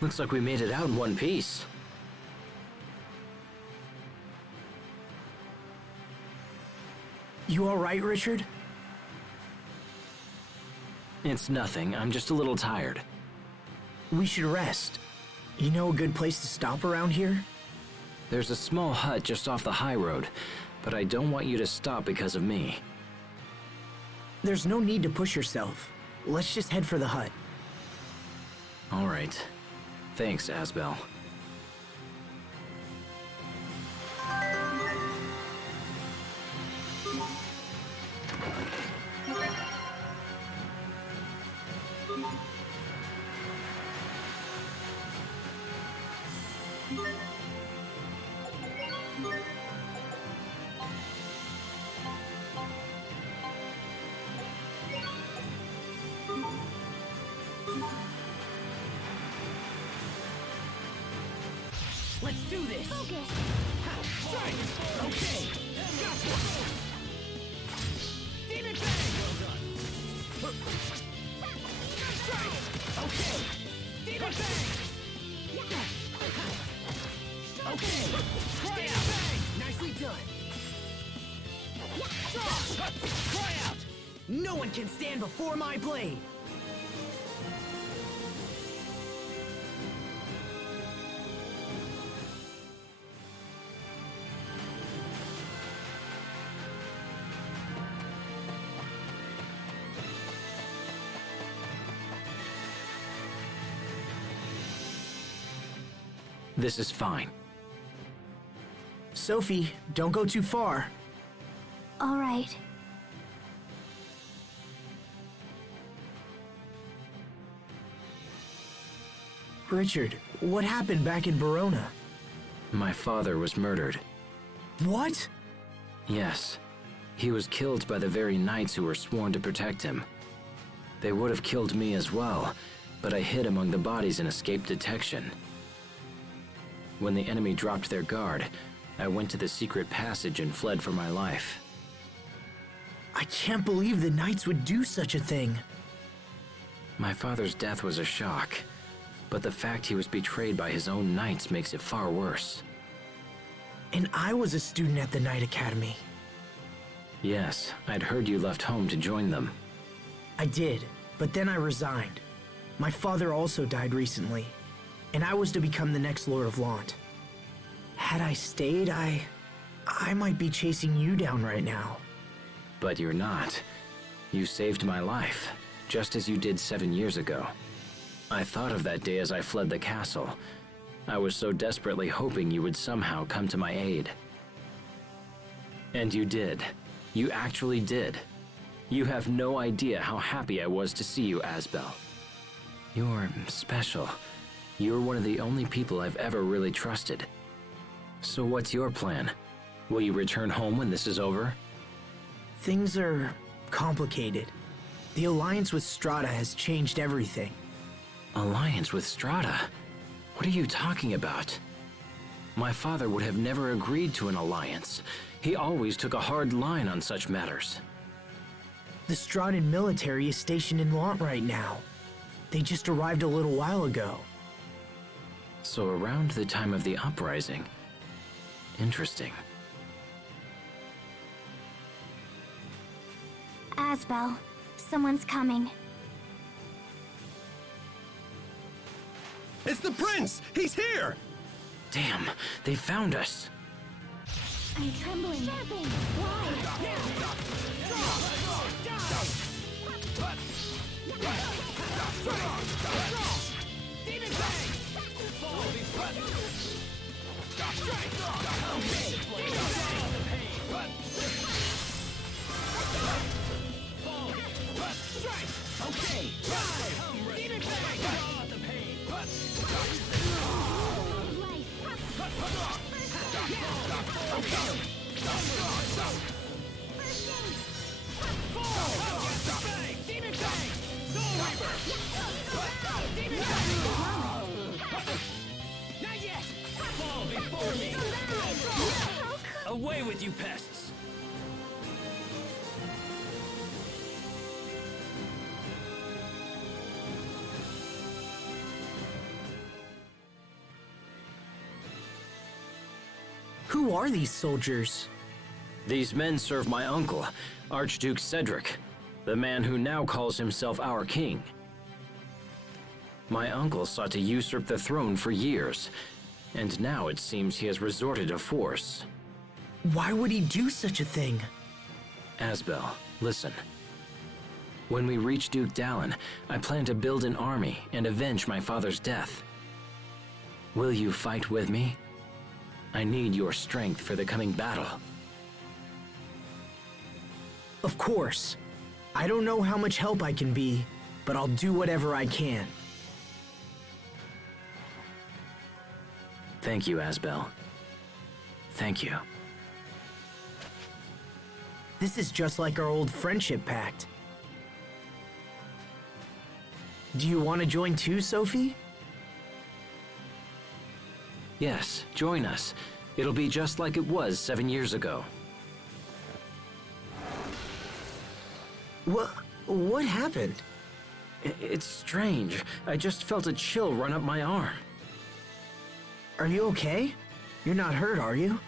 Looks like we made it out in one piece. You alright, Richard? It's nothing, I'm just a little tired. We should rest. You know a good place to stop around here? There's a small hut just off the high road, but I don't want you to stop because of me. There's no need to push yourself. Let's just head for the hut. Alright. Thanks, Asbel. Let's do this! Focus! Strike! Okay! Gotcha! Demon Bang! Well done. Strike! Okay! Demon Bang! Okay! Cry out! Bang! Nicely done! Cry out! No one can stand before my blade! This is fine. Sophie, don't go too far. All right. Richard, what happened back in Verona? My father was murdered. What? Yes. He was killed by the very knights who were sworn to protect him. They would have killed me as well, but I hid among the bodies and escaped detection. When the enemy dropped their guard, I went to the secret passage and fled for my life. I can't believe the Knights would do such a thing. My father's death was a shock, but the fact he was betrayed by his own knights makes it far worse. And I was a student at the Knight Academy. Yes, I'd heard you left home to join them. I did, but then I resigned. My father also died recently, and I was to become the next Lord of Lant. Had I stayed, I might be chasing you down right now. But you're not. You saved my life, just as you did 7 years ago. I thought of that day as I fled the castle. I was so desperately hoping you would somehow come to my aid. And you did. You actually did. You have no idea how happy I was to see you, Asbel. You're special. You're one of the only people I've ever really trusted. So what's your plan? Will you return home when this is over? Things are complicated. The alliance with Strata has changed everything. Alliance with Strata? What are you talking about? My father would have never agreed to an alliance. He always took a hard line on such matters. The Stratan military is stationed in Lant right now. They just arrived a little while ago. So around the time of the uprising. Interesting. Asbel, someone's coming. It's the prince! He's here! Damn, they found us. I'm trembling. Sharpen! Demon Bang! Fall before Strike! Okay! Demon Bang! Fall! Strike! Okay! Drive! Demon Bang! Draw the pain! Fall! Demon Bang! Soul Reaper! Demon Bang! Not yet! Fall before me! Away with you pests! Who are these soldiers? These men serve my uncle, Archduke Cedric, the man who now calls himself our king. My uncle sought to usurp the throne for years, and now it seems he has resorted to force. Why would he do such a thing? Asbel, listen. When we reach Duke Dallin, I plan to build an army and avenge my father's death. Will you fight with me? I need your strength for the coming battle. Of course. I don't know how much help I can be, but I'll do whatever I can. Thank you, Asbel. Thank you. This is just like our old friendship pact. Do you want to join too, Sophie? Yes, join us. It'll be just like it was 7 years ago. What happened? It's strange. I just felt a chill run up my arm. Are you okay? You're not hurt, are you?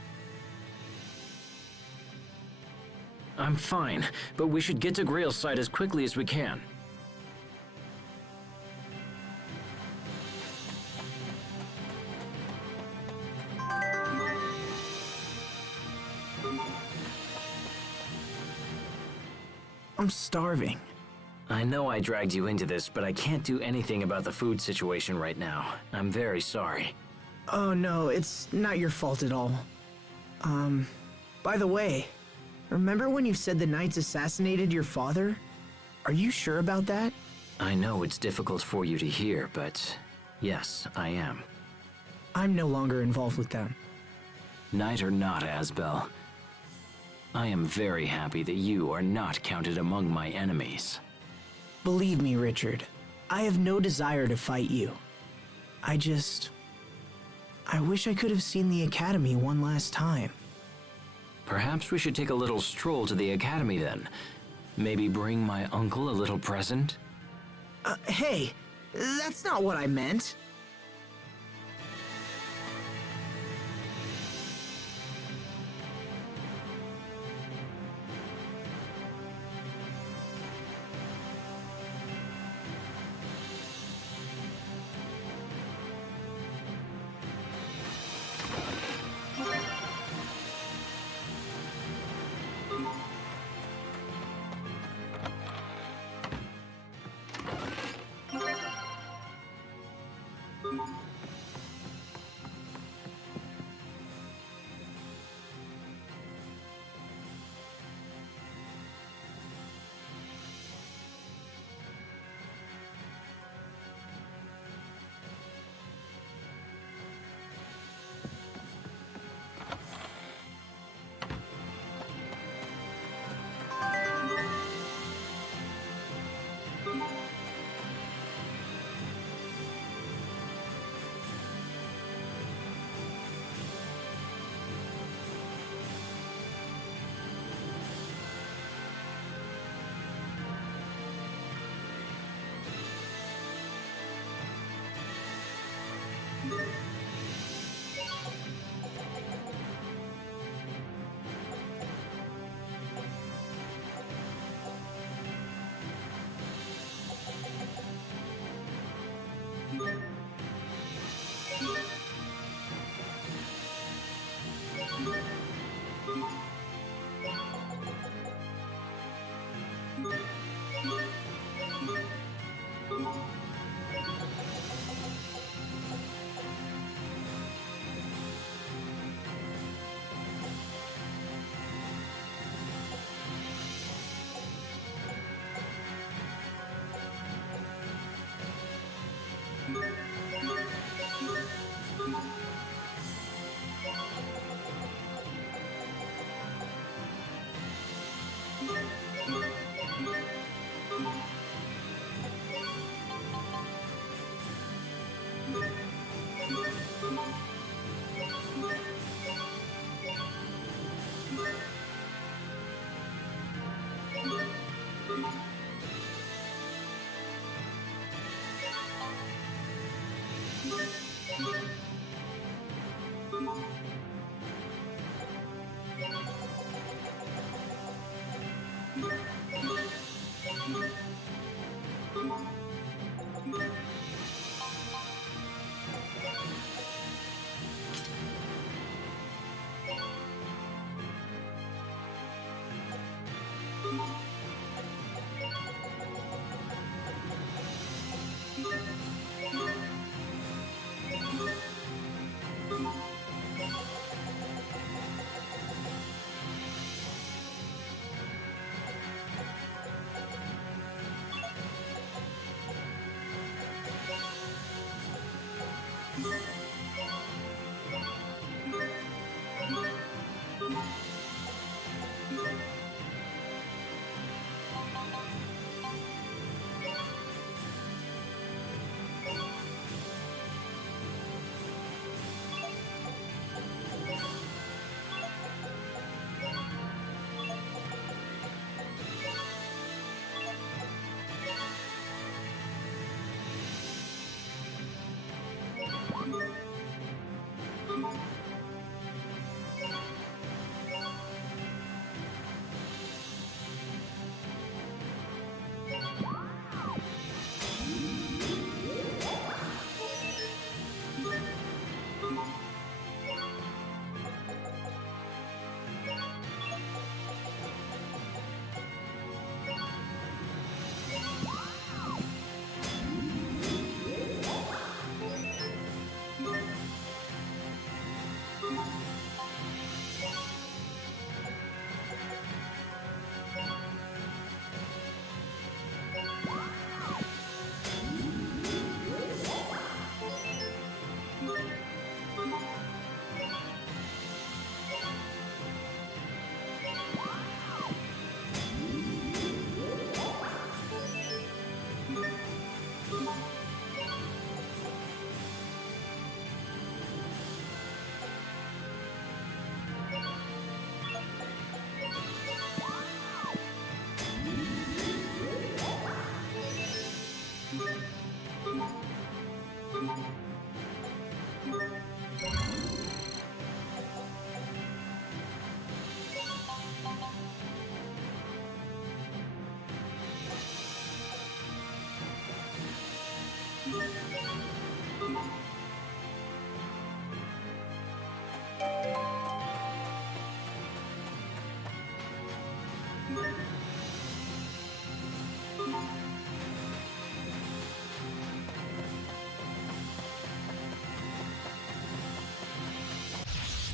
I'm fine, but we should get to Grail's side as quickly as we can. I'm starving. I know I dragged you into this, but I can't do anything about the food situation right now. I'm very sorry. Oh no, it's not your fault at all. By the way, remember when you said the Knights assassinated your father? Are you sure about that? I know it's difficult for you to hear, but yes, I am. I'm no longer involved with them. Knight or not, Asbel, I am very happy that you are not counted among my enemies. Believe me, Richard, I have no desire to fight you. I wish I could have seen the Academy one last time. Perhaps we should take a little stroll to the Academy then. Maybe bring my uncle a little present? Hey, that's not what I meant.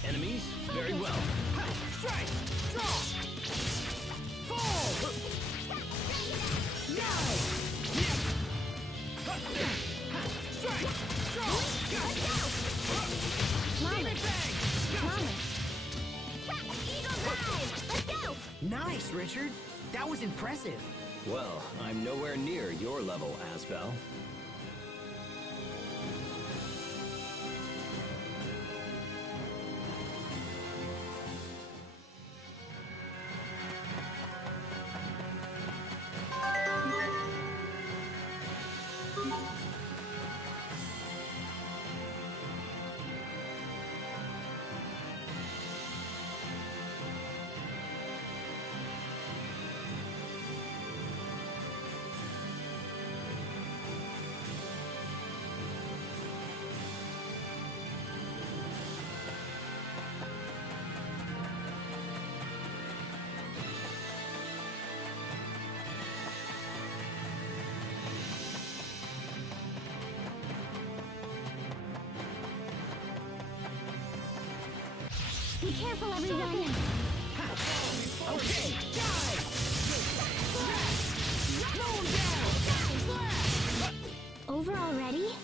Enemies, very well. Ha! Strike! Draw! Fall! Dive! Yep! Ha! Ha! Strike! Draw! Demon bang! Eagle dive! Let's go! Nice, Richard. That was impressive. Well, I'm nowhere near your level, Asbel. Be careful, everyone! Okay! Dive! Slow him down! Over already?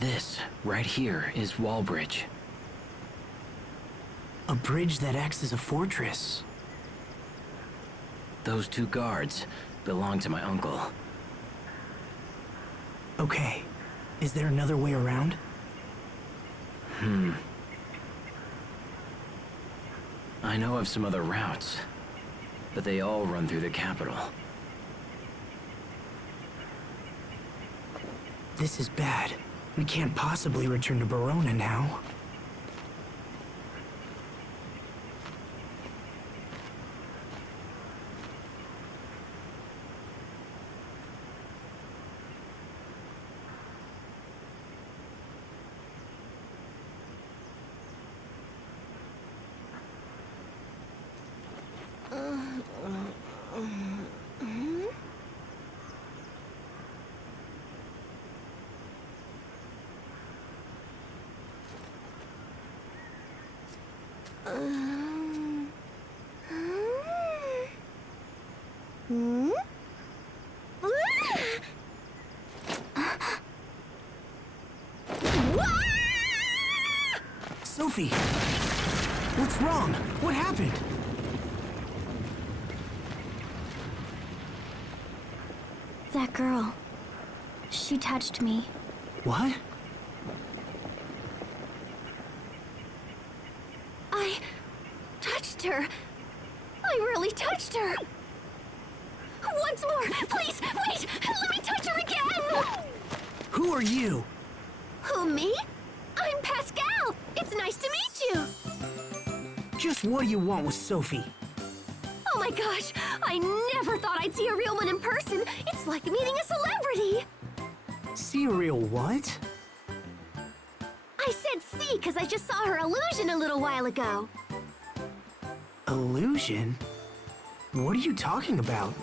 This, right here, is Wallbridge. A bridge that acts as a fortress. Those two guards, belonged to my uncle. Okay. Is there another way around? I know of some other routes, but they all run through the capital. This is bad. We can't possibly return to Verona now. Sophie! What's wrong? What happened? That girl. She touched me. What? I touched her. I really touched her. Once more, please, wait! Let me touch her again! Who are you? Who, me? I'm Pascal. It's nice to meet you. Just what do you want with Sophie? Oh my gosh, I never thought I'd see a real one in person. It's like meeting a celebrity. See a real what? I said see because I just saw her illusion a little while ago. Illusion? What are you talking about?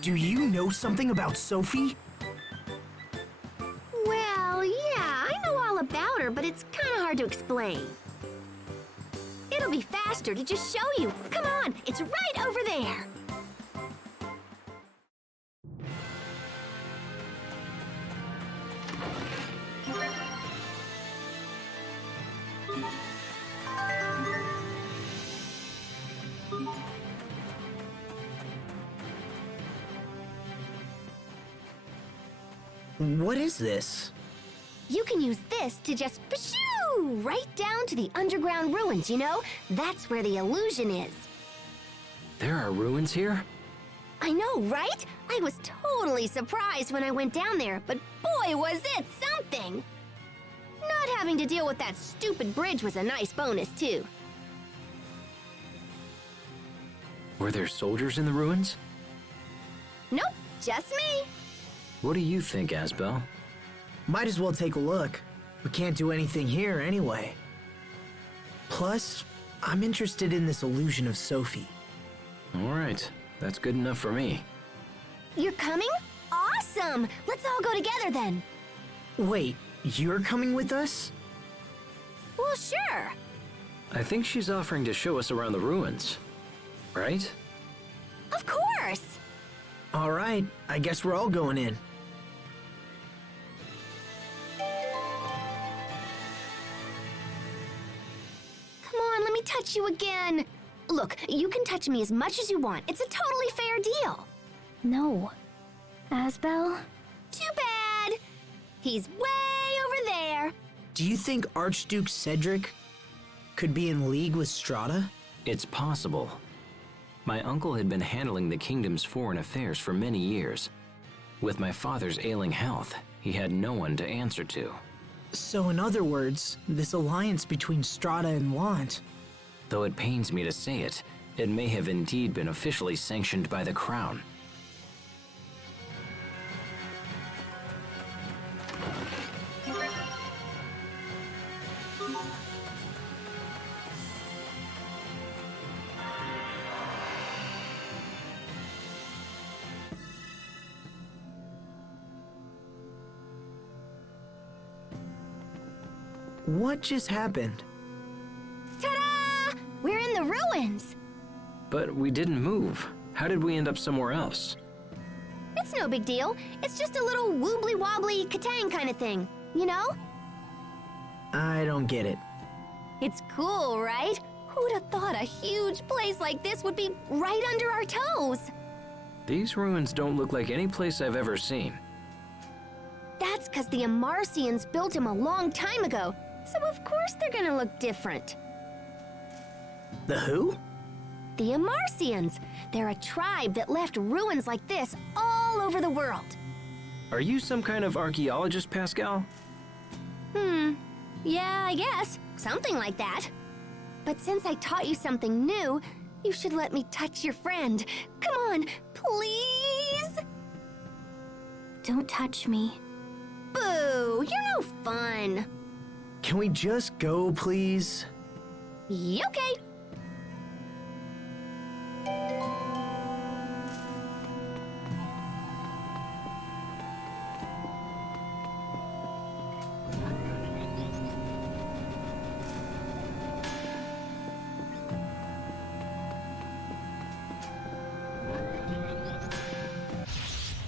Do you know something about Sophie? Well, yeah, I know all about her, but it's kind of hard to explain. It'll be faster to just show you. Come on, it's right over there. What is this? You can use this to just pshoo right down to the underground ruins, you know? That's where the illusion is. There are ruins here? I know, right? I was totally surprised when I went down there, but boy, was it something! Not having to deal with that stupid bridge was a nice bonus, too. Were there soldiers in the ruins? Nope, just me. What do you think, Asbel? Might as well take a look. We can't do anything here anyway. Plus, I'm interested in this illusion of Sophie. All right, that's good enough for me. You're coming? Awesome! Let's all go together then. Wait, you're coming with us? Well, sure. I think she's offering to show us around the ruins. Right? Of course. All right, I guess we're all going in. Come on, let me touch you again. Look, you can touch me as much as you want. It's a totally fair deal. No. Asbel? Too bad. He's way over there. Do you think Archduke Cedric could be in league with Strata? It's possible. My uncle had been handling the kingdom's foreign affairs for many years. With my father's ailing health, he had no one to answer to. So in other words, this alliance between Strata and Want. Though it pains me to say it, it may have indeed been officially sanctioned by the crown. What just happened? Ta-da! We're in the ruins. But we didn't move. How did we end up somewhere else? It's no big deal. It's just a little wobbly-wobbly Katang kind of thing, you know? I don't get it. It's cool, right? Who'd have thought a huge place like this would be right under our toes? These ruins don't look like any place I've ever seen. That's because the Amarcians built him a long time ago, so of course they're gonna look different. The who? The Amarcians. They're a tribe that left ruins like this all over the world. Are you some kind of archaeologist, Pascal? Yeah, I guess. Something like that. But since I taught you something new, you should let me touch your friend. Come on, please? Don't touch me. Boo! You're no fun. Can we just go, please? Okay.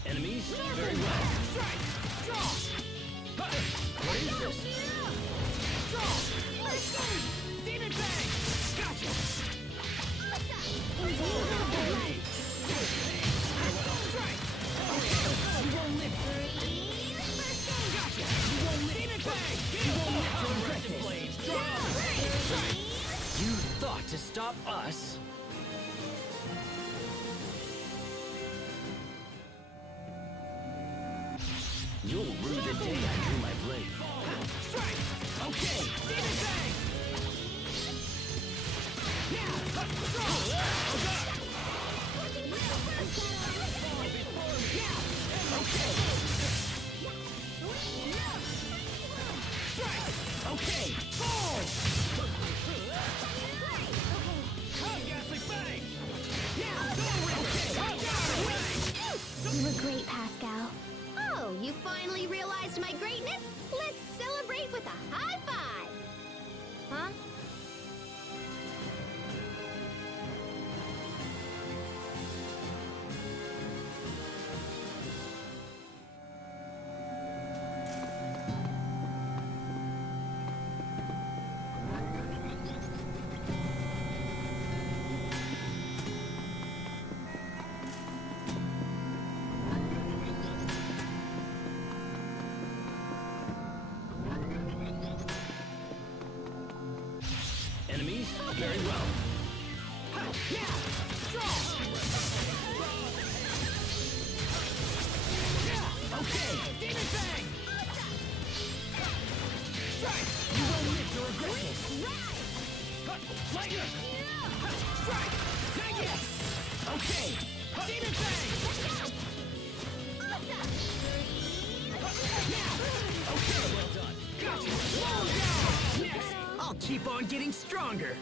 Enemies? Very well. Strike! Draw! What is this? Draw! Demon Bang! Gotcha! Strike! You won't live. Gotcha! You won't live. Demon Bang! You won't live to the rest of blades. Draw! Strike! You thought to stop us? You'll rue the day I drew my blade. Strike! Okay! Demon Bang! Yeah! Draw! Yeah! Okay! Strike! Okay! Fall! Ghastly Bang! Yeah! Okay! You were great, Pascal. Oh, you finally realized my greatness? Let's celebrate with a high five! Huh? Enemies? Very well. Yeah! Draw! Yeah! Okay! Demon Bang! Strike! You won't live to regret this! Lightning! Strike! Not yet! Okay! Demon Bang! Yeah! Okay! Well done! Gotcha! Slow down! Next! I'll keep on getting stronger.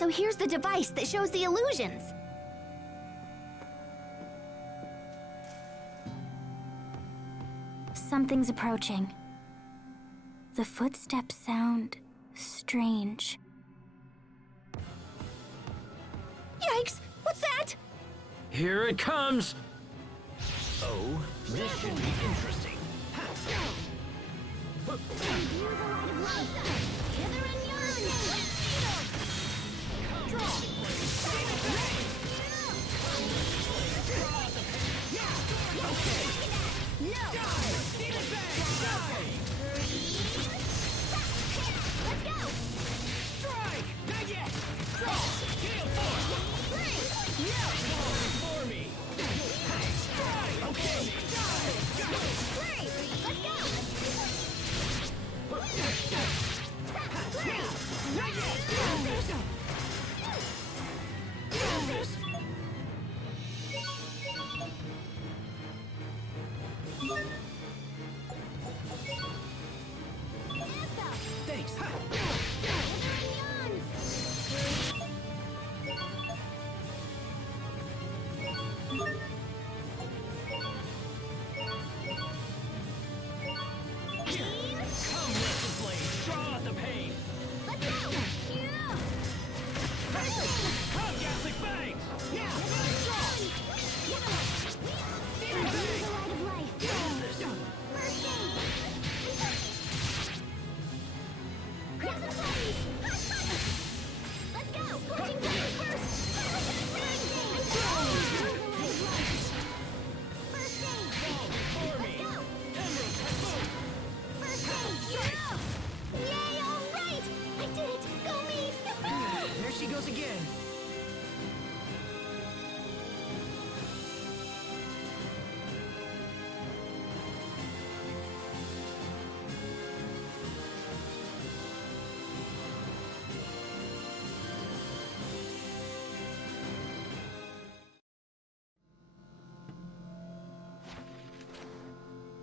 So here's the device that shows the illusions. Something's approaching. The footsteps sound strange. Yikes! What's that? Here it comes! Oh, this should be interesting. Thanks. Come, Wretched Blade, draw out the pain. Let's go! Come, Ghastly Fangs! Yeah, Let's go! Scorching Blade first! First aid! for me. Let's go! Emerald Typhoon. First aid! Yay, all right! I did it! Go me! There she goes again.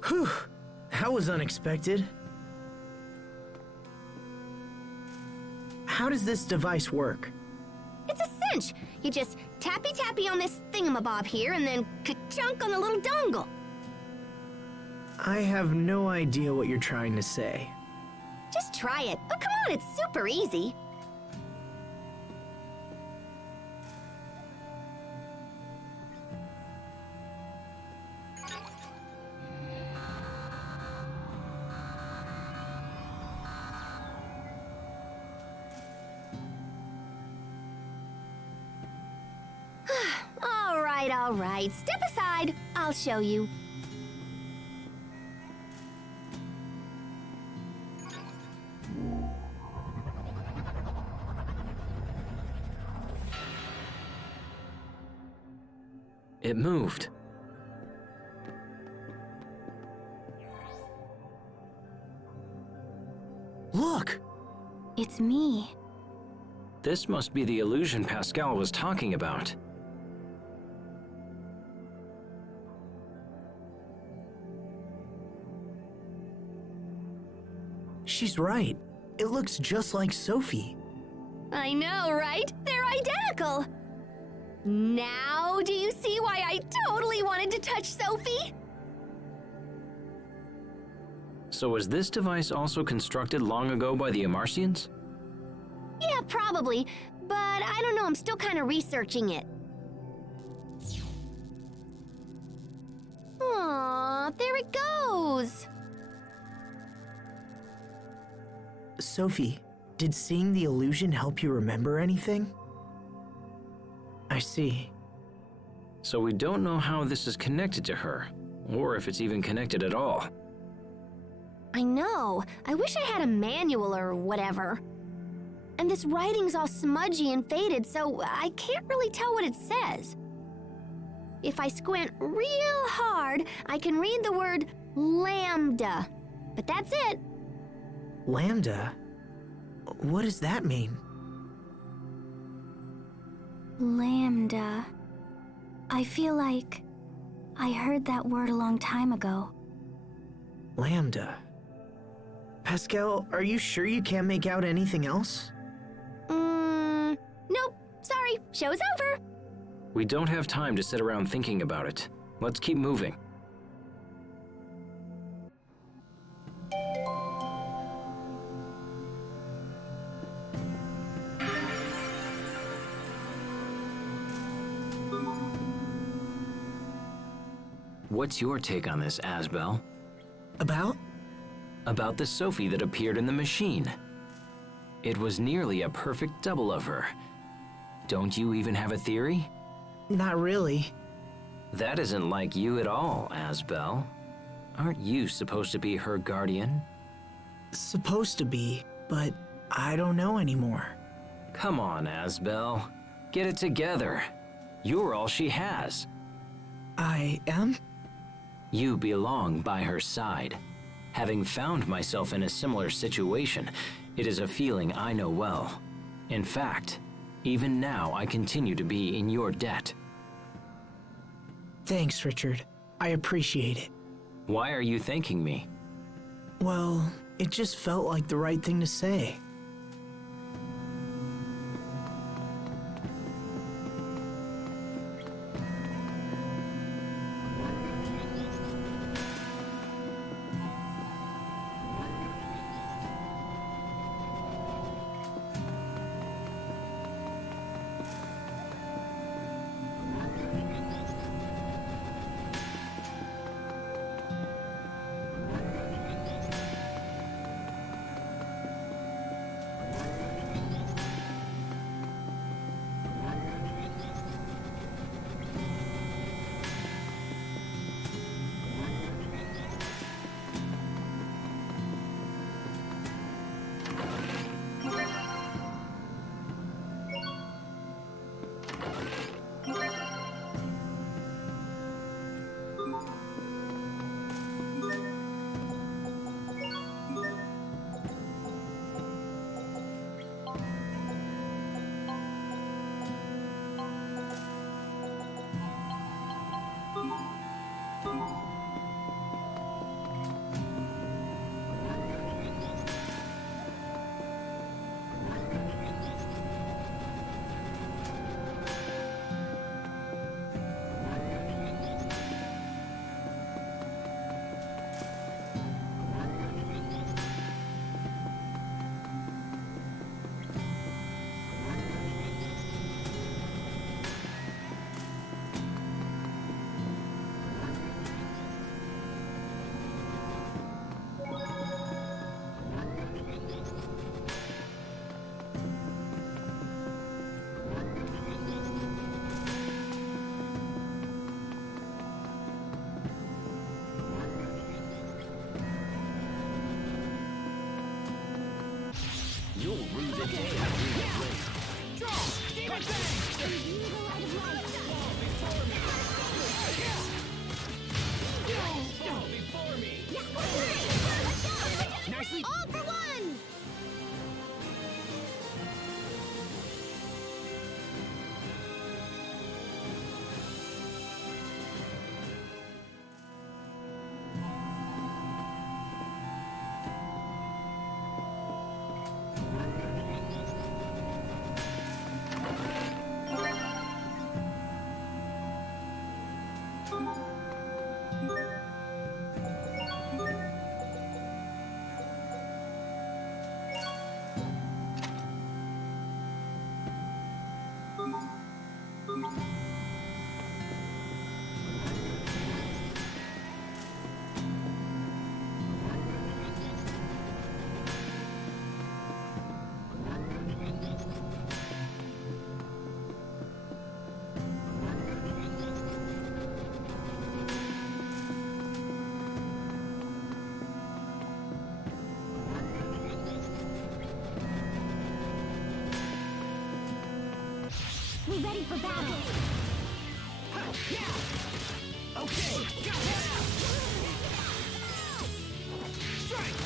Whew, that was unexpected. How does this device work? It's a cinch! You just tappy-tappy on this thingamabob here and then ka-chunk on the little dongle. I have no idea what you're trying to say. Just try it. Oh, come on, it's super easy. All right. Step aside. I'll show you. It moved. Look! It's me. This must be the illusion Pascal was talking about. She's right. It looks just like Sophie. I know, right? They're identical. Now, do you see why I totally wanted to touch Sophie? So was this device also constructed long ago by the Amarcians? Yeah, probably. But I don't know, I'm still kind of researching it. Aw, there it goes. Sophie, did seeing the illusion help you remember anything? I see. So we don't know how this is connected to her, or if it's even connected at all. I know. I wish I had a manual or whatever. And this writing's all smudgy and faded, so I can't really tell what it says. If I squint real hard, I can read the word lambda. But that's it. Lambda? What does that mean? Lambda. I feel like I heard that word a long time ago. Lambda. Pascal, are you sure you can't make out anything else? No, Show's over. We don't have time to sit around thinking about it. Let's keep moving. What's your take on this, Asbel? About? About the Sophie that appeared in the machine. It was nearly a perfect double of her. Don't you even have a theory? Not really. That isn't like you at all, Asbel. Aren't you supposed to be her guardian? Supposed to be, but I don't know anymore. Come on, Asbel. Get it together. You're all she has. I am? You belong by her side. Having found myself in a similar situation, it is a feeling I know well. In fact, even now I continue to be in your debt. Thanks, Richard. I appreciate it. Why are you thanking me? Well, it just felt like the right thing to say. You'll rue the day I bring the blade. Draw! Demon Bang! Fall before me! Fall before me! Nicely. All for one! We ready for battle? Yeah! Okay! Got that! Strike!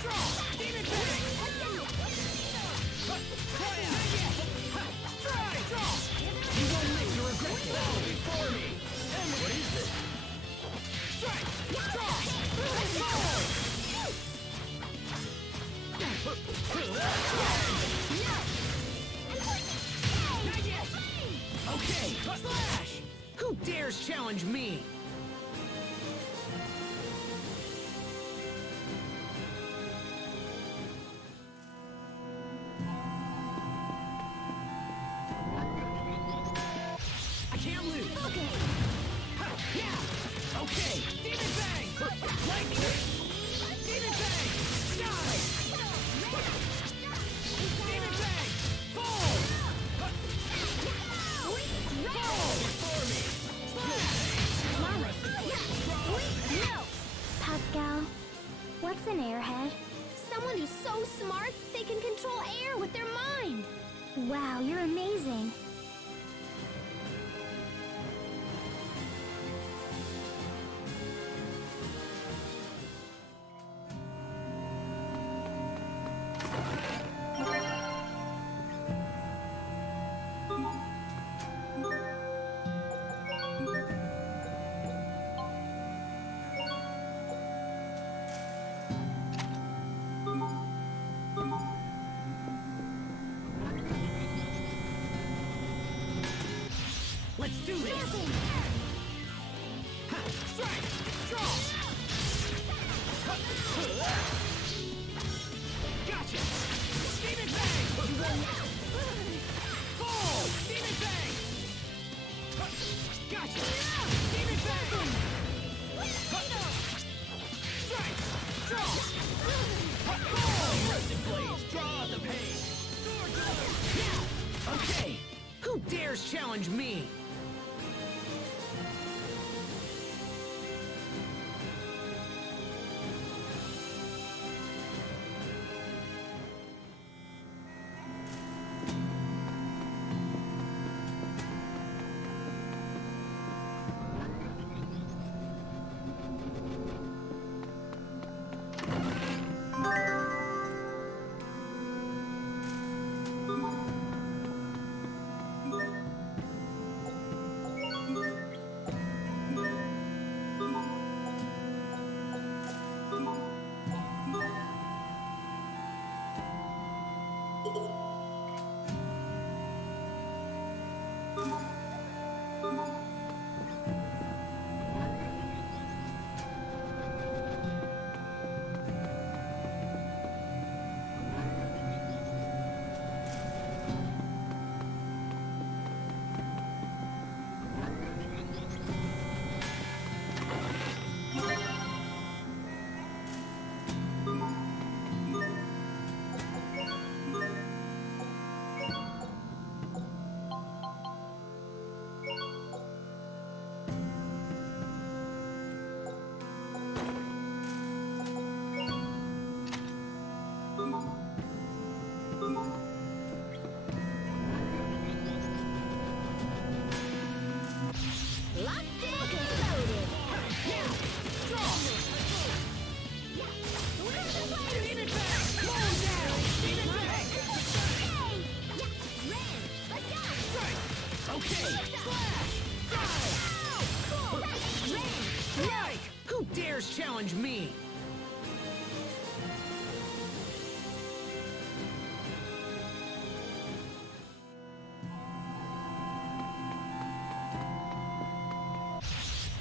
Draw! Demon Bang! Try out! Strike! Draw! You won't live to regret this! Fall before me! And what is this? Strike! Draw! Let's go! Not yet! Who dares challenge me? I can't lose. Okay. Ha, yeah. Okay. Demon Bang. Lightning. Demon Bang. Die. Demon Bang. Fall. Fall. For me. Pascal, what's an airhead? Someone who's so smart they can control air with their mind. Wow, you're amazing. Let's do this. Ha, strike. Draw. Gotcha. Demon Bang. Fall. Demon Bang. Gotcha. Demon Bang. Strike. Draw. Fall. Rusted blades. Draw the pain. Yeah. Okay. Who dares challenge me? Challenge me!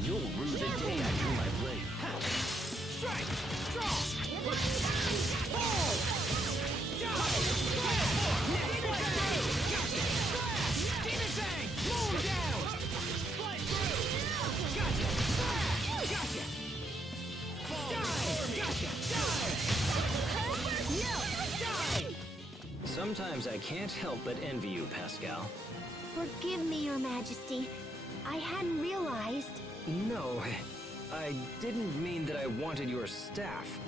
You'll rue the day I drew my blade. Strike! Draw! Fall! Demon Bang! Demon Bang! Moon down! Fly through! Gotcha! Gotcha! Sometimes I can't help but envy you, Pascal. Forgive me, Your Majesty. I hadn't realized. No, I didn't mean that I wanted your staff.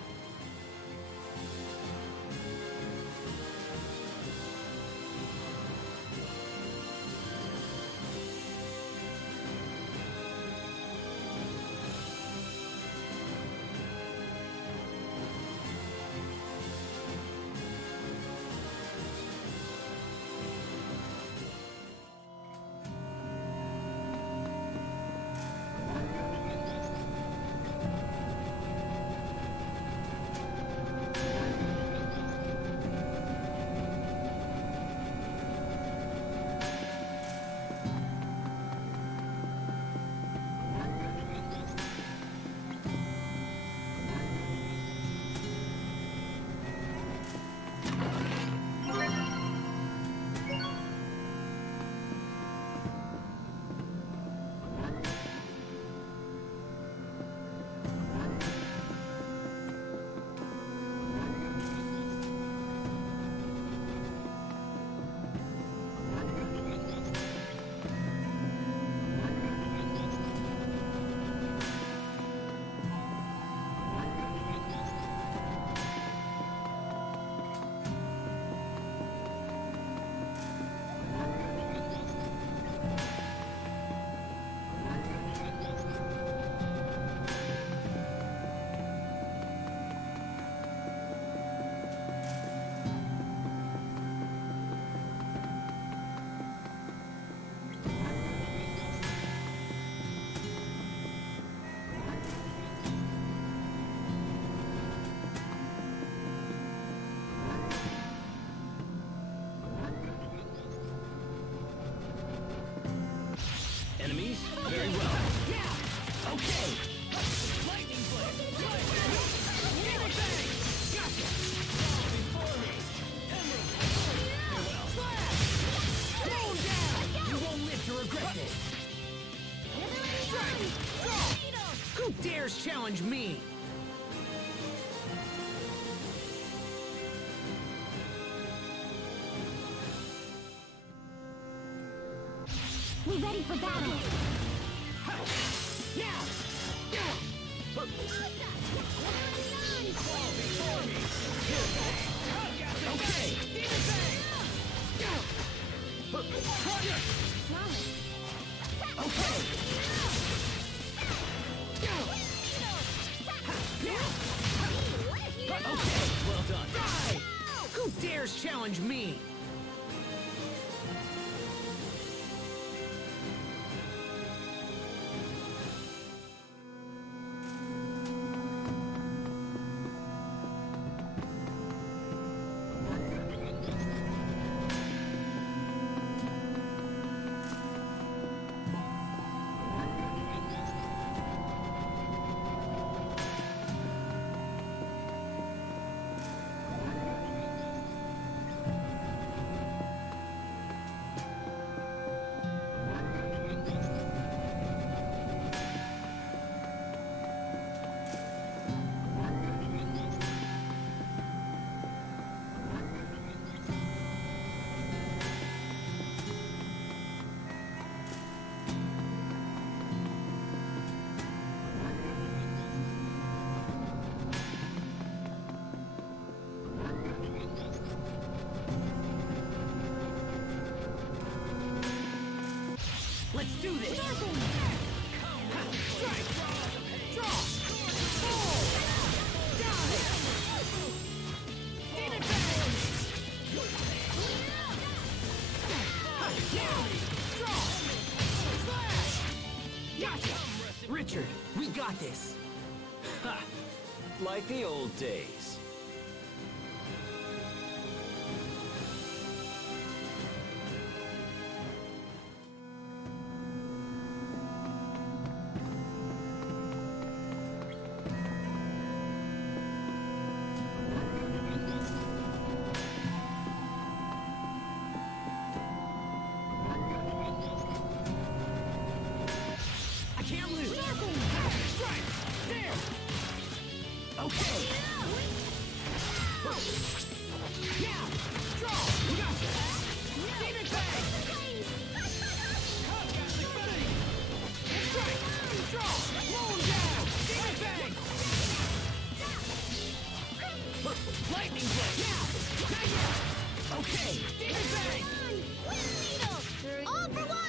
Very well. Yeah. Okay. Lightning blade. Demon bang. Gotcha. Fall before me. Emerald. Farewell. Slash. Roll down. You won't live to regret this. Strike. Draw. Who dares challenge me? We're ready for battle. Yeah. Fall before me. Okay. Demon bang. Okay. Okay, well done. Die! Who dares challenge me? Let's do this! Strike! Draw! Fall! Die! Demon bang! Yeah! Draw! Slash! Gotcha! Richard, we got this! Ha! Like the old days. I can't lose! Strike! There! Okay! Yeah! Draw! Gotcha! Demon bang! Cosmic bang! Strike! Draw! Roll down! Demon bang! Lightning blade! Yeah! Not yet! Okay! Demon bang! All for one!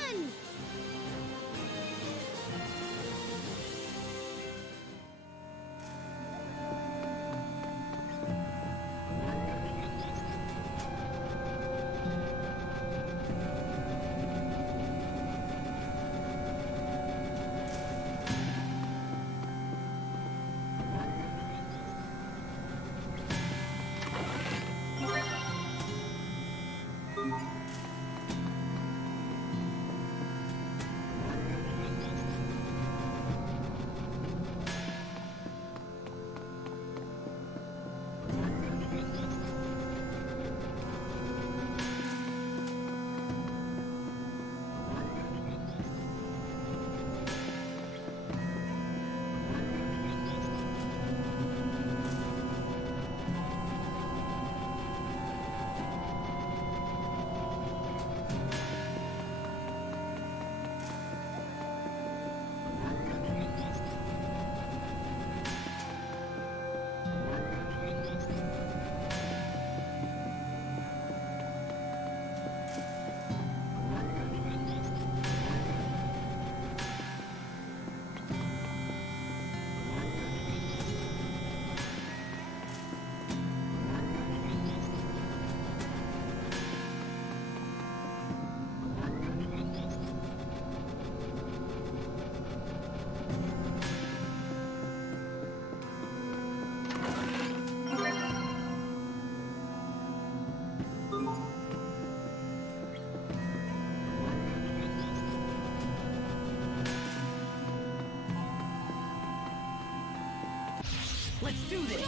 Let's do this!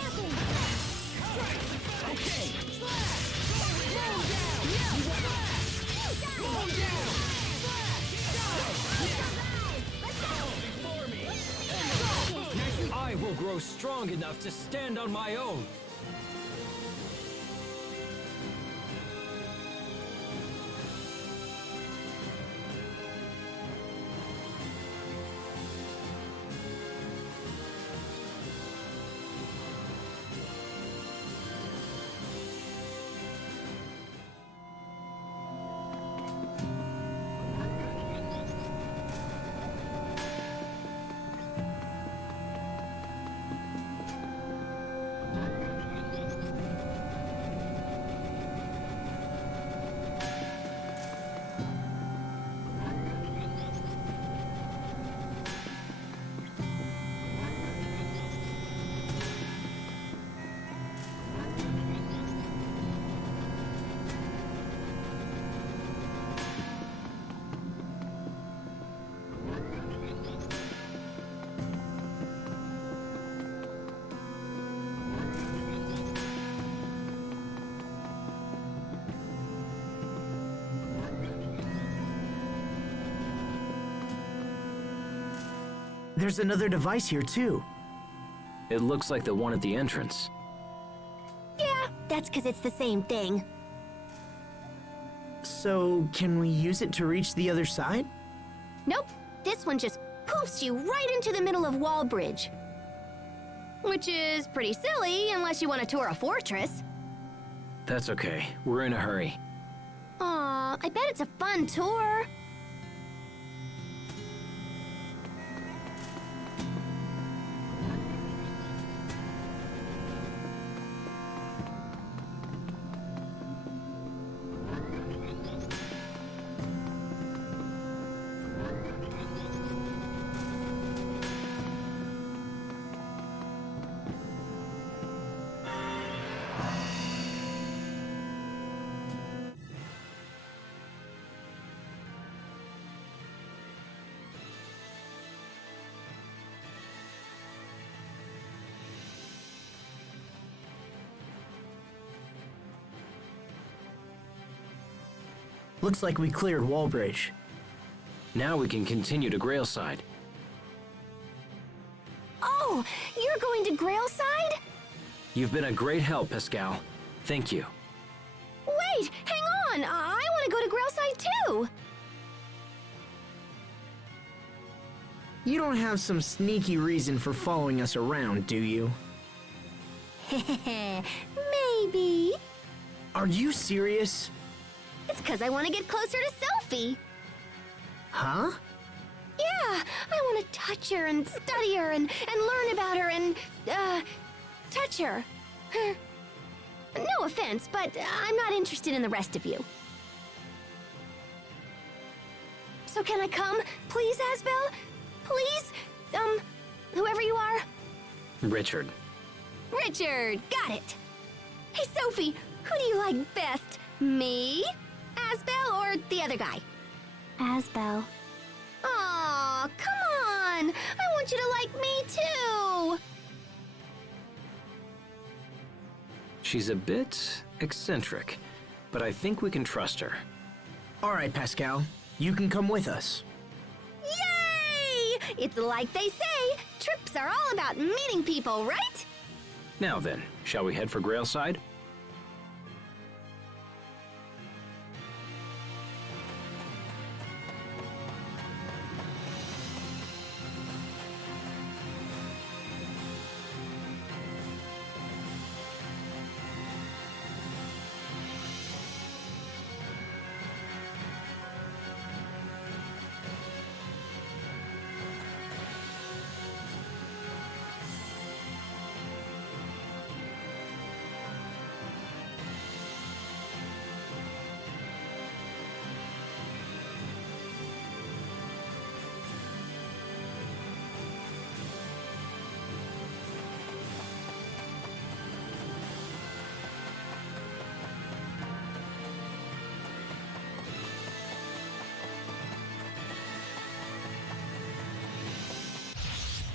Strike! Okay! Slash! Slow down! Slow down! Slash! Before me! I will grow strong enough to stand on my own! There's another device here too. It looks like the one at the entrance. Yeah, that's because it's the same thing. So, can we use it to reach the other side? Nope, this one just poofs you right into the middle of Wall Bridge. Which is pretty silly unless you want to tour a fortress. That's okay. We're in a hurry. Aw, I bet it's a fun tour. Looks like we cleared Wallbridge. Now we can continue to Grailside. Oh, you're going to Grailside? You've been a great help, Pascal. Thank you. Wait, hang on. I want to go to Grailside too. You don't have some sneaky reason for following us around, do you? Maybe. Are you serious? It's because I want to get closer to Sophie. Huh? Yeah, I want to touch her and study her and learn about her and, touch her. No offense, but I'm not interested in the rest of you. So can I come, please, Asbel? Please? Whoever you are? Richard. Richard, got it. Hey, Sophie, who do you like best? Me? Asbel or the other guy? Asbel. Aw, come on! I want you to like me too! She's a bit eccentric, but I think we can trust her. All right, Pascal. You can come with us. Yay! It's like they say, trips are all about meeting people, right? Now then, shall we head for Grailside?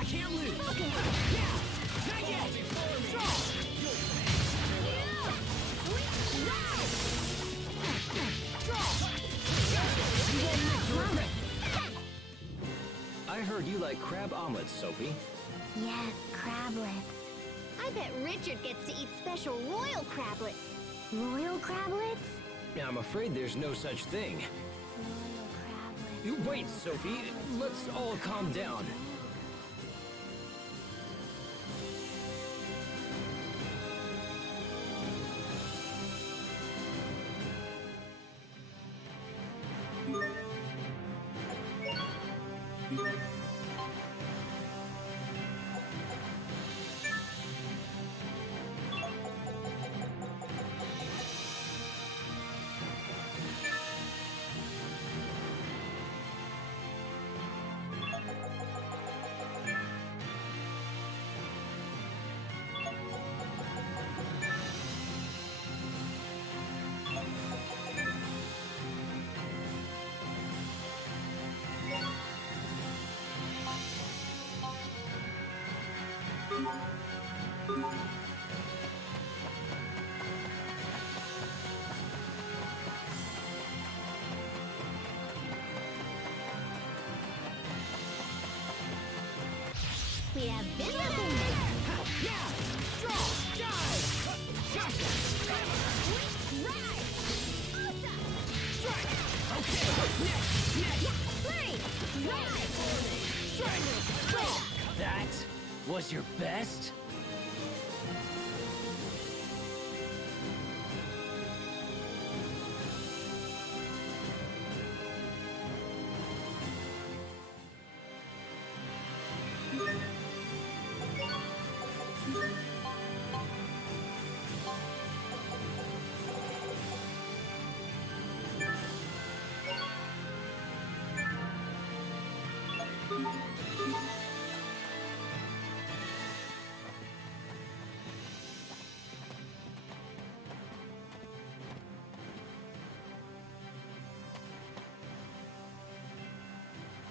I can't lose. Okay. Yeah. Not yet! Draw! I heard you like crab omelets, Sophie. Yes, crablets. I bet Richard gets to eat special royal crablets. Royal crablets? I'm afraid there's no such thing. Royal crablets. Wait, Sophie. Let's all calm down. We have visible. Yeah! Draw! Dive! Gotcha! Right! Strike! Okay! Next! Three! Right! Strike! Draw! That was your best?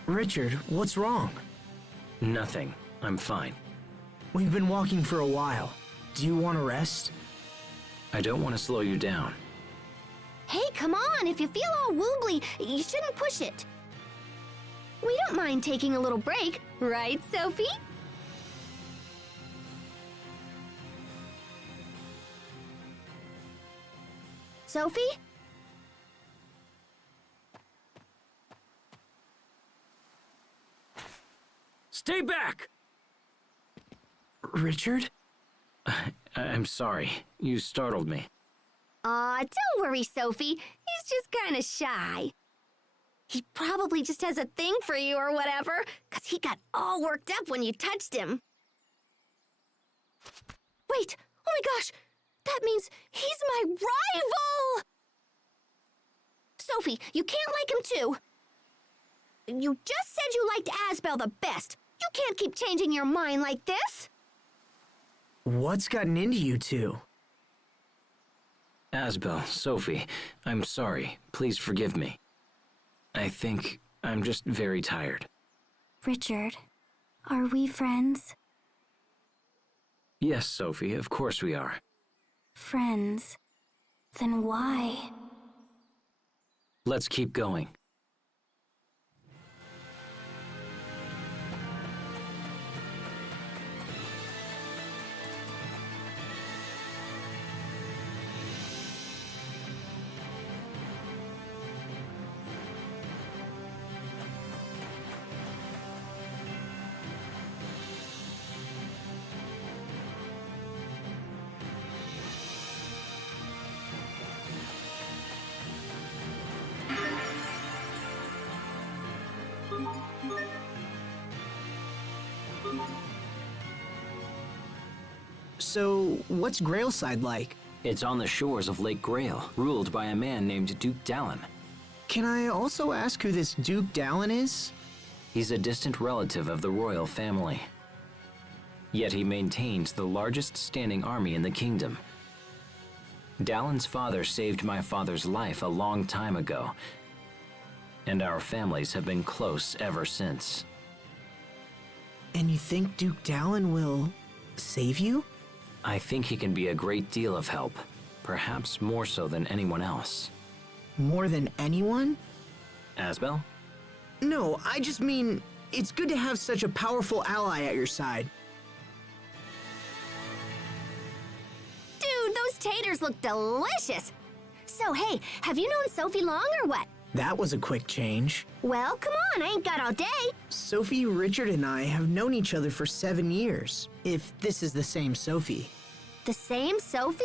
Richard, what's wrong? Nothing. I'm fine. We've been walking for a while. Do you want to rest? I don't want to slow you down. Hey, come on! If you feel all wobbly, you shouldn't push it. We don't mind taking a little break, right, Sophie? Sophie? Stay back! Richard? I'm sorry. You startled me. Aw, don't worry, Sophie. He's just kinda shy. He probably just has a thing for you or whatever, 'cause he got all worked up when you touched him. Wait! Oh my gosh! That means he's my rival! Sophie, you can't like him too. You just said you liked Asbel the best. You can't keep changing your mind like this. What's gotten into you two? Asbel, Sophie, I'm sorry. Please forgive me. I think I'm just very tired. Richard, are we friends? Yes, Sophie, of course we are. Friends? Then why? Let's keep going. So, what's Grailside like? It's on the shores of Lake Grail, ruled by a man named Duke Dallin. Can I also ask who this Duke Dallin is? He's a distant relative of the royal family. Yet he maintains the largest standing army in the kingdom. Dallin's father saved my father's life a long time ago, and our families have been close ever since. And you think Duke Dallin will Save you? I think he can be a great deal of help, perhaps more so than anyone else. More than anyone? Asbel? No, I just mean, it's good to have such a powerful ally at your side. Dude, those taters look delicious. So, hey, have you known Sophie long or what? That was a quick change. Well, come on, I ain't got all day. Sophie, Richard, and I have known each other for 7 years, if this is the same Sophie. The same Sophie?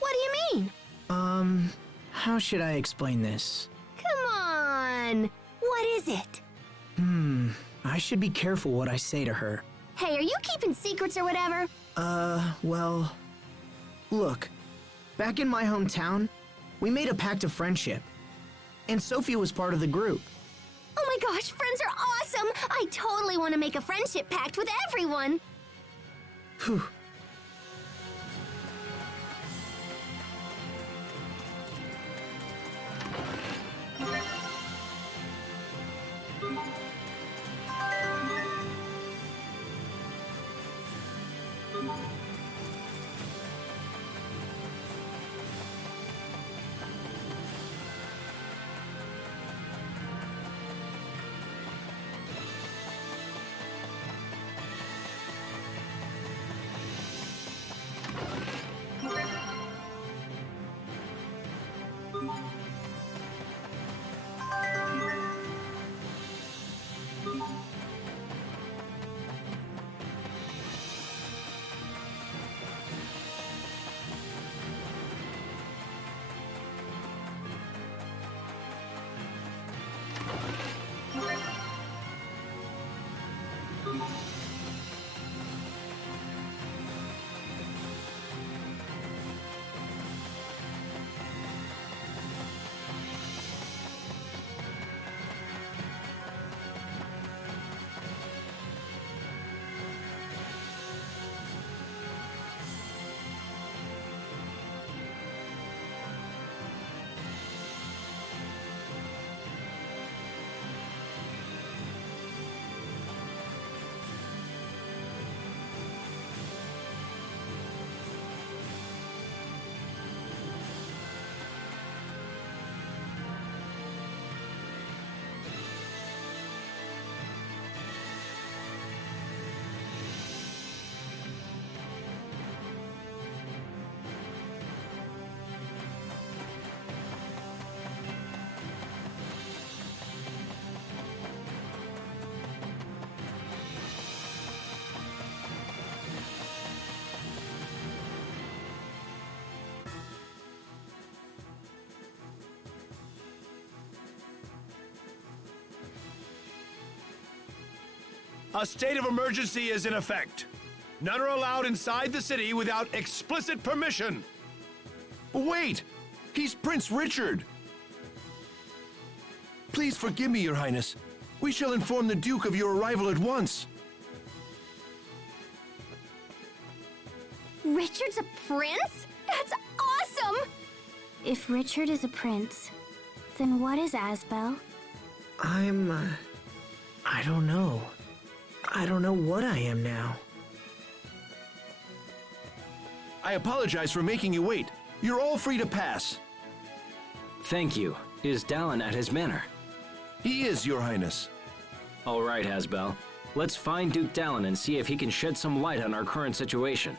What do you mean? How should I explain this? Come on. What is it? I should be careful what I say to her. Hey, are you keeping secrets or whatever? Well, look, back in my hometown, we made a pact of friendship, and Sophie was part of the group. Oh my gosh, friends are awesome! I totally want to make a friendship pact with everyone. Whew. A state of emergency is in effect. None are allowed inside the city without explicit permission. But wait! He's Prince Richard! Please forgive me, Your Highness. We shall inform the Duke of your arrival at once. Richard's a prince? That's awesome! If Richard is a prince, then what is Asbel? I don't know. I don't know what I am now. I apologize for making you wait. You're all free to pass. Thank you. Is Dallin at his manor? He is, Your Highness. All right, Asbel. Let's find Duke Dallin and see if he can shed some light on our current situation.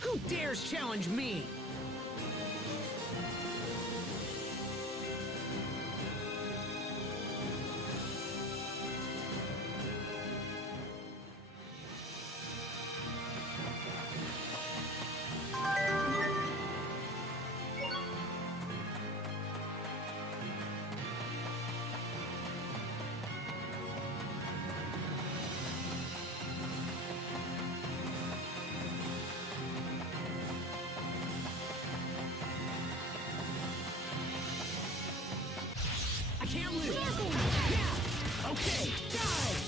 Who dares challenge me? Okay, dive!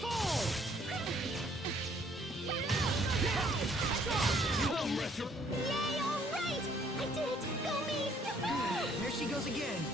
Fall! You won't rest your... Yay, all right! I did it! Go me! There she goes again.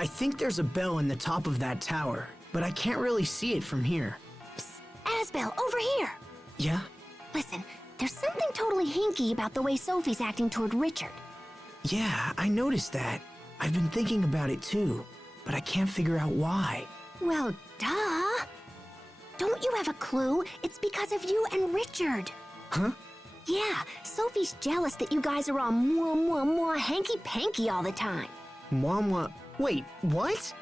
I think there's a bell in the top of that tower, but I can't really see it from here. Asbel, over here! Yeah? Listen, there's something totally hinky about the way Sophie's acting toward Richard. Yeah, I noticed that. I've been thinking about it too, but I can't figure out why. Well, duh! Don't you have a clue? It's because of you and Richard. Huh? Yeah, Sophie's jealous that you guys are all mwah mwah mwah hanky-panky all the time. Mama, wait, what?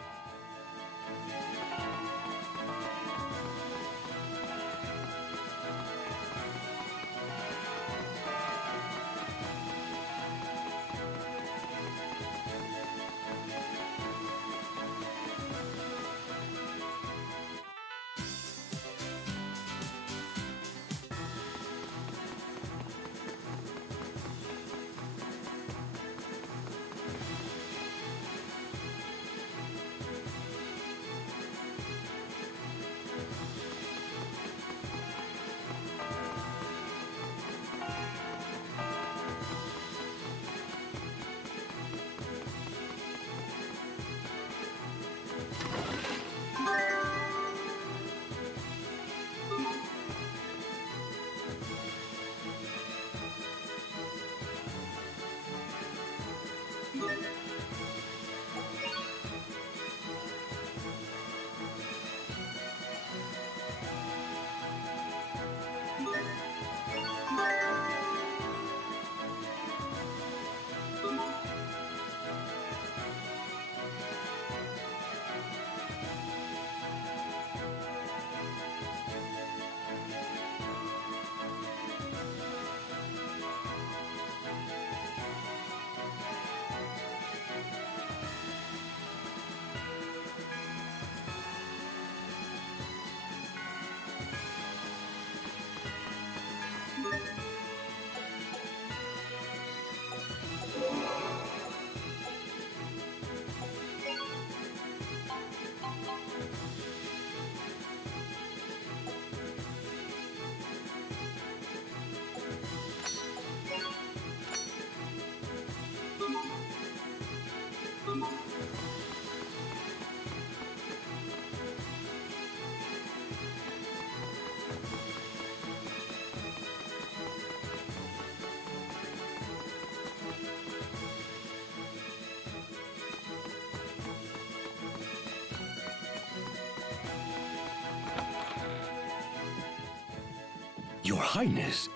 Your Highness.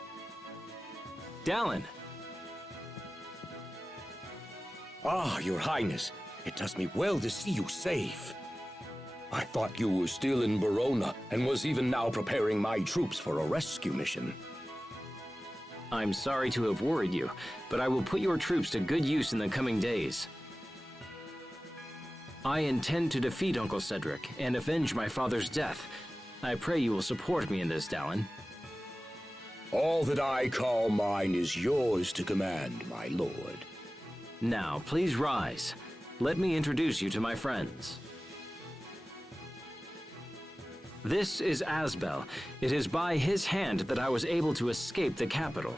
Dallin, Ah, Your Highness. It does me well to see you safe. I thought you were still in Verona and was even now preparing my troops for a rescue mission. I'm sorry to have worried you, but I will put your troops to good use in the coming days. I intend to defeat Uncle Cedric and avenge my father's death. I pray you will support me in this, Dallin. All that I call mine is yours to command, my lord. Now, please rise. Let me introduce you to my friends. This is Asbel. It is by his hand that I was able to escape the capital.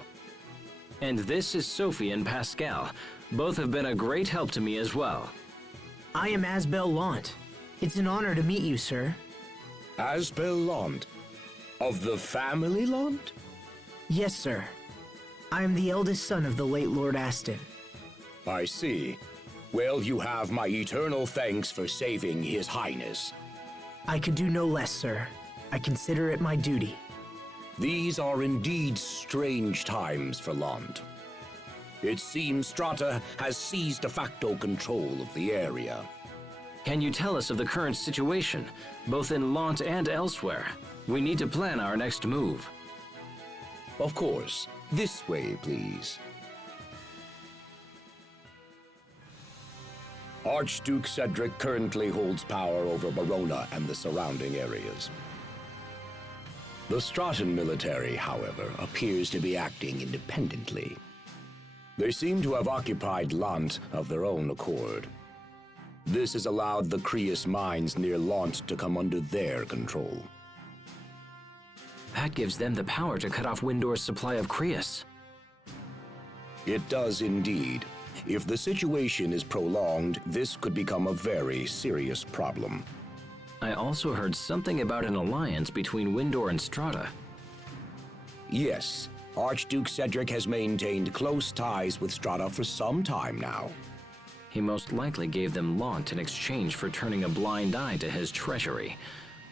And this is Sophie and Pascal. Both have been a great help to me as well. I am Asbel Lant. It's an honor to meet you, sir. Asbel Lant. Of the family Lant? Yes, sir. I am the eldest son of the late Lord Aston. I see. Well, you have my eternal thanks for saving His Highness. I could do no less, sir. I consider it my duty. These are indeed strange times for Lant. It seems Strata has seized de facto control of the area. Can you tell us of the current situation, both in Lant and elsewhere? We need to plan our next move. Of course. This way, please. Archduke Cedric currently holds power over Verona and the surrounding areas. The Stratan military, however, appears to be acting independently. They seem to have occupied Lant of their own accord. This has allowed the Creus mines near Lant to come under their control. That gives them the power to cut off Windor's supply of Creus. It does indeed. If the situation is prolonged, this could become a very serious problem. I also heard something about an alliance between Windor and Strata. Yes, Archduke Cedric has maintained close ties with Strata for some time now. He most likely gave them Lant in exchange for turning a blind eye to his treasury,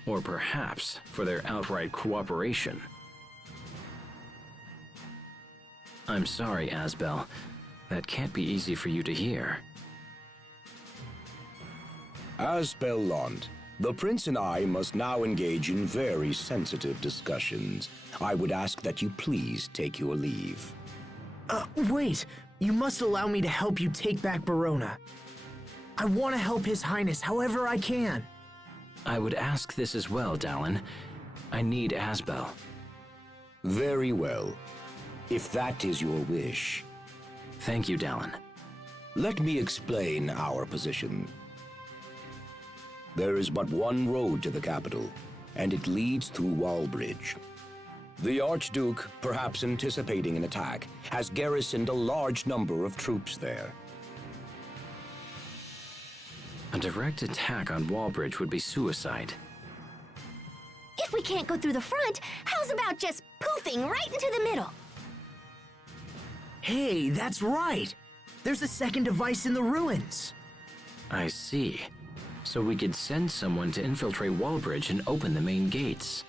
or perhaps for their outright cooperation. I'm sorry, Asbel. That can't be easy for you to hear. Asbel Lant, the Prince and I must now engage in very sensitive discussions. I would ask that you please take your leave. Wait! You must allow me to help you take back Verona. I want to help His Highness however I can. I would ask this as well, Dallin. I need Asbel. Very well. If that is your wish. Thank you, Dallin. Let me explain our position. There is but one road to the capital, and it leads through Wallbridge. The Archduke, perhaps anticipating an attack, has garrisoned a large number of troops there. A direct attack on Wallbridge would be suicide. If we can't go through the front, how's about just poofing right into the middle? Hey, that's right! There's a second device in the ruins! I see. So we could send someone to infiltrate Wallbridge and open the main gates.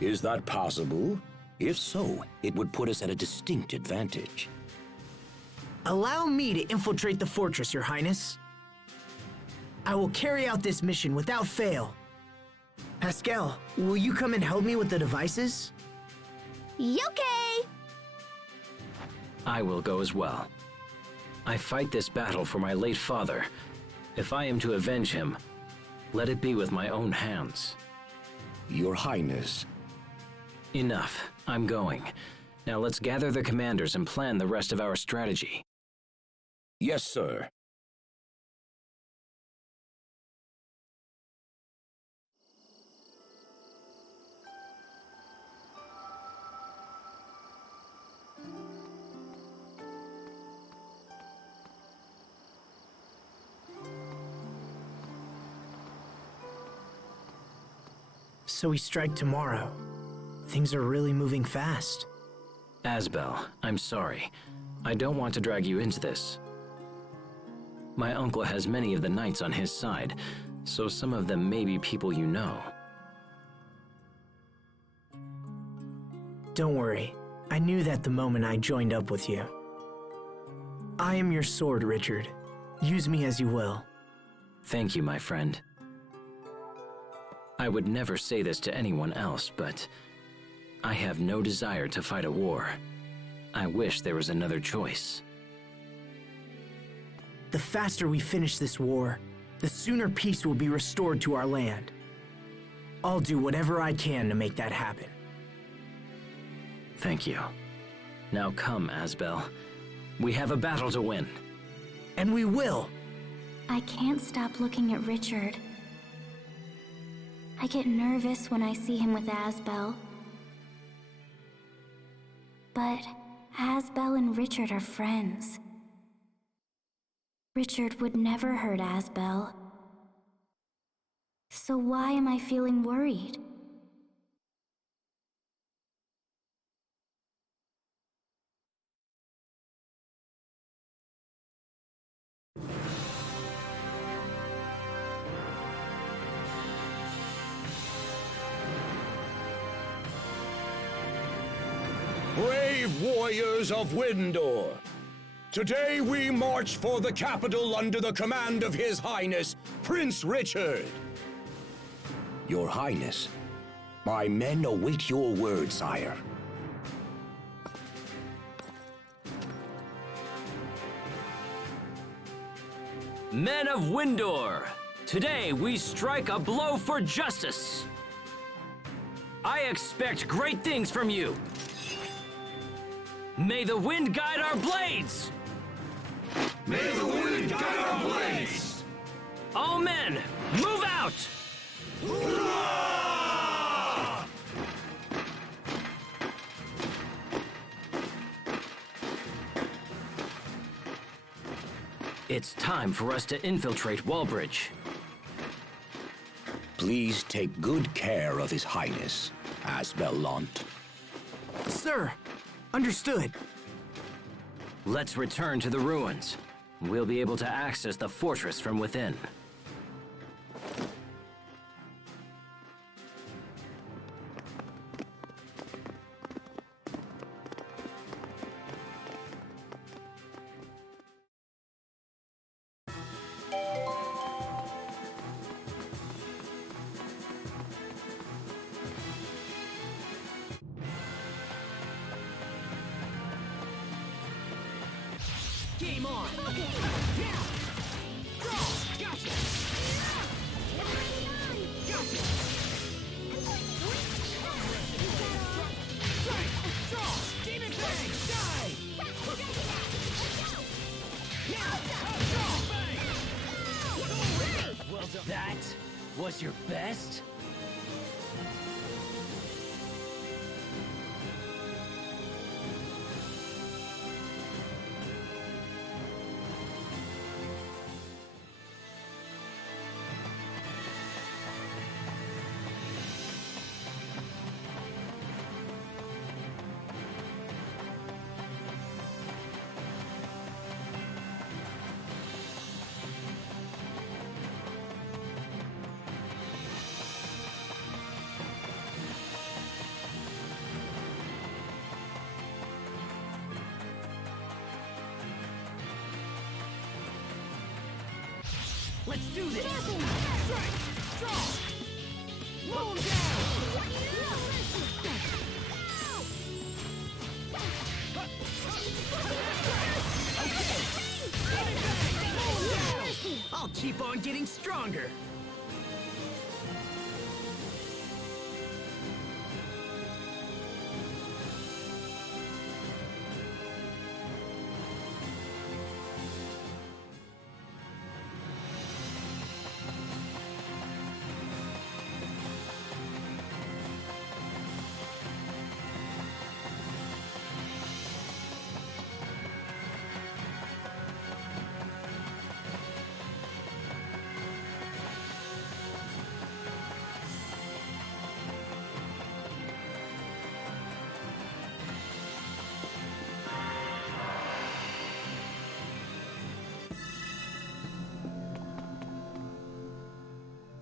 Is that possible? If so, it would put us at a distinct advantage. Allow me to infiltrate the fortress, Your Highness. I will carry out this mission without fail. Pascal, will you come and help me with the devices? Yoke! I will go as well. I fight this battle for my late father. If I am to avenge him, let it be with my own hands. Your Highness. Enough. I'm going. Now let's gather the commanders and plan the rest of our strategy. Yes, sir. So we strike tomorrow. Things are really moving fast. Asbel, I'm sorry. I don't want to drag you into this. My uncle has many of the knights on his side, so some of them may be people you know. Don't worry. I knew that the moment I joined up with you. I am your sword, Richard. Use me as you will. Thank you, my friend. I would never say this to anyone else, but I have no desire to fight a war. I wish there was another choice. The faster we finish this war, the sooner peace will be restored to our land. I'll do whatever I can to make that happen. Thank you. Now come, Asbel. We have a battle to win. And we will! I can't stop looking at Richard. I get nervous when I see him with Asbel. But Asbel and Richard are friends. Richard would never hurt Asbel. So why am I feeling worried? Brave warriors of Windor, today we march for the capital under the command of His Highness, Prince Richard. Your Highness, my men await your word, sire. Men of Windor, today we strike a blow for justice. I expect great things from you. May the wind guide our blades! May the wind guide our blades! All men, move out! It's time for us to infiltrate Wallbridge. Please take good care of His Highness, Asbel Lant. Sir, understood. Let's return to the ruins. We'll be able to access the fortress from within. Game on! Yeah! Draw! Gotcha! Gotcha! Strike! Draw! Demon Fang! Die! Yeah! Draw! Bang! Well done! That was your best? Let's do this! Strike! Draw! Roll down! Okay! I'll keep on getting stronger!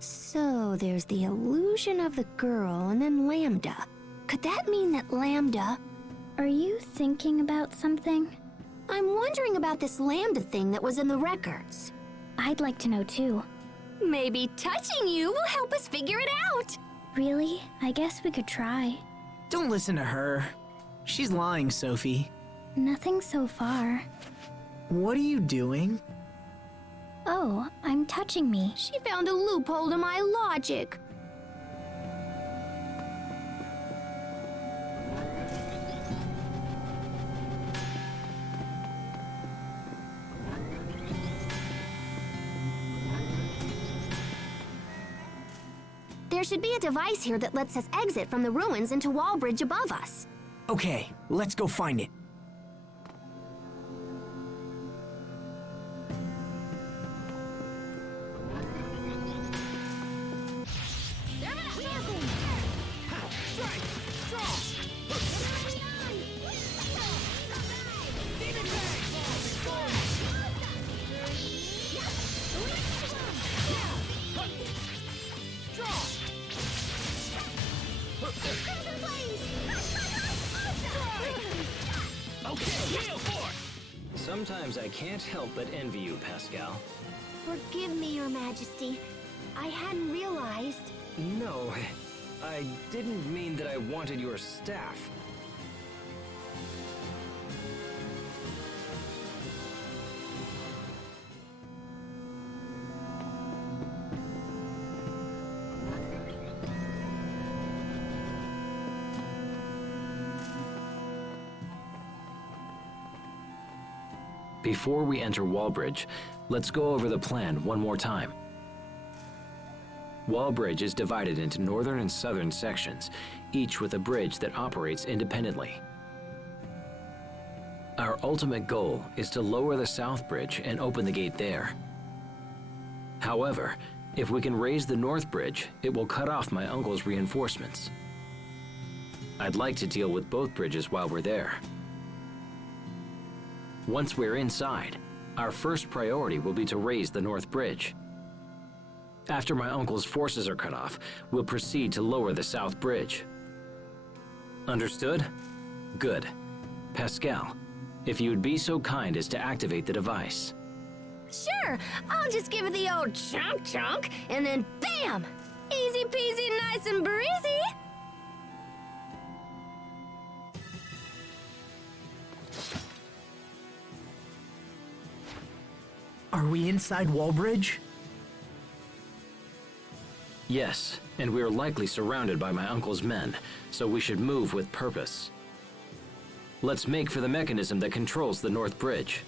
So there's the illusion of the girl and then Lambda. Could that mean that Lambda... Are you thinking about something? I'm wondering about this Lambda thing that was in the records. I'd like to know too. Maybe touching you will help us figure it out. Really? I guess we could try. Don't listen to her. She's lying, Sophie. Nothing so far. What are you doing? Oh, I'm touching me. She found a loophole to my logic. There should be a device here that lets us exit from the ruins into Wallbridge above us. Okay, let's go find it. Strike! Strong! Demon Bang! Strong! Okay, Gale Force! Sometimes I can't help but envy you, Pascal. Forgive me, Your Majesty. I hadn't realized. No, I didn't mean that I wanted your staff. Before we enter Wallbridge, let's go over the plan one more time. Wallbridge is divided into northern and southern sections, each with a bridge that operates independently. Our ultimate goal is to lower the south bridge and open the gate there. However, if we can raise the north bridge, it will cut off my uncle's reinforcements. I'd like to deal with both bridges while we're there. Once we're inside, our first priority will be to raise the north bridge. After my uncle's forces are cut off, we'll proceed to lower the south bridge. Understood? Good. Pascal, if you would be so kind as to activate the device. Sure, I'll just give it the old chunk, and then bam! Easy peasy, nice and breezy. Are we inside Wallbridge? Yes, and we are likely surrounded by my uncle's men, so we should move with purpose. Let's make for the mechanism that controls the north bridge.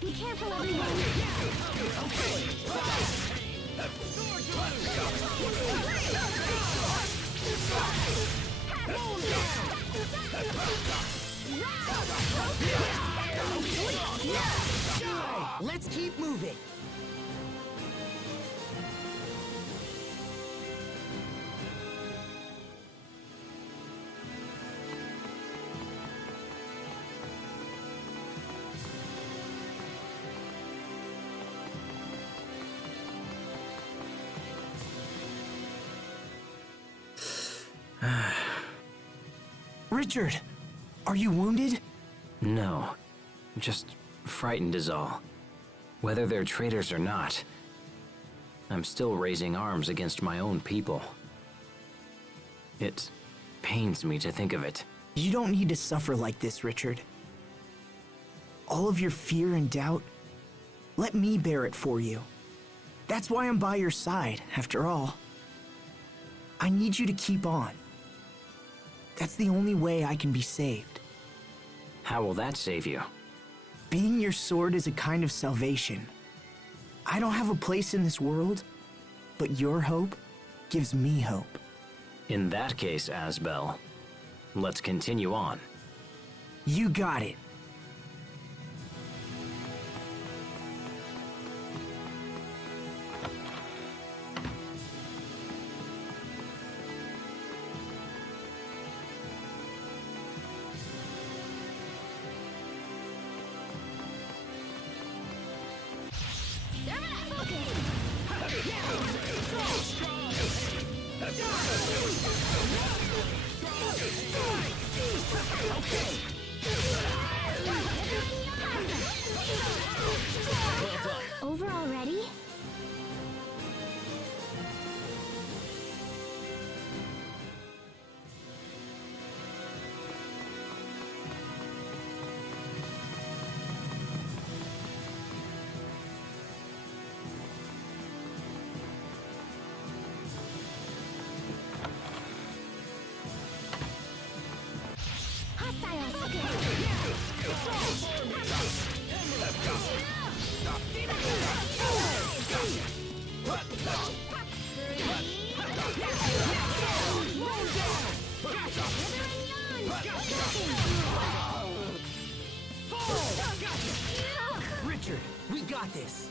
Be careful, everyone! Let's keep moving. Richard, are you wounded? No, just frightened is all. Whether they're traitors or not, I'm still raising arms against my own people. It pains me to think of it. You don't need to suffer like this, Richard. All of your fear and doubt, let me bear it for you. That's why I'm by your side, after all. I need you to keep on. That's the only way I can be saved. How will that save you? Being your sword is a kind of salvation. I don't have a place in this world, but your hope gives me hope. In that case, Asbel, let's continue on. You got it. Over already? Richard, we got this.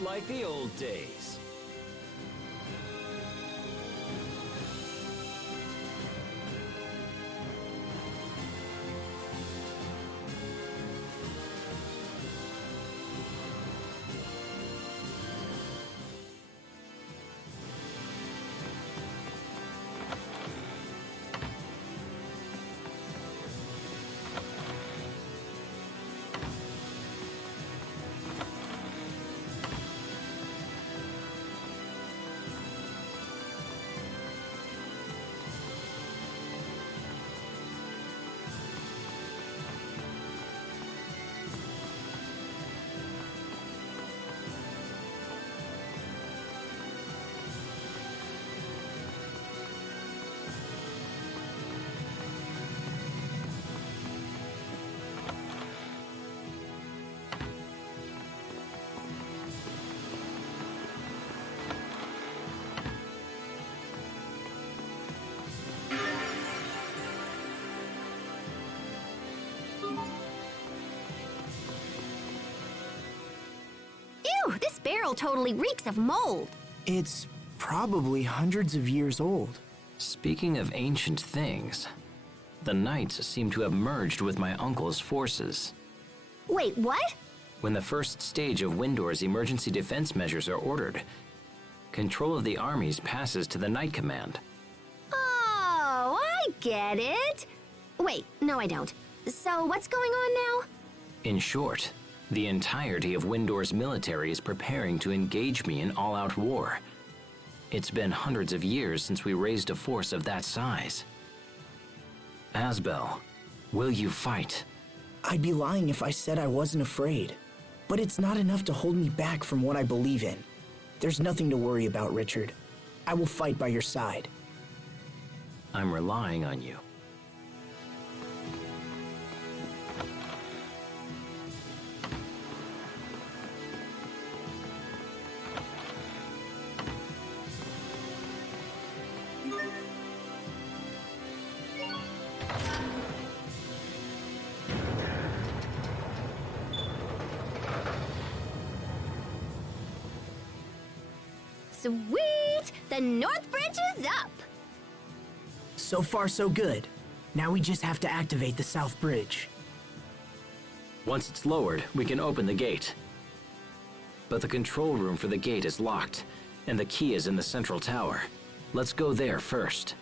Like the old days. Ew, this barrel totally reeks of mold. It's probably hundreds of years old. Speaking of ancient things, the knights seem to have merged with my uncle's forces. Wait, what? When the first stage of Windor's emergency defense measures are ordered, control of the armies passes to the Knight Command. Oh, I get it. Wait, no I don't. So what's going on now? In short, the entirety of Windor's military is preparing to engage me in all-out war. It's been hundreds of years since we raised a force of that size. Asbel, will you fight? I'd be lying if I said I wasn't afraid. But it's not enough to hold me back from what I believe in. There's nothing to worry about, Richard. I will fight by your side. I'm relying on you. Sweet! The North Bridge is up! So far, so good. Now we just have to activate the South Bridge. Once it's lowered, we can open the gate. But the control room for the gate is locked, and the key is in the central tower. Let's go there first.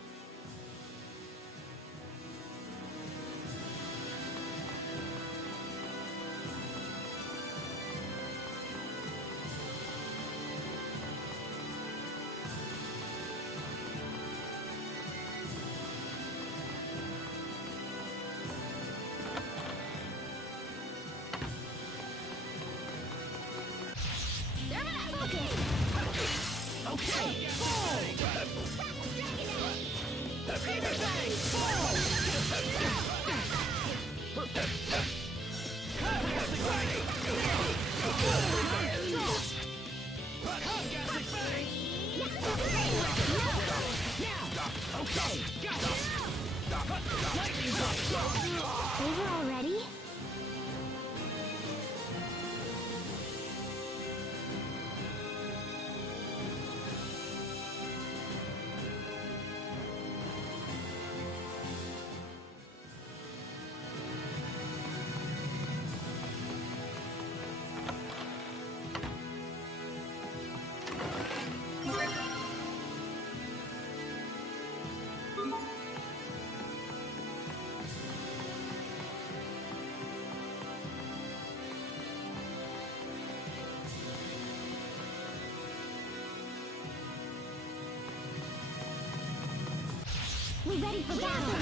Over already? We ready for battle?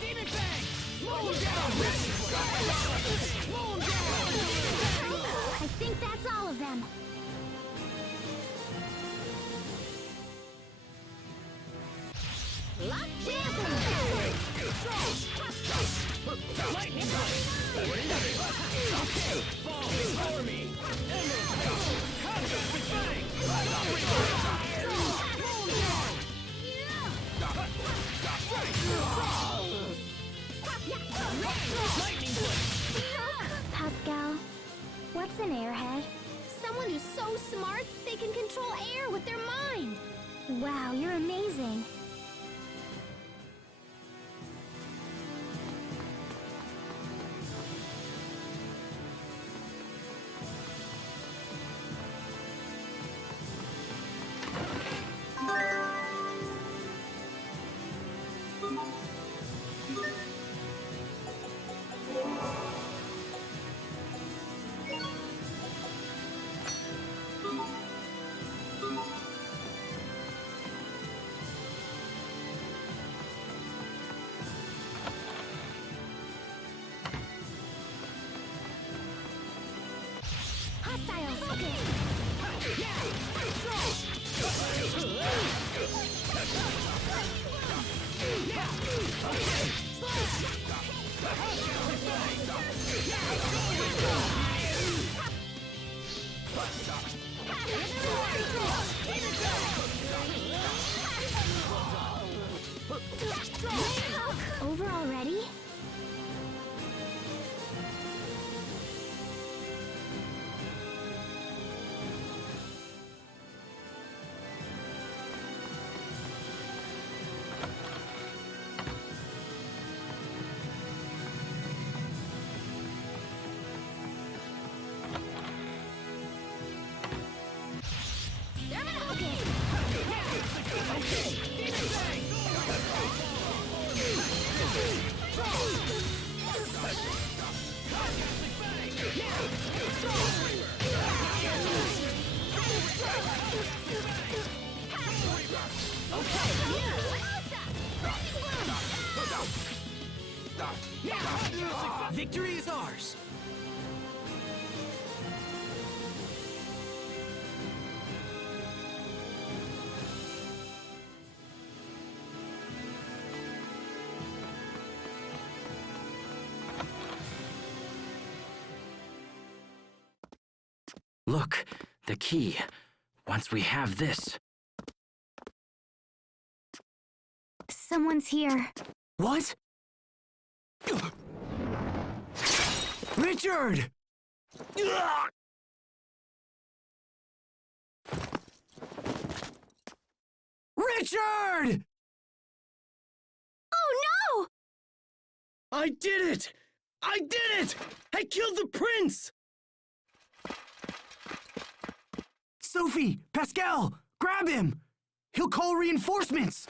Demon Fang! Slow him down! Slow him down! I think that's all of them. Lock jam! Lightning Blade! Okay, fall before me! Emerald! Contact Fang! Lightning Blade! Pascal, what's an airhead? Someone who's so smart they can control air with their mind. Wow, you're amazing. Over already? Victory is ours! Look, the key. Once we have this... Someone's here. What? Richard! Richard! Oh no! I did it! I did it! I killed the prince! Sophie! Pascal! Grab him! He'll call reinforcements!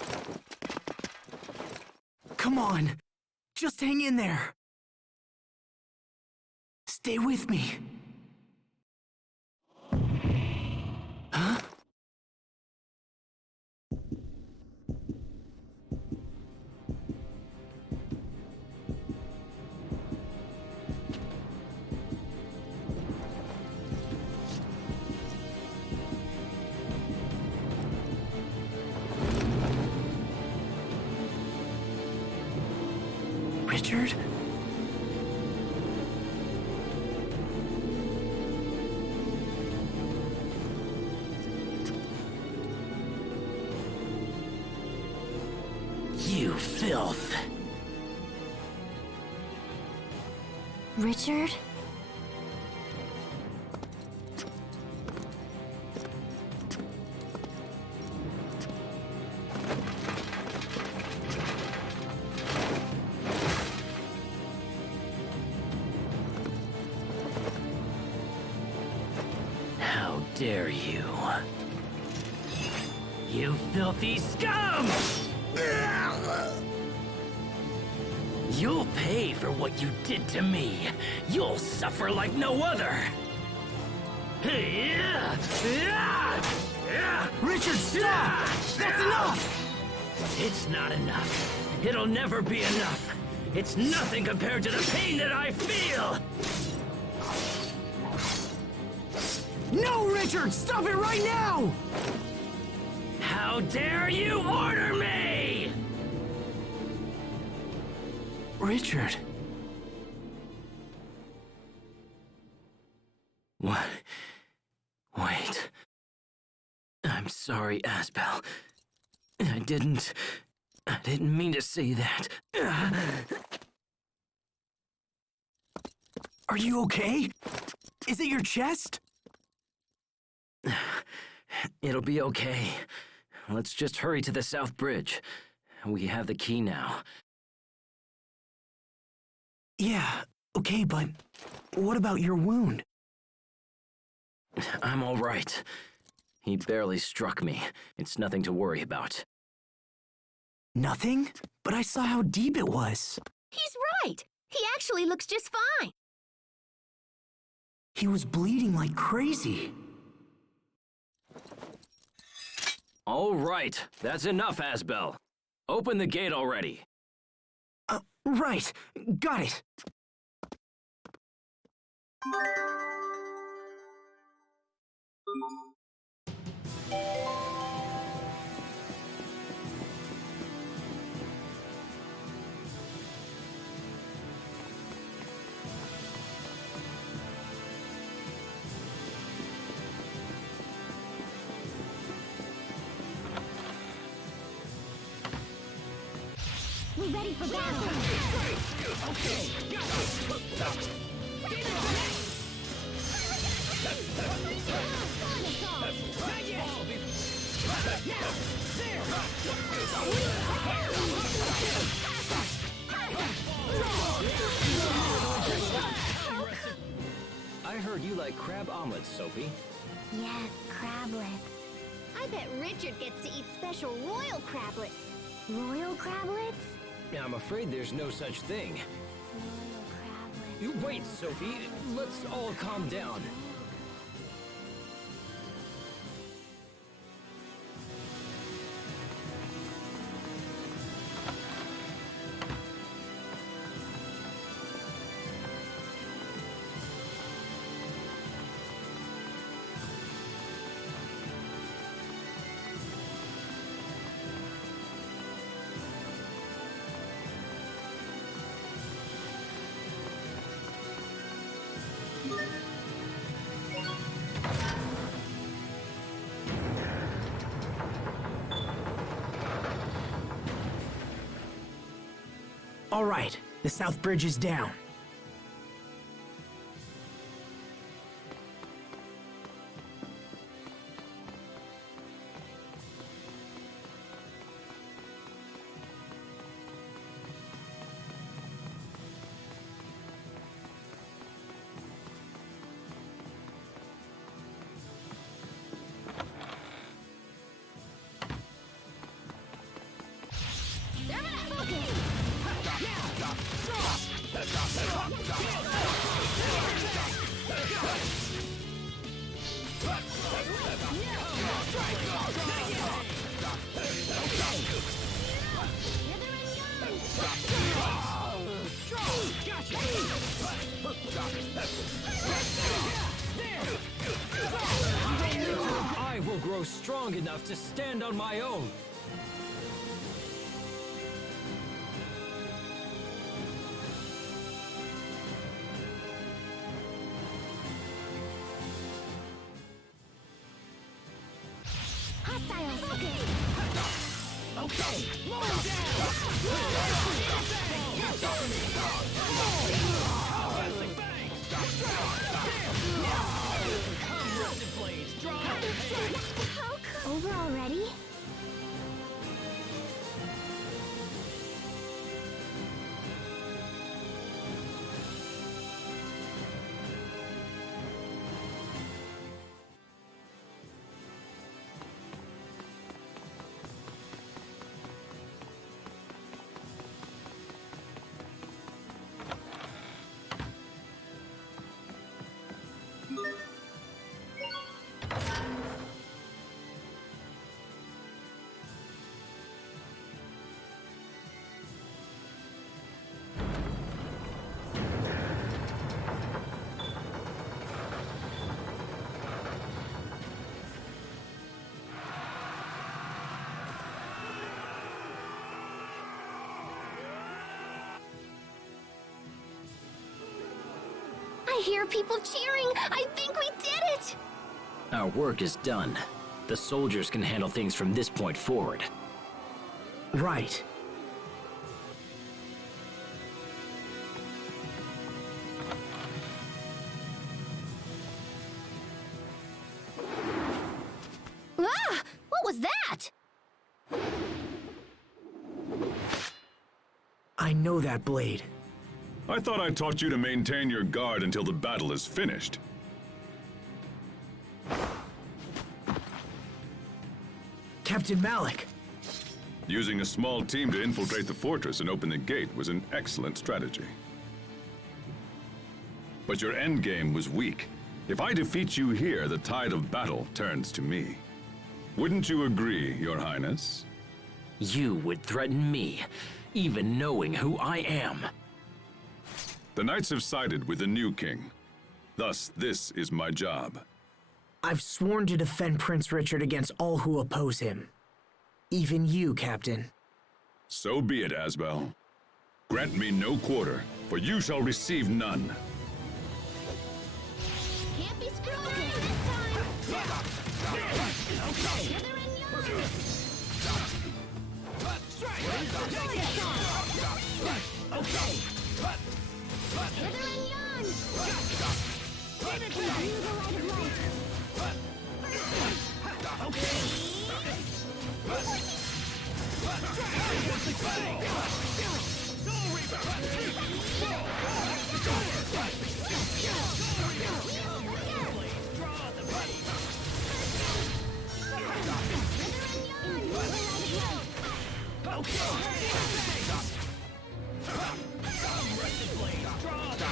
Come on! Just hang in there! Stay with me. Huh? Richard? You filth. Richard? How dare you? You filthy scum! You'll pay for what you did to me. You'll suffer like no other. Richard, stop! That's enough! It's not enough. It'll never be enough. It's nothing compared to the pain that I feel. No, Richard! Stop it right now! How dare you order me? Richard. What? Wait. I'm sorry, Asbel. I didn't mean to say that. Are you okay? Is it your chest? It'll be okay. Let's just hurry to the South Bridge. We have the key now. Yeah, okay, but what about your wound? I'm all right. He barely struck me. It's nothing to worry about. Nothing? But I saw how deep it was. He's right. He actually looks just fine. He was bleeding like crazy. All right, that's enough, Asbel. Open the gate already. Right. Got it. We're ready for battle! Okay, got it! Not yet! Now! I heard you like crab omelets, Sophie. Yes, crablets. I bet Richard gets to eat special royal crablets. Royal crablets? I'm afraid there's no such thing. Royal crablets. You wait, Sophie. Let's all calm down. All right, the South Bridge is down. I will grow strong enough to stand on my own. Okay, slow him down! Over already? I hear people cheering! I think we did it! Our work is done. The soldiers can handle things from this point forward. Right. Ah! What was that? I know that blade. I thought I taught you to maintain your guard until the battle is finished. Captain Malik. Using a small team to infiltrate the fortress and open the gate was an excellent strategy. But your endgame was weak. If I defeat you here, the tide of battle turns to me. Wouldn't you agree, Your Highness? You would threaten me, even knowing who I am. The knights have sided with the new king. Thus, this is my job. I've sworn to defend Prince Richard against all who oppose him. Even you, Captain. So be it, Asbel. Grant me no quarter, for you shall receive none. Can't be screwed around this time! Okay! Hither and yon! Strike! Okay! Hither and yon! Give it back! View the light of life! Okay! Soul Reaper! Draw the blade! Okay! Rusted blade! Draw the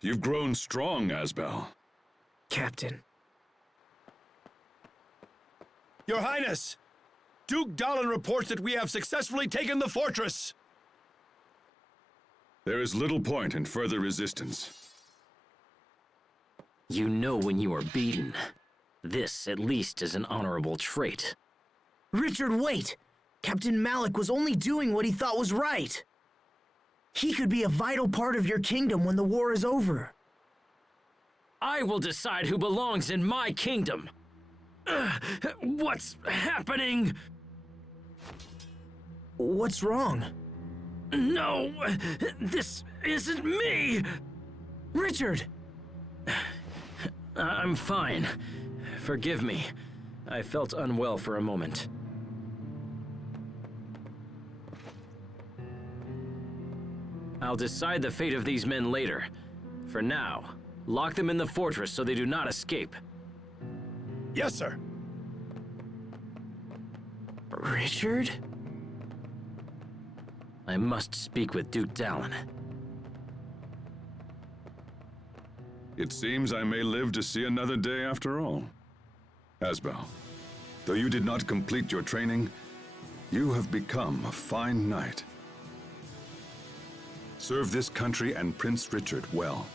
You've grown strong, Asbel. Captain. Your Highness! Duke Dallin reports that we have successfully taken the fortress! There is little point in further resistance. You know when you are beaten. This, at least, is an honorable trait. Richard, wait! Captain Malik was only doing what he thought was right. He could be a vital part of your kingdom when the war is over. I will decide who belongs in my kingdom. What's happening? What's wrong? No, this isn't me. Richard! I'm fine. Forgive me. I felt unwell for a moment. I'll decide the fate of these men later. For now, lock them in the fortress so they do not escape. Yes, sir. Richard? I must speak with Duke Dallin. It seems I may live to see another day after all. Asbel, though you did not complete your training, you have become a fine knight. Serve this country and Prince Richard well.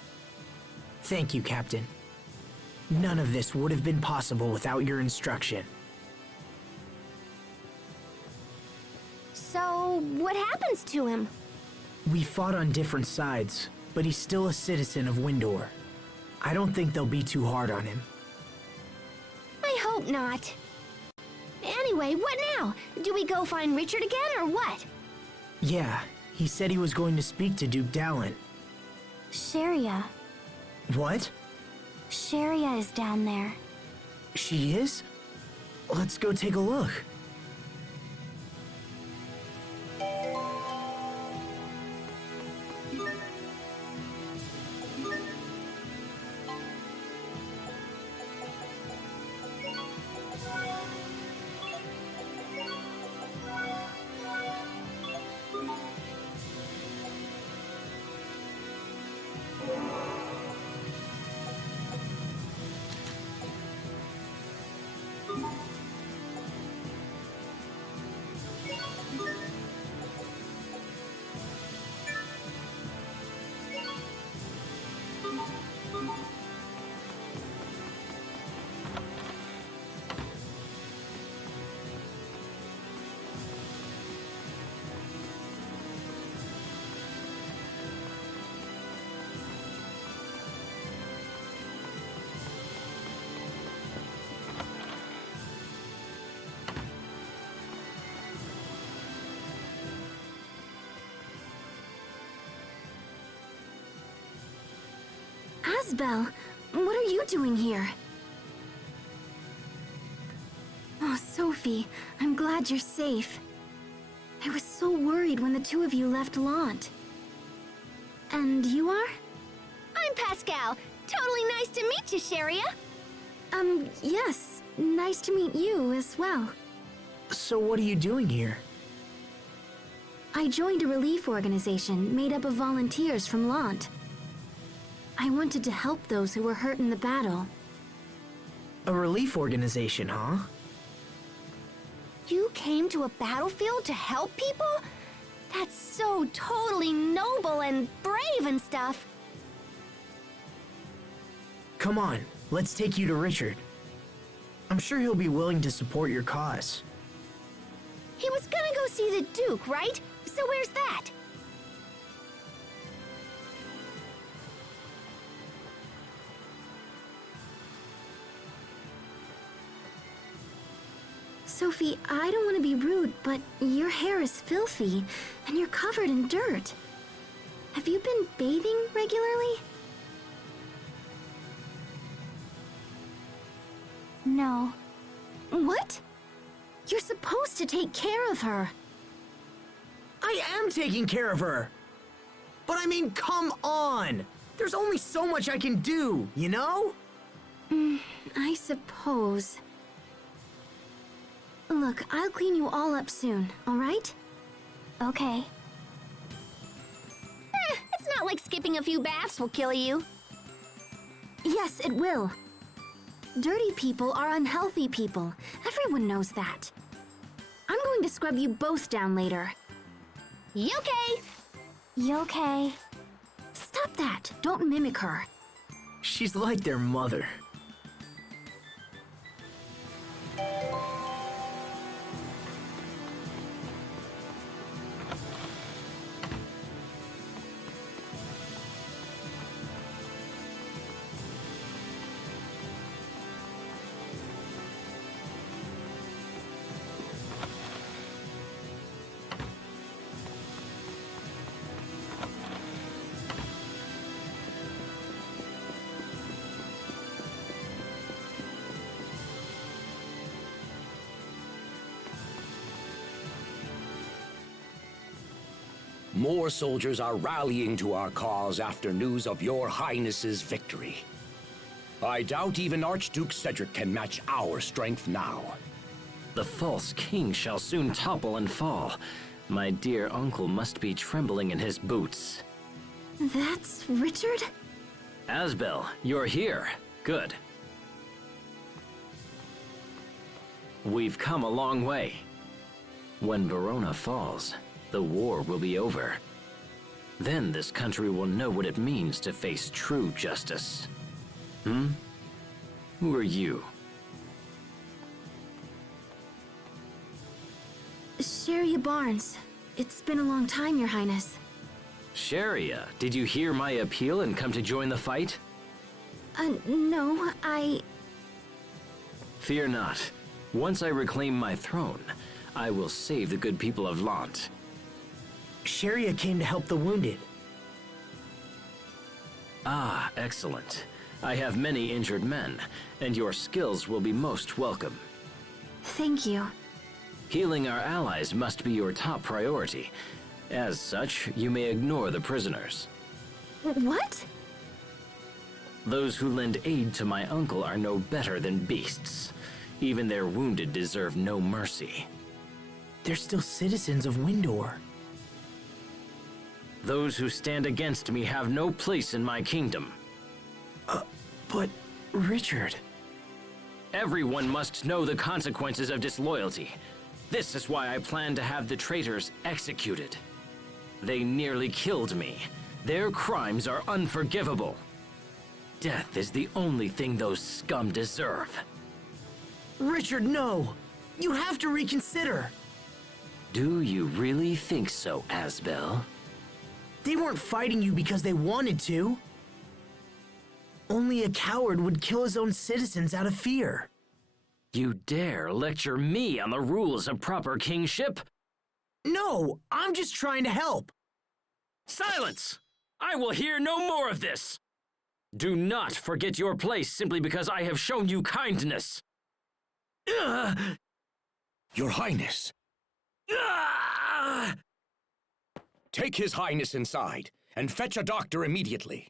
Thank you, Captain. None of this would have been possible without your instruction. So, what happens to him? We fought on different sides, but he's still a citizen of Windor. I don't think they'll be too hard on him. I hope not. Anyway, what now? Do we go find Richard again, or what? Yeah, he said he was going to speak to Duke Dallin. Sharia. What? Sharia is down there. She is? Let's go take a look. Asbel, what are you doing here? Oh, Sophie, I'm glad you're safe. I was so worried when the two of you left Lant. And you are? I'm Pascal. Totally nice to meet you, Sharia. Yes. Nice to meet you as well. So what are you doing here? I joined a relief organization made up of volunteers from Lant. I wanted to help those who were hurt in the battle. A relief organization, huh? You came to a battlefield to help people? That's so totally noble and brave and stuff. Come on, let's take you to Richard. I'm sure he'll be willing to support your cause. He was gonna go see the Duke, right? So where's that? Sophie, I don't want to be rude, but your hair is filthy, and you're covered in dirt. Have you been bathing regularly? No. What? You're supposed to take care of her. I am taking care of her! But I mean, come on! There's only so much I can do, you know? I suppose. Look, I'll clean you all up soon, all right? Okay. It's not like skipping a few baths will kill you. Yes, it will. Dirty people are unhealthy people. Everyone knows that. I'm going to scrub you both down later. Okay. You okay? Stop that. Don't mimic her. She's like their mother. More soldiers are rallying to our cause after news of your Highness's victory. I doubt even Archduke Cedric can match our strength now. The false king shall soon topple and fall. My dear uncle must be trembling in his boots. That's Richard? Asbel, you're here. Good. We've come a long way. When Verona falls, the war will be over. Then this country will know what it means to face true justice. Who are you? Sharia Barnes. It's been a long time, Your Highness. Sharia, did you hear my appeal and come to join the fight? No, Fear not. Once I reclaim my throne, I will save the good people of Lant. Sharia came to help the wounded. Ah, excellent. I have many injured men, and your skills will be most welcome. Thank you. Healing our allies must be your top priority. As such, you may ignore the prisoners. What? Those who lend aid to my uncle are no better than beasts. Even their wounded deserve no mercy. They're still citizens of Windor. Those who stand against me have no place in my kingdom. But Richard... Everyone must know the consequences of disloyalty. This is why I plan to have the traitors executed. They nearly killed me. Their crimes are unforgivable. Death is the only thing those scum deserve. Richard, no! You have to reconsider! Do you really think so, Asbel? They weren't fighting you because they wanted to. Only a coward would kill his own citizens out of fear. You dare lecture me on the rules of proper kingship? No, I'm just trying to help. Silence! I will hear no more of this! Do not forget your place simply because I have shown you kindness. Your Highness! Take His Highness inside, and fetch a doctor immediately.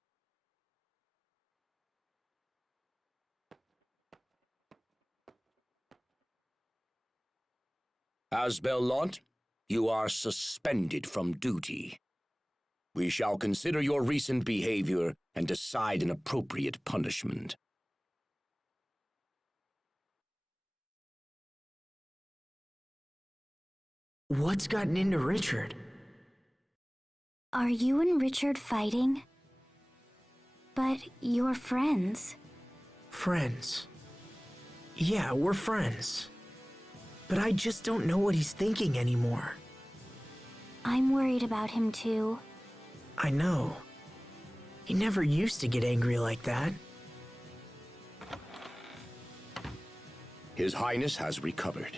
Asbel Lant, you are suspended from duty. We shall consider your recent behavior and decide an appropriate punishment. What's gotten into Richard? Are you and Richard fighting? But you're friends. Friends. Yeah, we're friends. But I just don't know what he's thinking anymore. I'm worried about him too. I know. He never used to get angry like that. His Highness has recovered.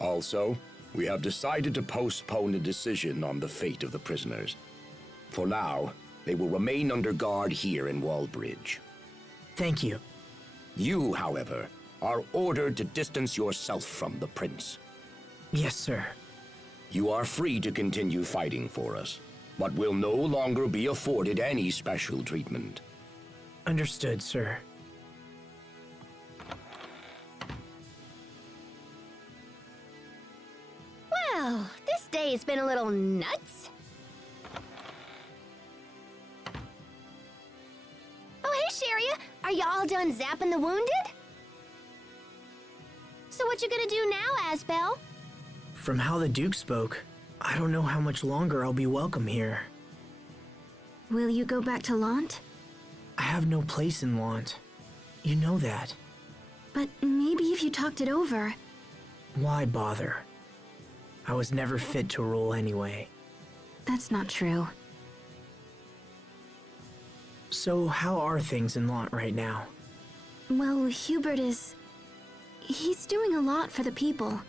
Also, we have decided to postpone a decision on the fate of the prisoners. For now, they will remain under guard here in Wallbridge. Thank you. You, however, are ordered to distance yourself from the prince. Yes, sir. You are free to continue fighting for us, but will no longer be afforded any special treatment. Understood, sir. Well, this day's been a little nuts. Oh, hey, Sharia. Are y'all done zapping the wounded? So what you gonna do now, Asbel? From how the Duke spoke, I don't know how much longer I'll be welcome here. Will you go back to Lant? I have no place in Lant. You know that. But maybe if you talked it over... Why bother? I was never fit to rule anyway. That's not true. So how are things in Lant right now? Well, Hubert is... He's doing a lot for the people.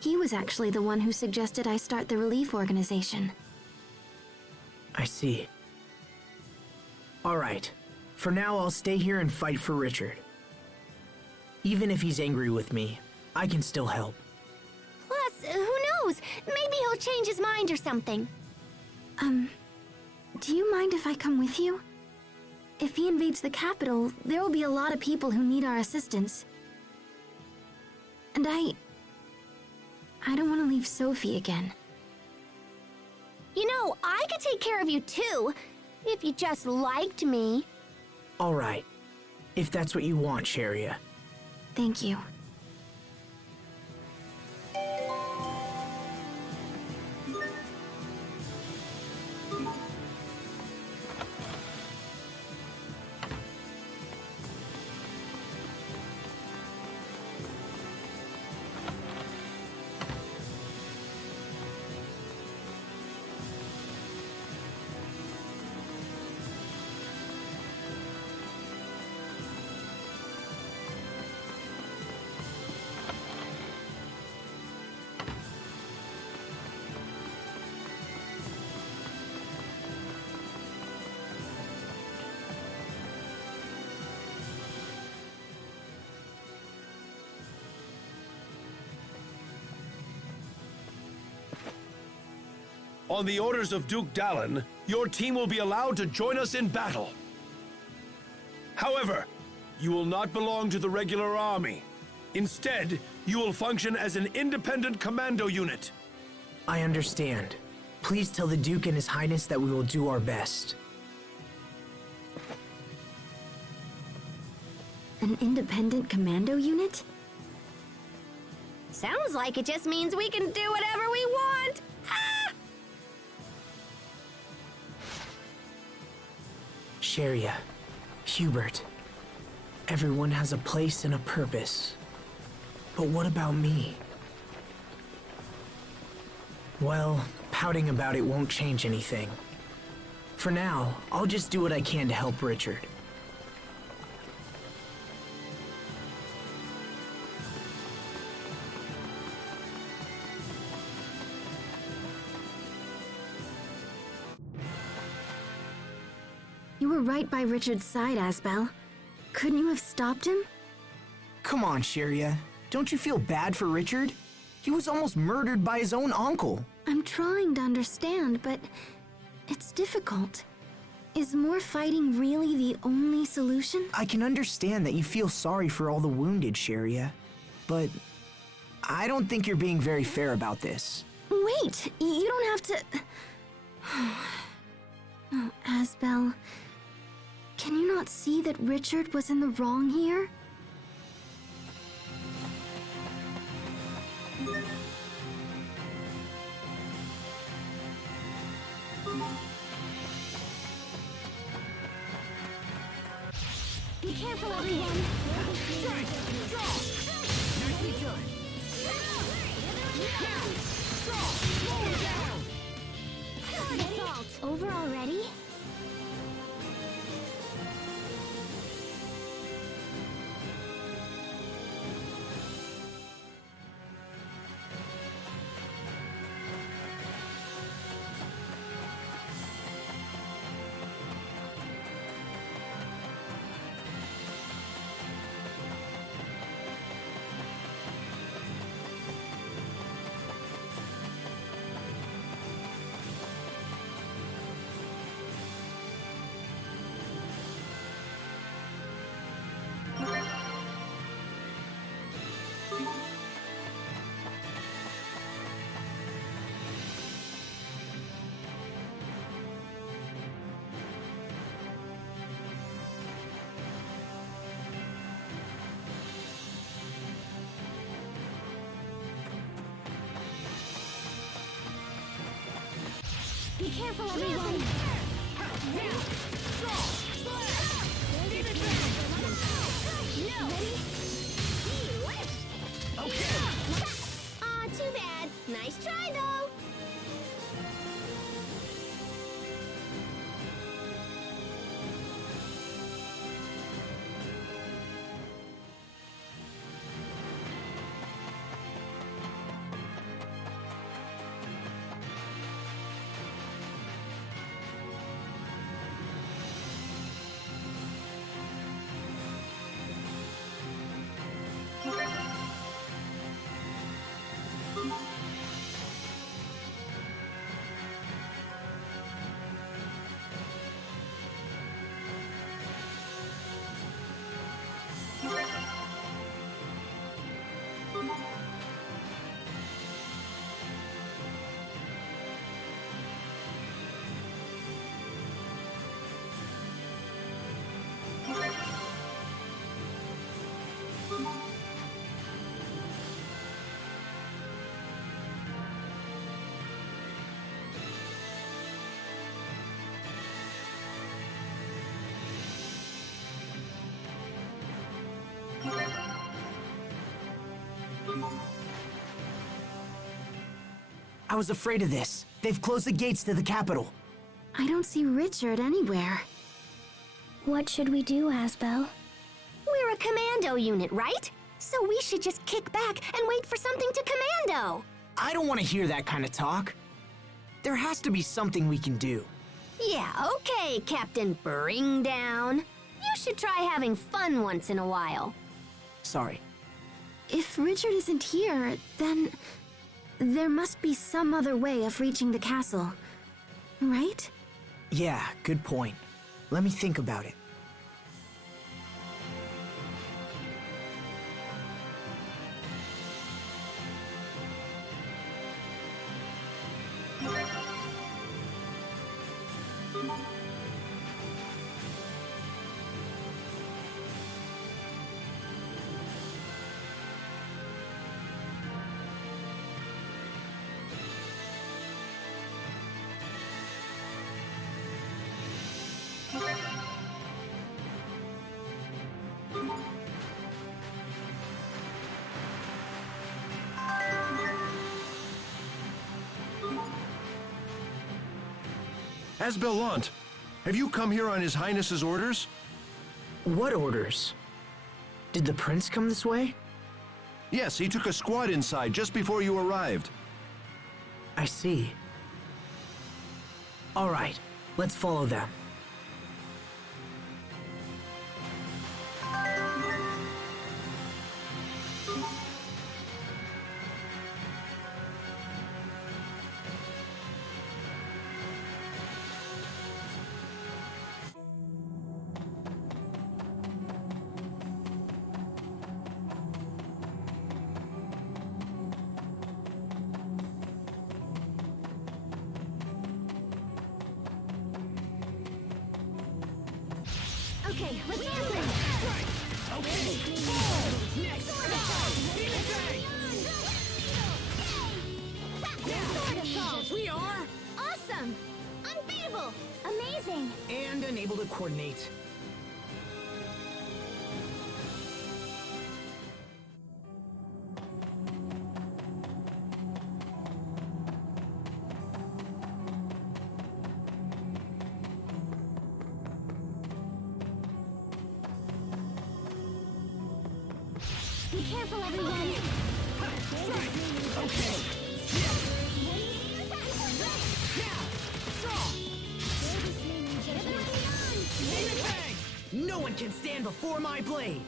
He was actually the one who suggested I start the relief organization. I see. Alright. For now, I'll stay here and fight for Richard. Even if he's angry with me, I can still help. Plus, who knows? Maybe he'll change his mind or something. Do you mind if I come with you? If he invades the capital, there will be a lot of people who need our assistance. And I don't want to leave Sophie again. You know, I could take care of you too, if you just liked me. Alright. If that's what you want, Sharia. Thank you. On the orders of Duke Dallin, your team will be allowed to join us in battle. However, you will not belong to the regular army. Instead, you will function as an independent commando unit. I understand. Please tell the Duke and His Highness that we will do our best. An independent commando unit? Sounds like it just means we can do whatever we want. Ah! Sharia, Hubert, everyone has a place and a purpose. But what about me? Well, pouting about it won't change anything. For now, I'll just do what I can to help Richard. You were right by Richard's side, Asbel. Couldn't you have stopped him? Come on, Sharia. Don't you feel bad for Richard? He was almost murdered by his own uncle. I'm trying to understand, but it's difficult. Is more fighting really the only solution? I can understand that you feel sorry for all the wounded, Sharia. But I don't think you're being very fair about this. Wait, you don't have to... Oh, Asbel, can you not see that Richard was in the wrong here? Be careful, everyone. Strike! Draw! Nicely done! Draw! Slow it down! Hard assault. Over already? Be careful, everyone. Draw! Slash! No! Okay! Aw, too bad. Nice try, though. I was afraid of this. They've closed the gates to the capital. I don't see Richard anywhere. What should we do, Asbel? We're a commando unit, right? So we should just kick back and wait for something to commando. I don't want to hear that kind of talk. There has to be something we can do. Yeah, okay, Captain Bring Down. You should try having fun once in a while. Sorry. If Richard isn't here, then there must be some other way of reaching the castle, right? Yeah, good point. Let me think about it. Asbelant, have you come here on His Highness's orders? What orders? Did the prince come this way? Yes, he took a squad inside just before you arrived. I see. All right, let's follow them. Okay, let's do this. Okay! Next! Demon Fang! Sword assault. We are! Awesome! Unbeatable! Amazing! And unable to coordinate. Be careful, everyone! Okay! Demon Fang! No one can stand before my blade!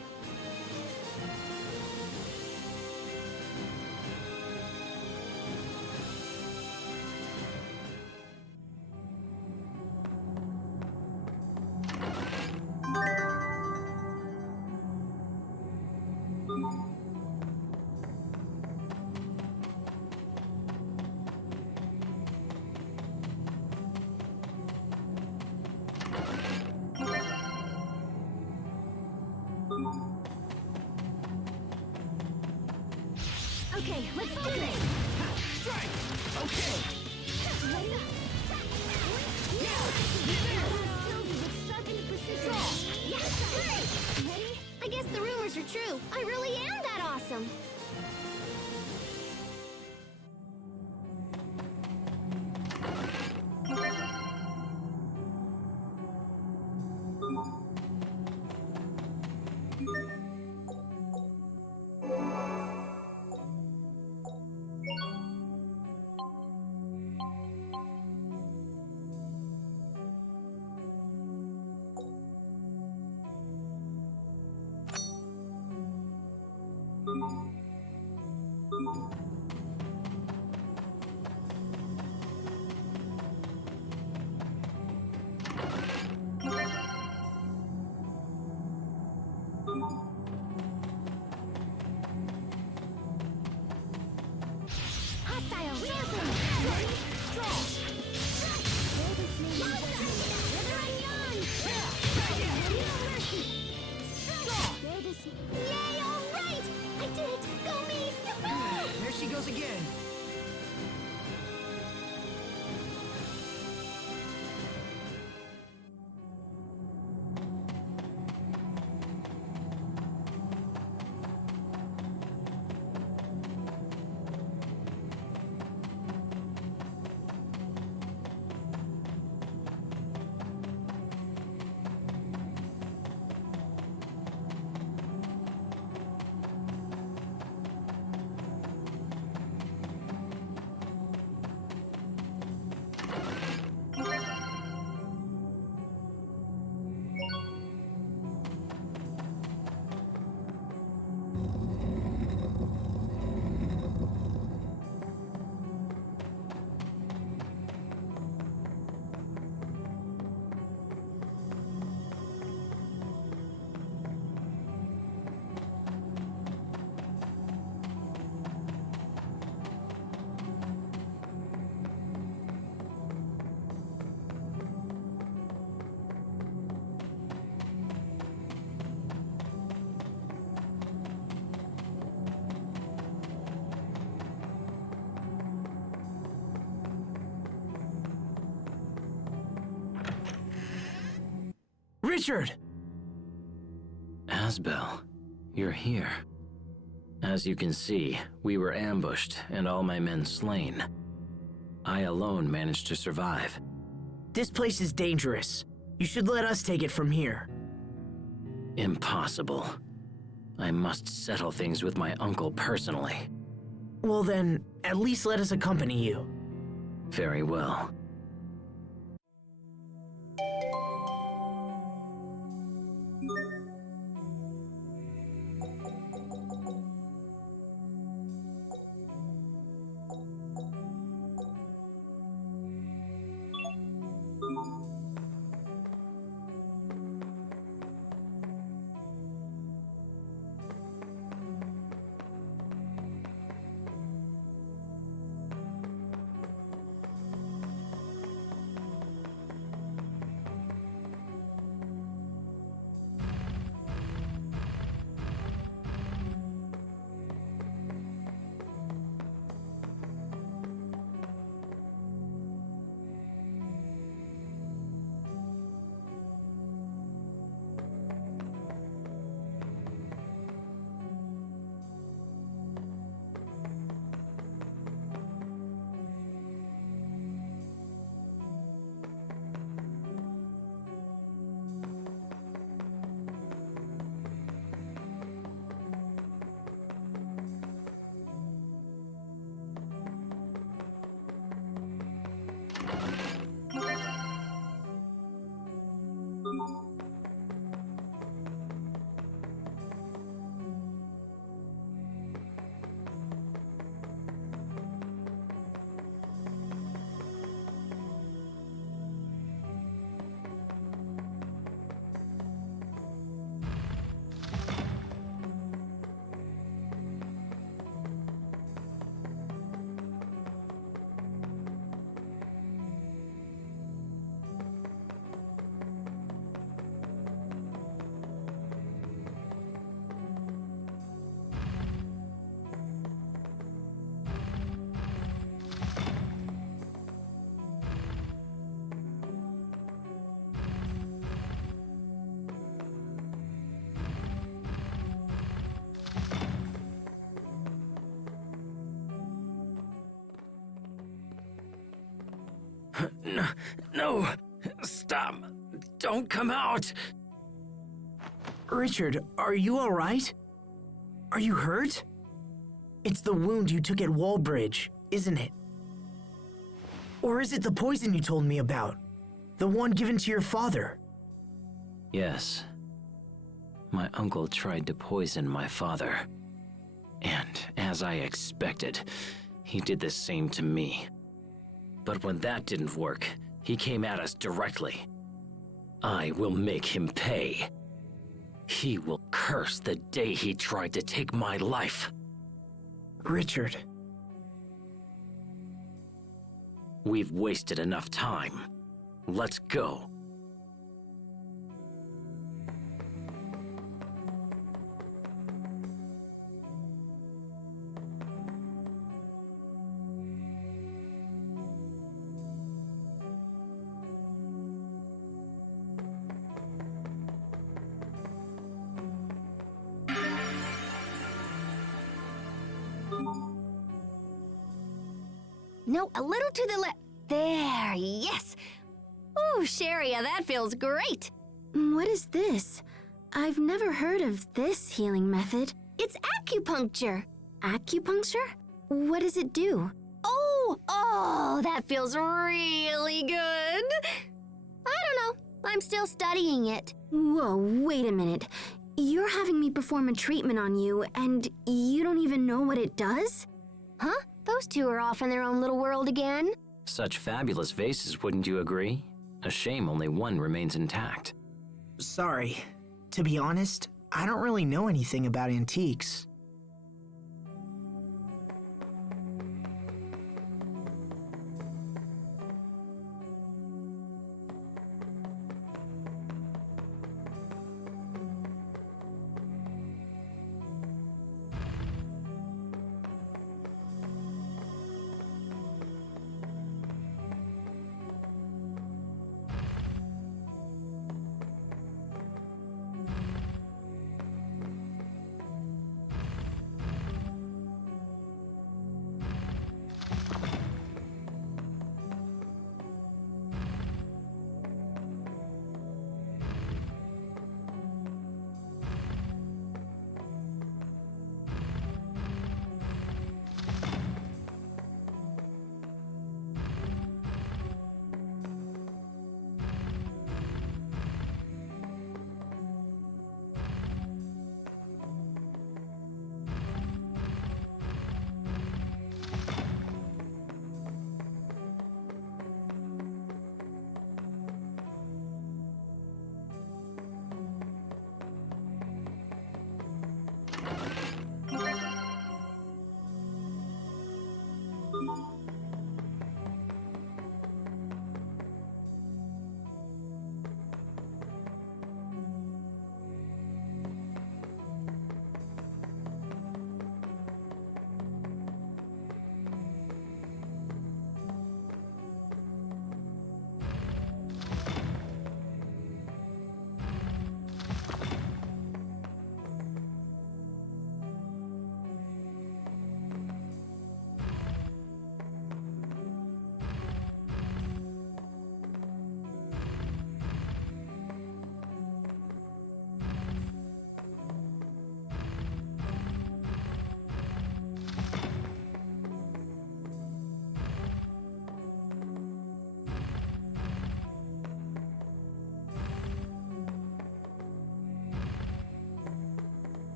Okay, let's do this! Strike! Okay! Sylvie with sharpened precision! Yes! Ready? I guess the rumors are true. I really am that awesome. Hostile rampage! Ready? Strong! Withering yawn! No mercy! Yay, all right! I did it! Go me! Yahoo! There she goes again. Richard! Asbel, you're here. As you can see, we were ambushed and all my men slain. I alone managed to survive. This place is dangerous. You should let us take it from here. Impossible. I must settle things with my uncle personally. Well then, at least let us accompany you. Very well. No! Stop! Don't come out! Richard, are you alright? Are you hurt? It's the wound you took at Wallbridge, isn't it? Or is it the poison you told me about? The one given to your father? Yes. My uncle tried to poison my father. And, as I expected, he did the same to me. But when that didn't work, he came at us directly. I will make him pay. He will curse the day he tried to take my life. Richard. We've wasted enough time. Let's go. No, a little to the left. There, yes. Ooh, Sharia, that feels great. What is this? I've never heard of this healing method. It's acupuncture. Acupuncture? What does it do? Oh, that feels really good. I don't know. I'm still studying it. Whoa, wait a minute. You're having me perform a treatment on you, and you don't even know what it does? Huh? Those two are off in their own little world again. Such fabulous vases, wouldn't you agree? A shame only one remains intact. Sorry. To be honest, I don't really know anything about antiques.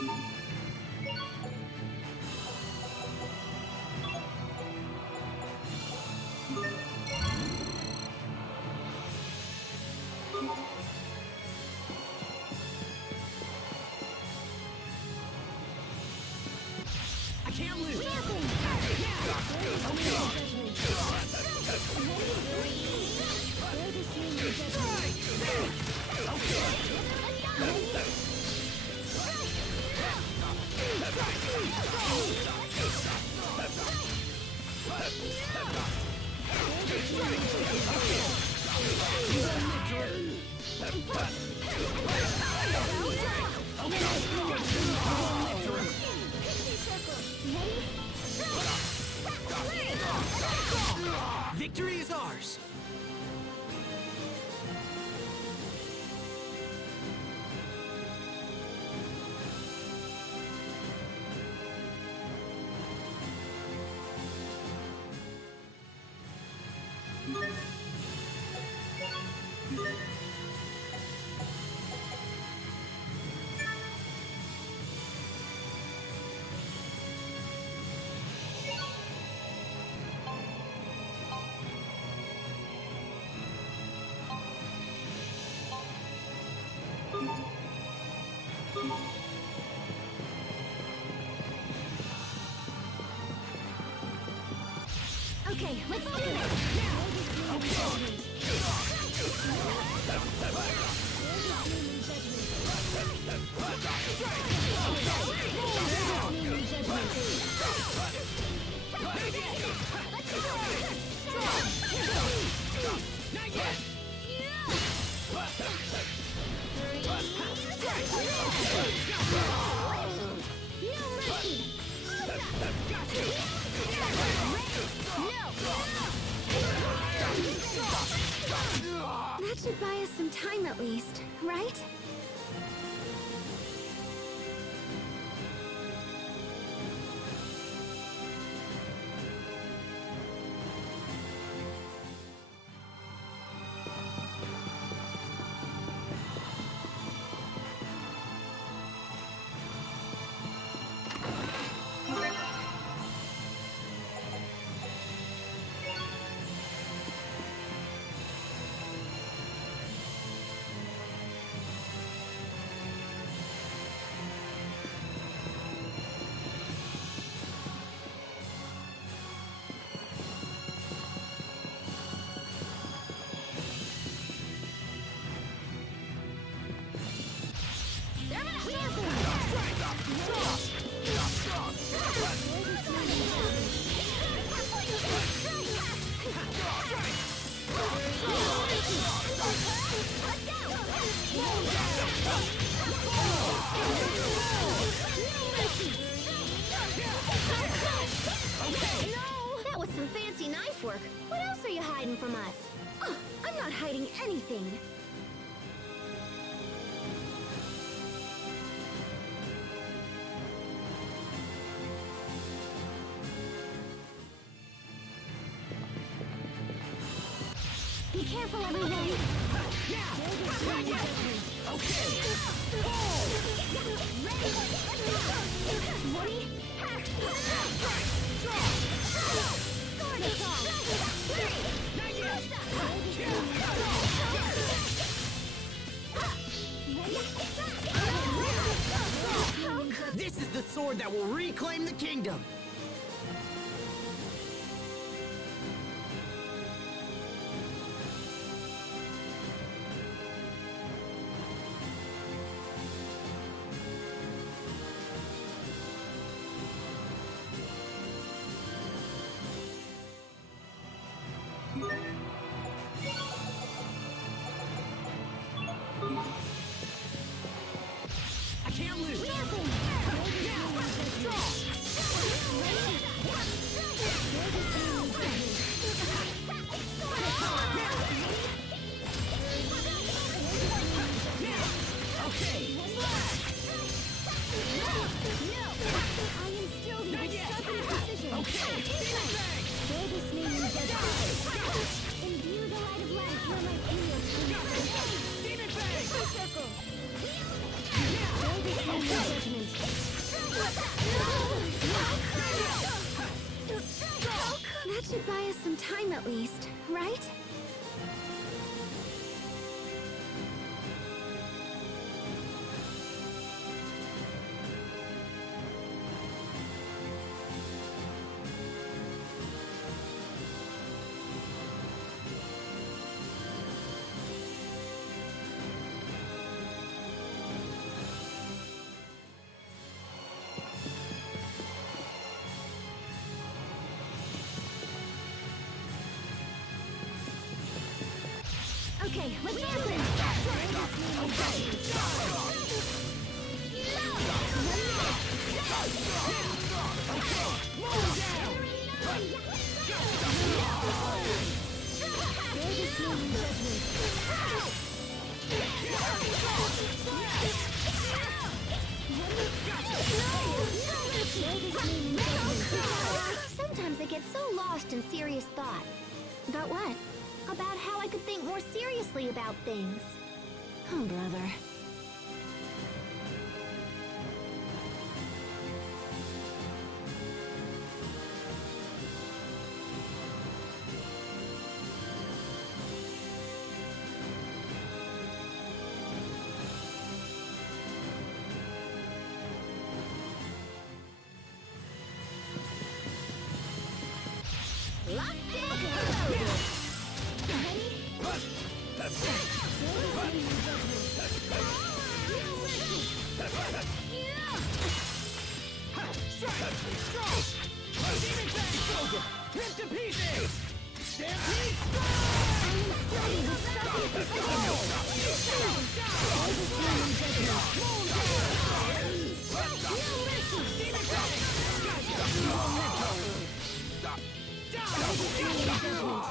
I can't lose. Victory is ours. Okay, let's do it! That should buy us some time at least, right? That was some fancy knife work. What else are you hiding from us? Oh, I'm not hiding anything. Be careful, everyone. This is the sword that will reclaim the kingdom. I can't lose. at least, right? Okay, let's dance it! Sometimes I get so lost in serious thought. About what? About how I could think more seriously about things. Oh, brother.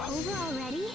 Over already?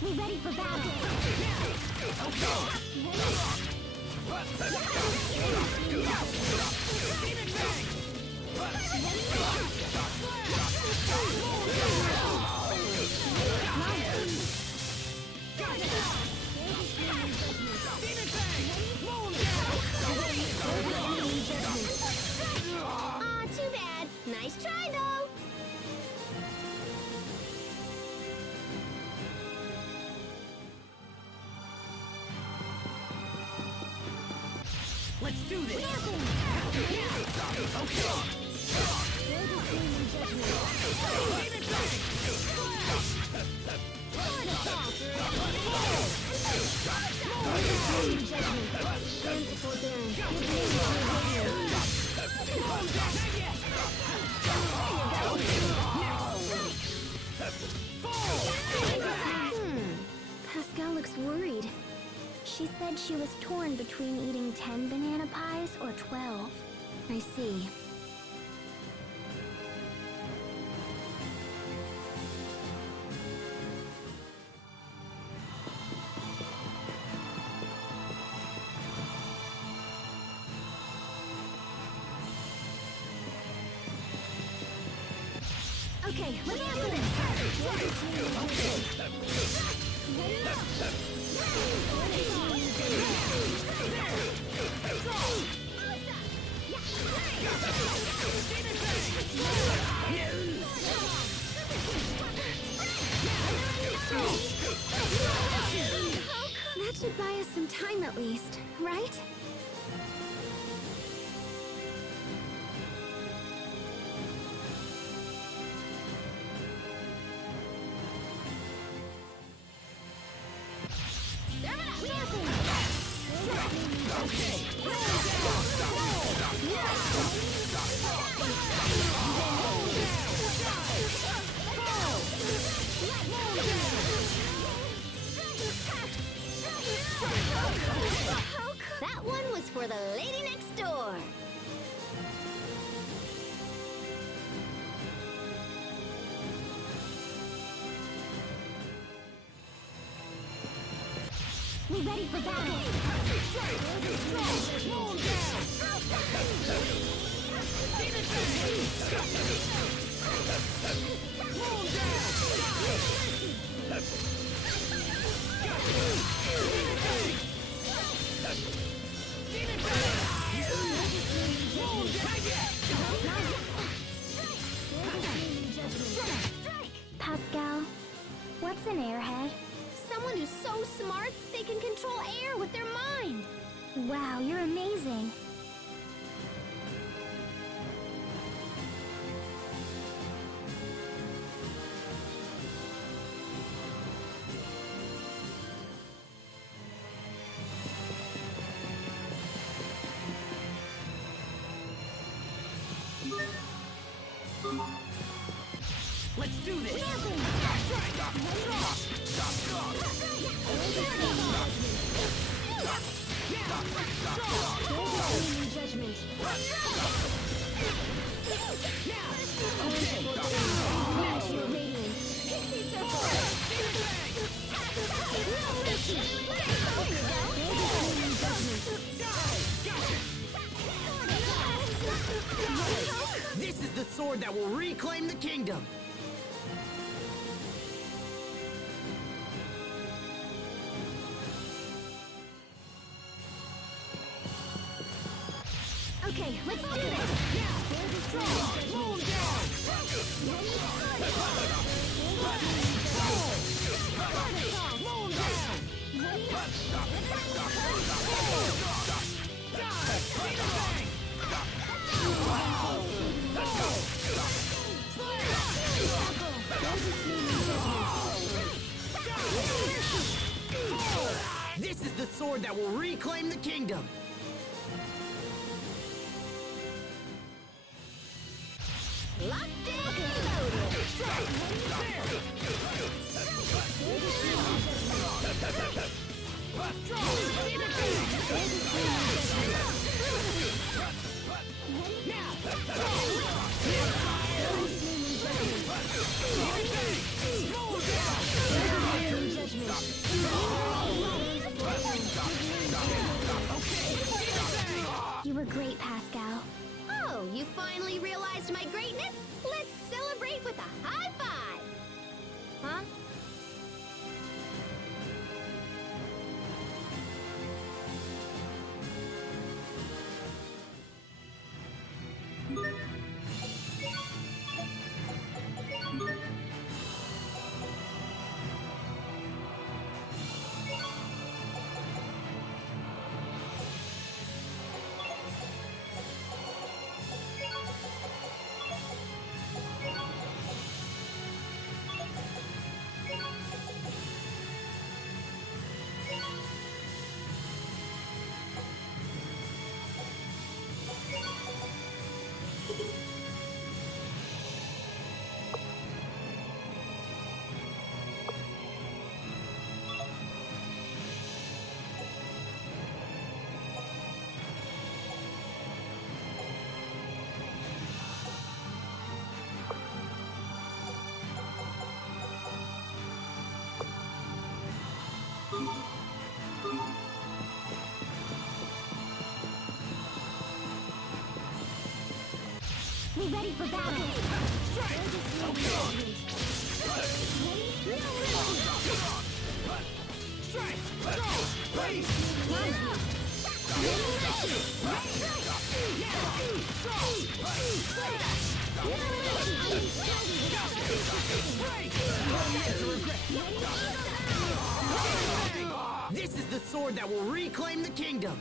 Be ready for battle! Aw, too bad. Nice try, though. Let's do this! she was torn between eating 10 banana pies or 12. I see. Okay, let's do this! That should buy us some time at least, right? That one was for the lady next door. We're ready for battle! Pascal, what's an airhead? Someone who's so smart they can control air with their mind. Wow, you're amazing. Let's do this! This is the sword that will reclaim the kingdom! Okay, let's do this! This is the sword that will reclaim the kingdom! Locked in and loaded. You were great, Pascal. Oh, you finally realized my greatness? Let's celebrate with a high five! Huh? ready for battle. This is the sword that will reclaim the kingdom.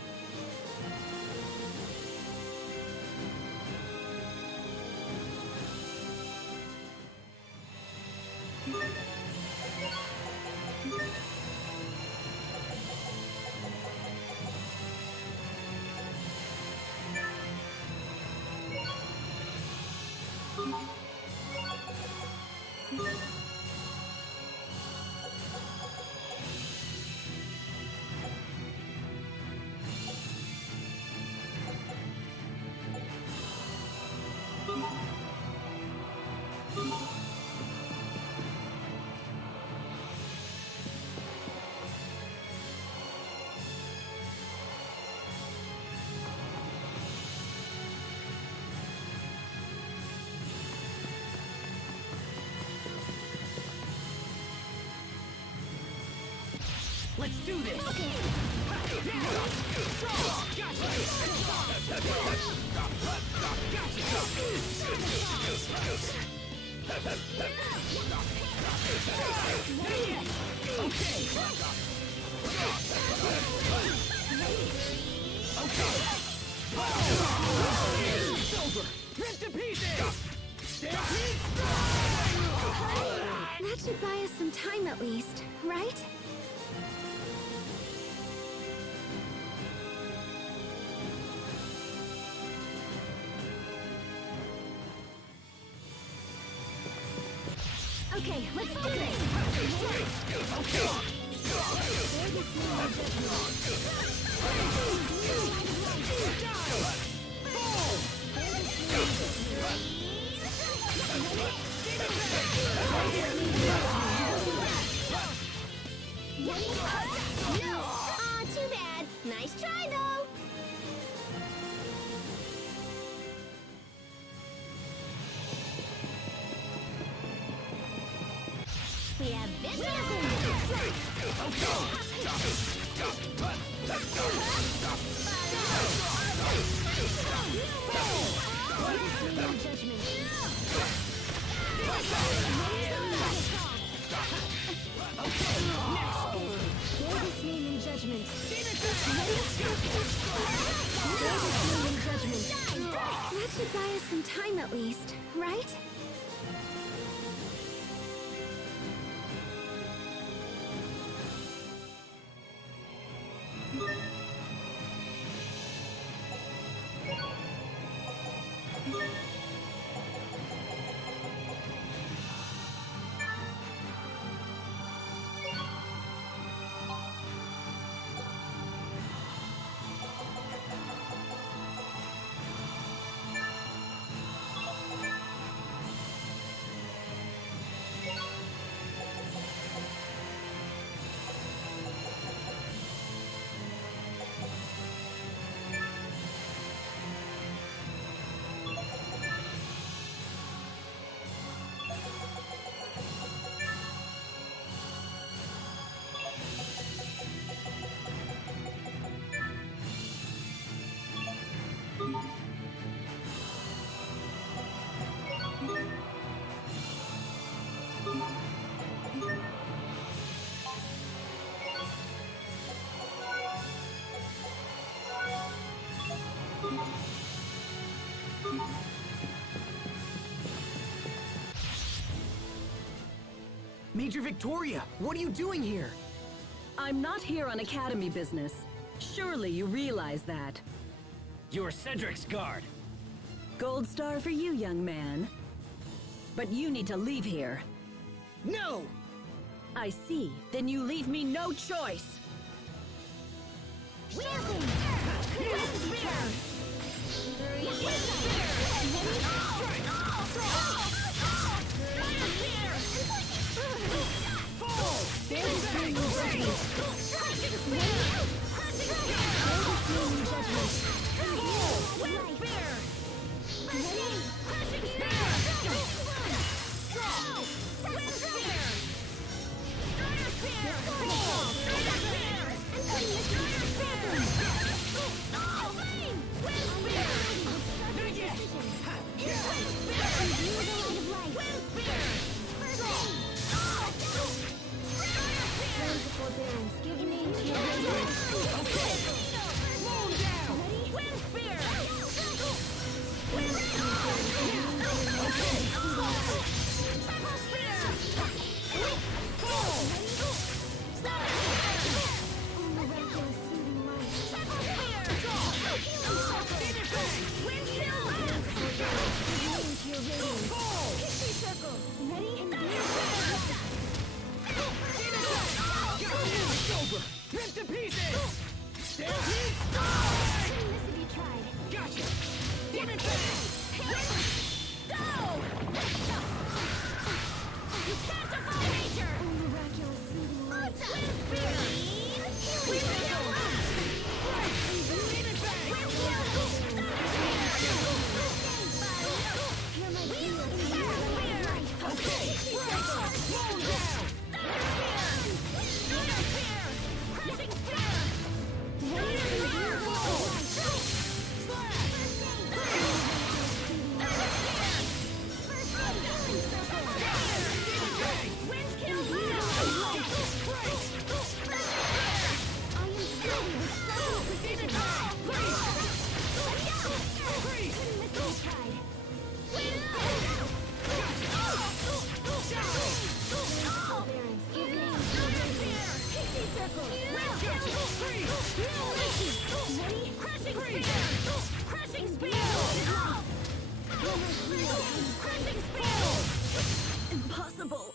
Let's do this! Rest in pieces! That should buy us some time at least, right? Okay, let's do this! Aw, too bad. Nice try, though. We have That should buy us some time at least, right? Major Victoria, what are you doing here? I'm not here on Academy business. Surely you realize that. You're Cedric's guard. Gold star for you, young man. But you need to leave here. No! I see. Then you leave me no choice. It's over! Rip to pieces! Stand here! Gotcha! Demon Fang! Go! You can't defy nature! Miraculous fleeting light. Demon Fang! You're my hero. Okay! Roll down! Crushing spear! Crushing spear! Crushing spear! Impossible.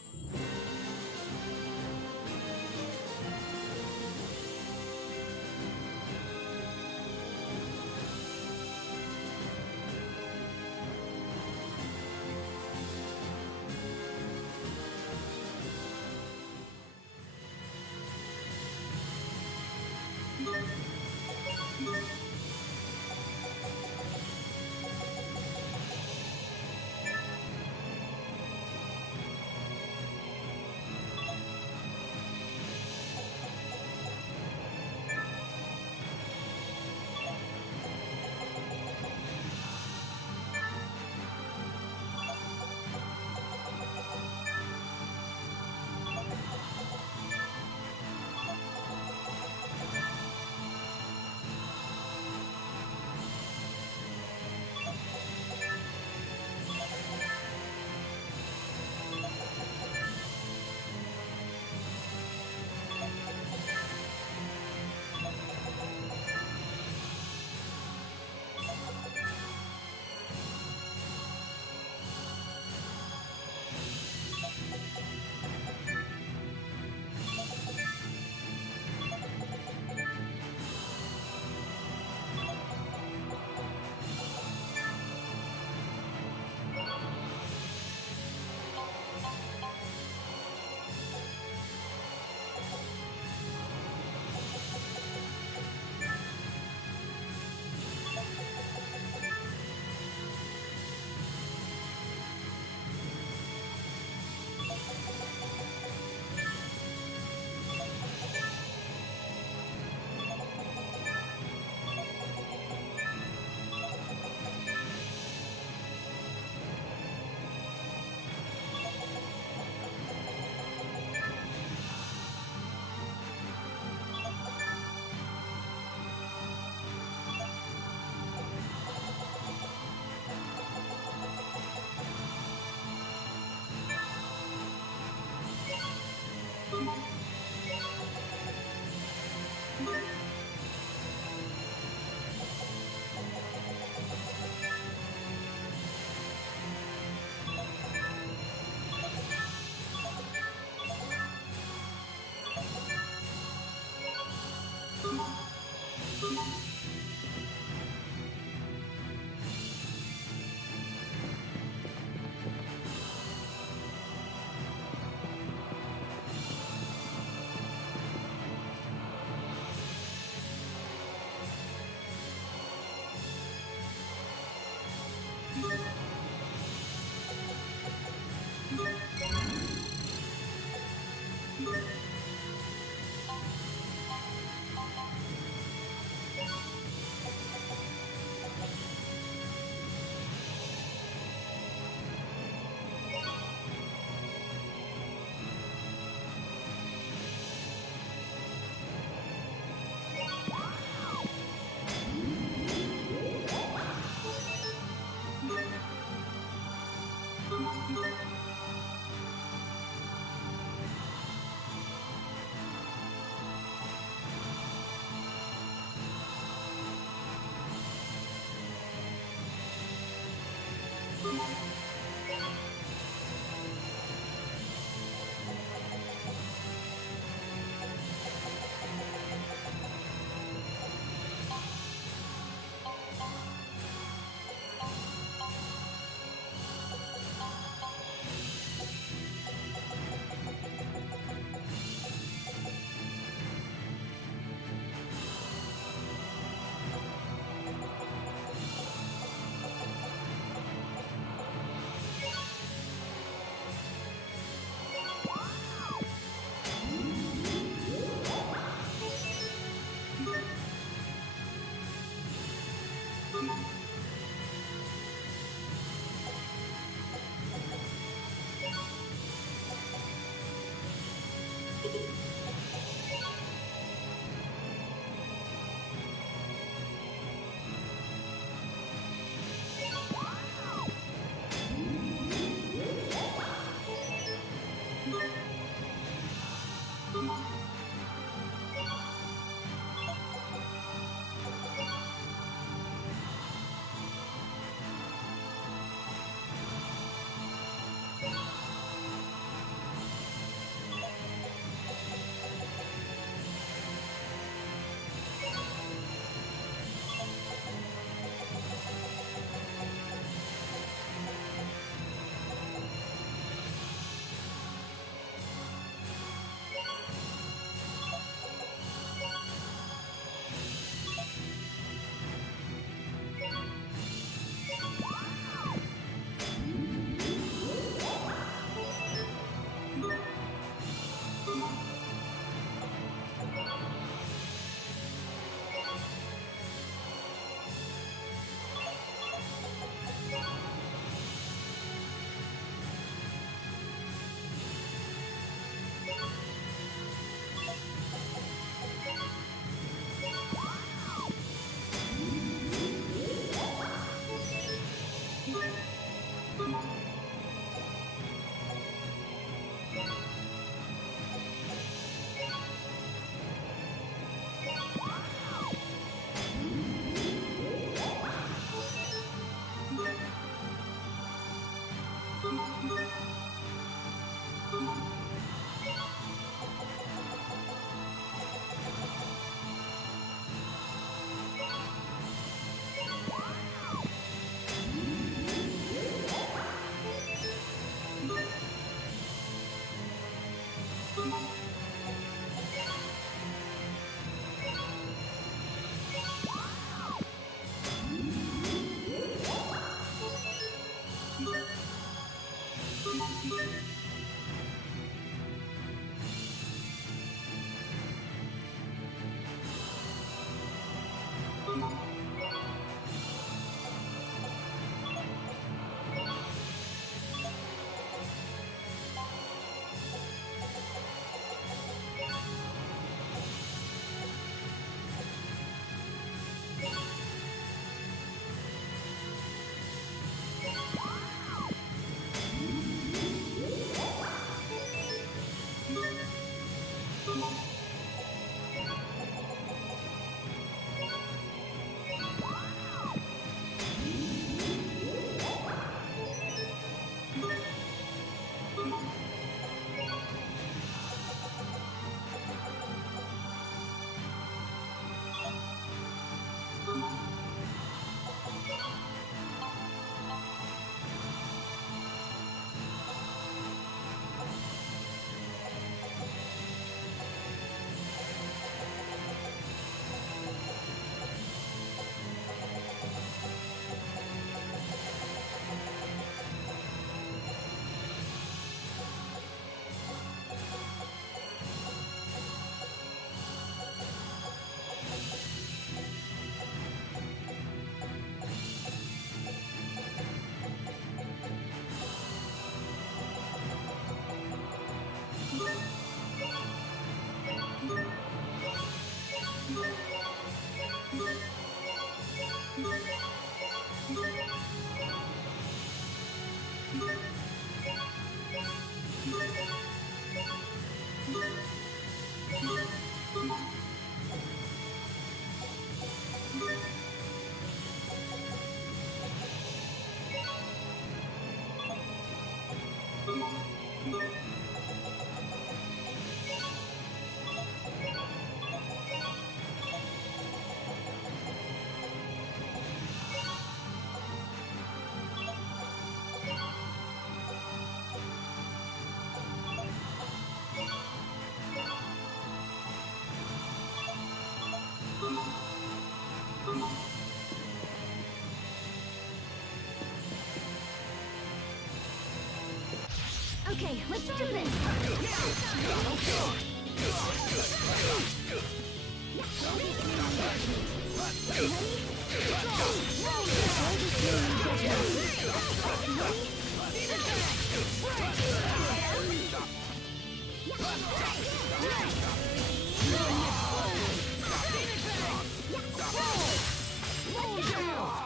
Okay, let's do this!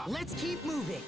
Let's keep moving.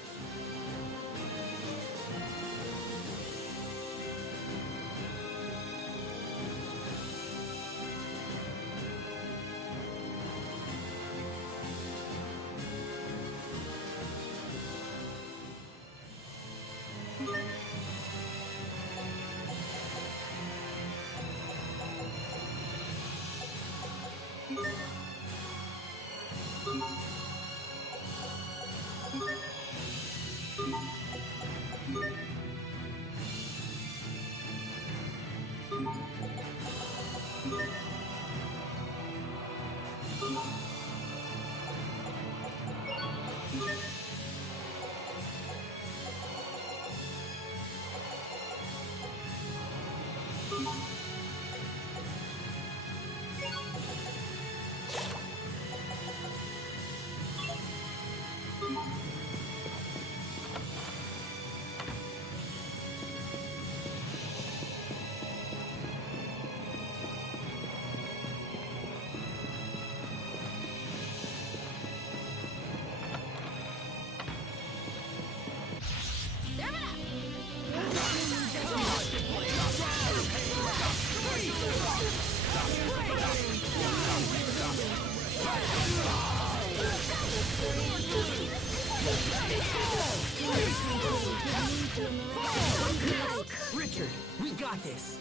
Richard, we got this.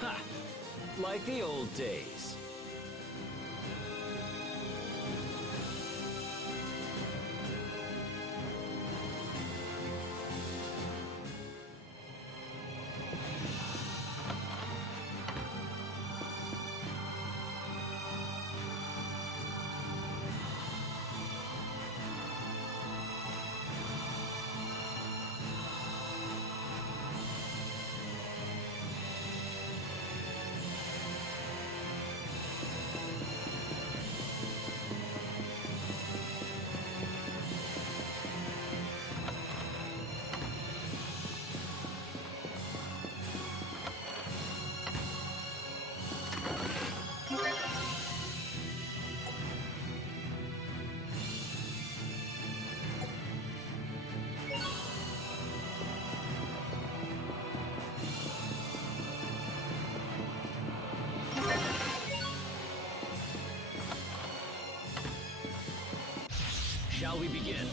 Ha! Like the old days. Shall we begin?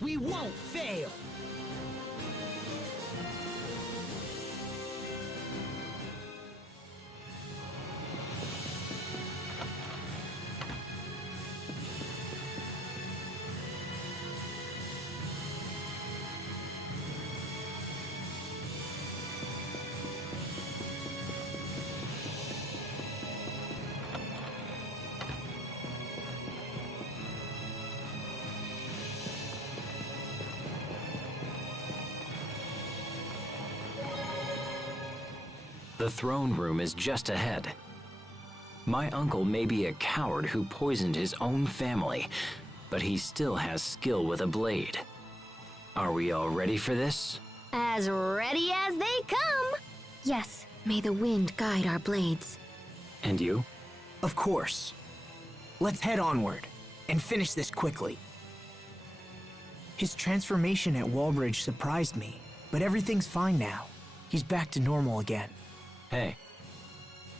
We won't fail. The throne room is just ahead. My uncle may be a coward who poisoned his own family, but he still has skill with a blade. Are we all ready for this? As ready as they come. Yes, may the wind guide our blades. And you? Of course. Let's head onward and finish this quickly. His transformation at Wallbridge surprised me, but everything's fine now. He's back to normal again. Hey,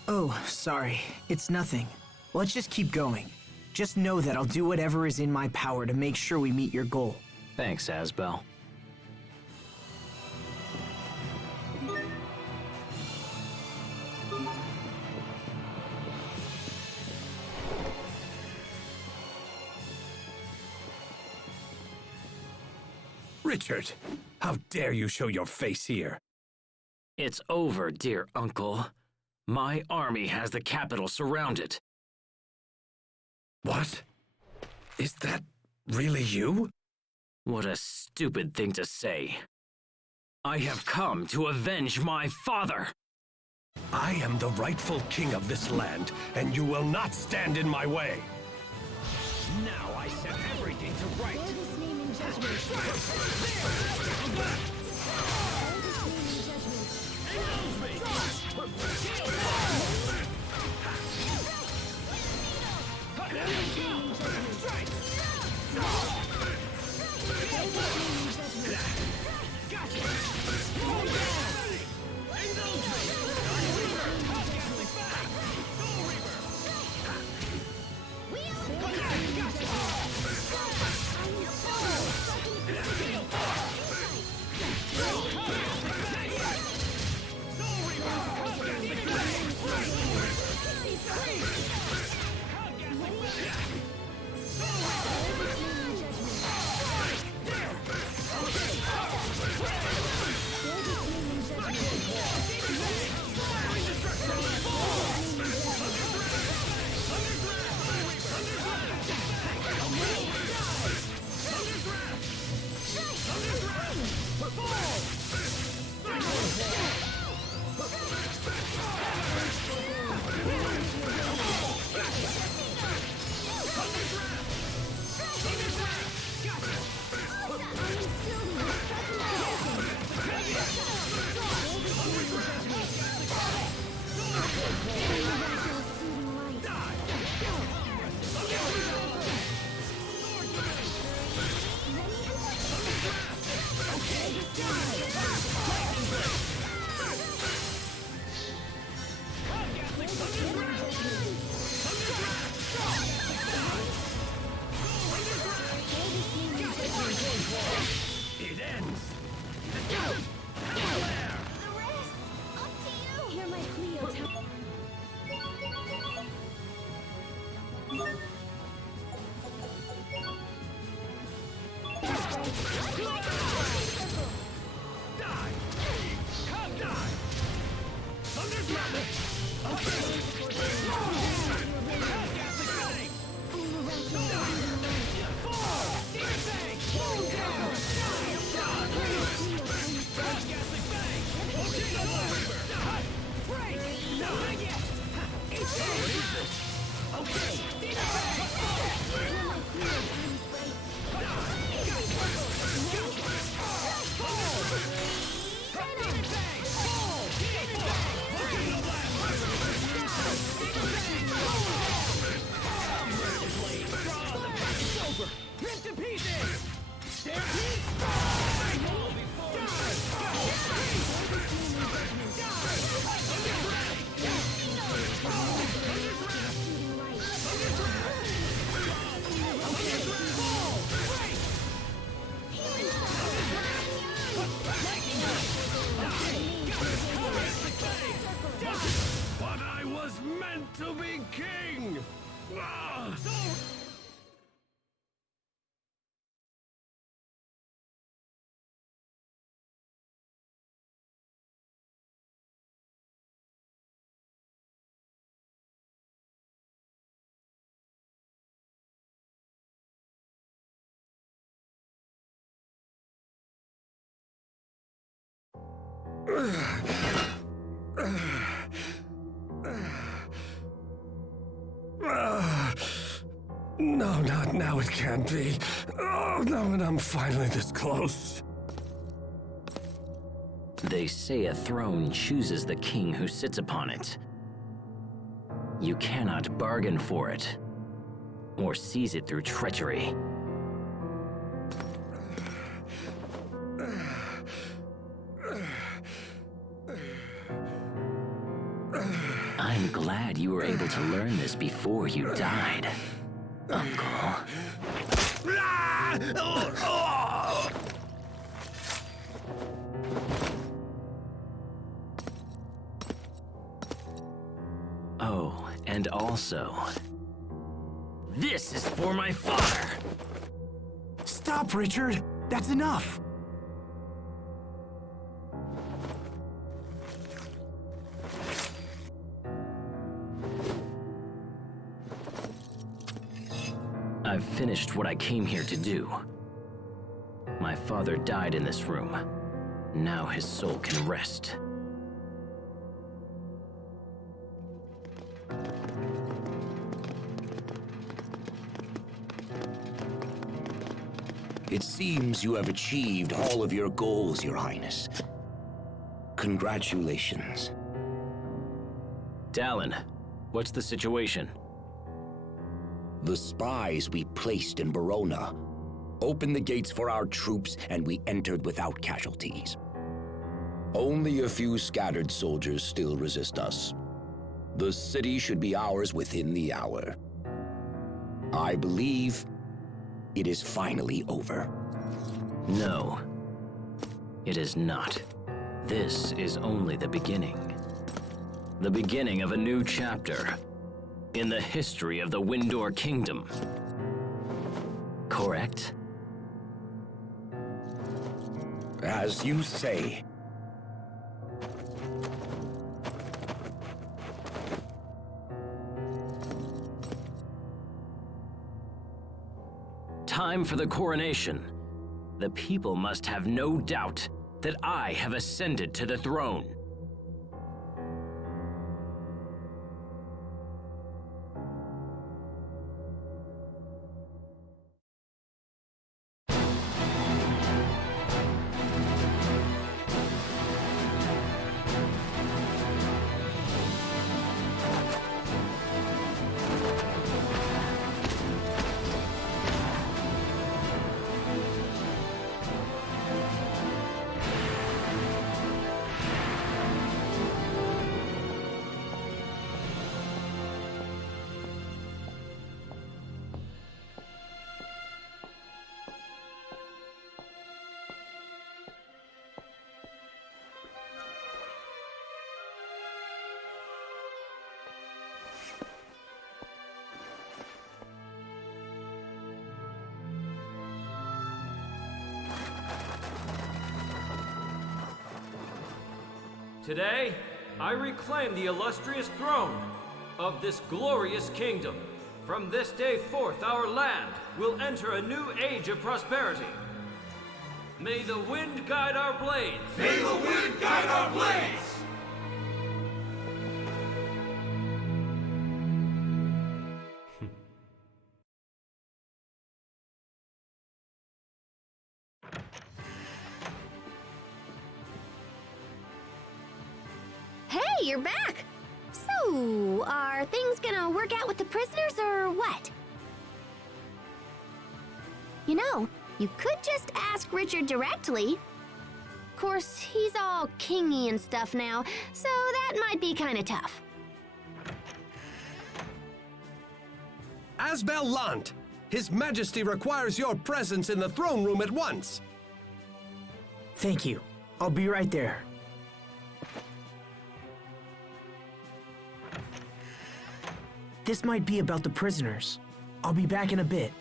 Oh, sorry. It's nothing. Let's just keep going. Just know that I'll do whatever is in my power to make sure we meet your goal. thanks, Asbel. Richard, how dare you show your face here? It's over, dear uncle. My army has the capital surrounded. What? Is that really you? What a stupid thing to say. I have come to avenge my father! I am the rightful king of this land, and you will not stand in my way. Now I set everything to right. But I was meant to be king! Ah! No, not now, it can't be. Oh, no, and I'm finally this close. They say a throne chooses the king who sits upon it. You cannot bargain for it, or seize it through treachery. I'm glad you were able to learn this before you died, Uncle. Oh, and also, this is for my father! Stop, Richard! That's enough! I've finished what I came here to do. My father died in this room. Now his soul can rest. It seems you have achieved all of your goals, Your Highness. Congratulations. Dallin, what's the situation? The spies we placed in Verona opened the gates for our troops, and we entered without casualties. Only a few scattered soldiers still resist us. The city should be ours within the hour. I believe it is finally over. No, it is not. This is only the beginning. The beginning of a new chapter in the history of the Windor Kingdom. Correct? As you say. Time for the coronation. The people must have no doubt that I have ascended to the throne. Today, I reclaim the illustrious throne of this glorious kingdom. From this day forth, our land will enter a new age of prosperity. May the wind guide our blades! May the wind guide our blades! Hey, you're back! So, are things gonna work out with the prisoners or what? You know, you could just ask Richard directly. Of course, he's all kingy and stuff now, so that might be kinda tough. Asbel Lant, His Majesty requires your presence in the throne room at once. Thank you. I'll be right there. This might be about the prisoners. I'll be back in a bit.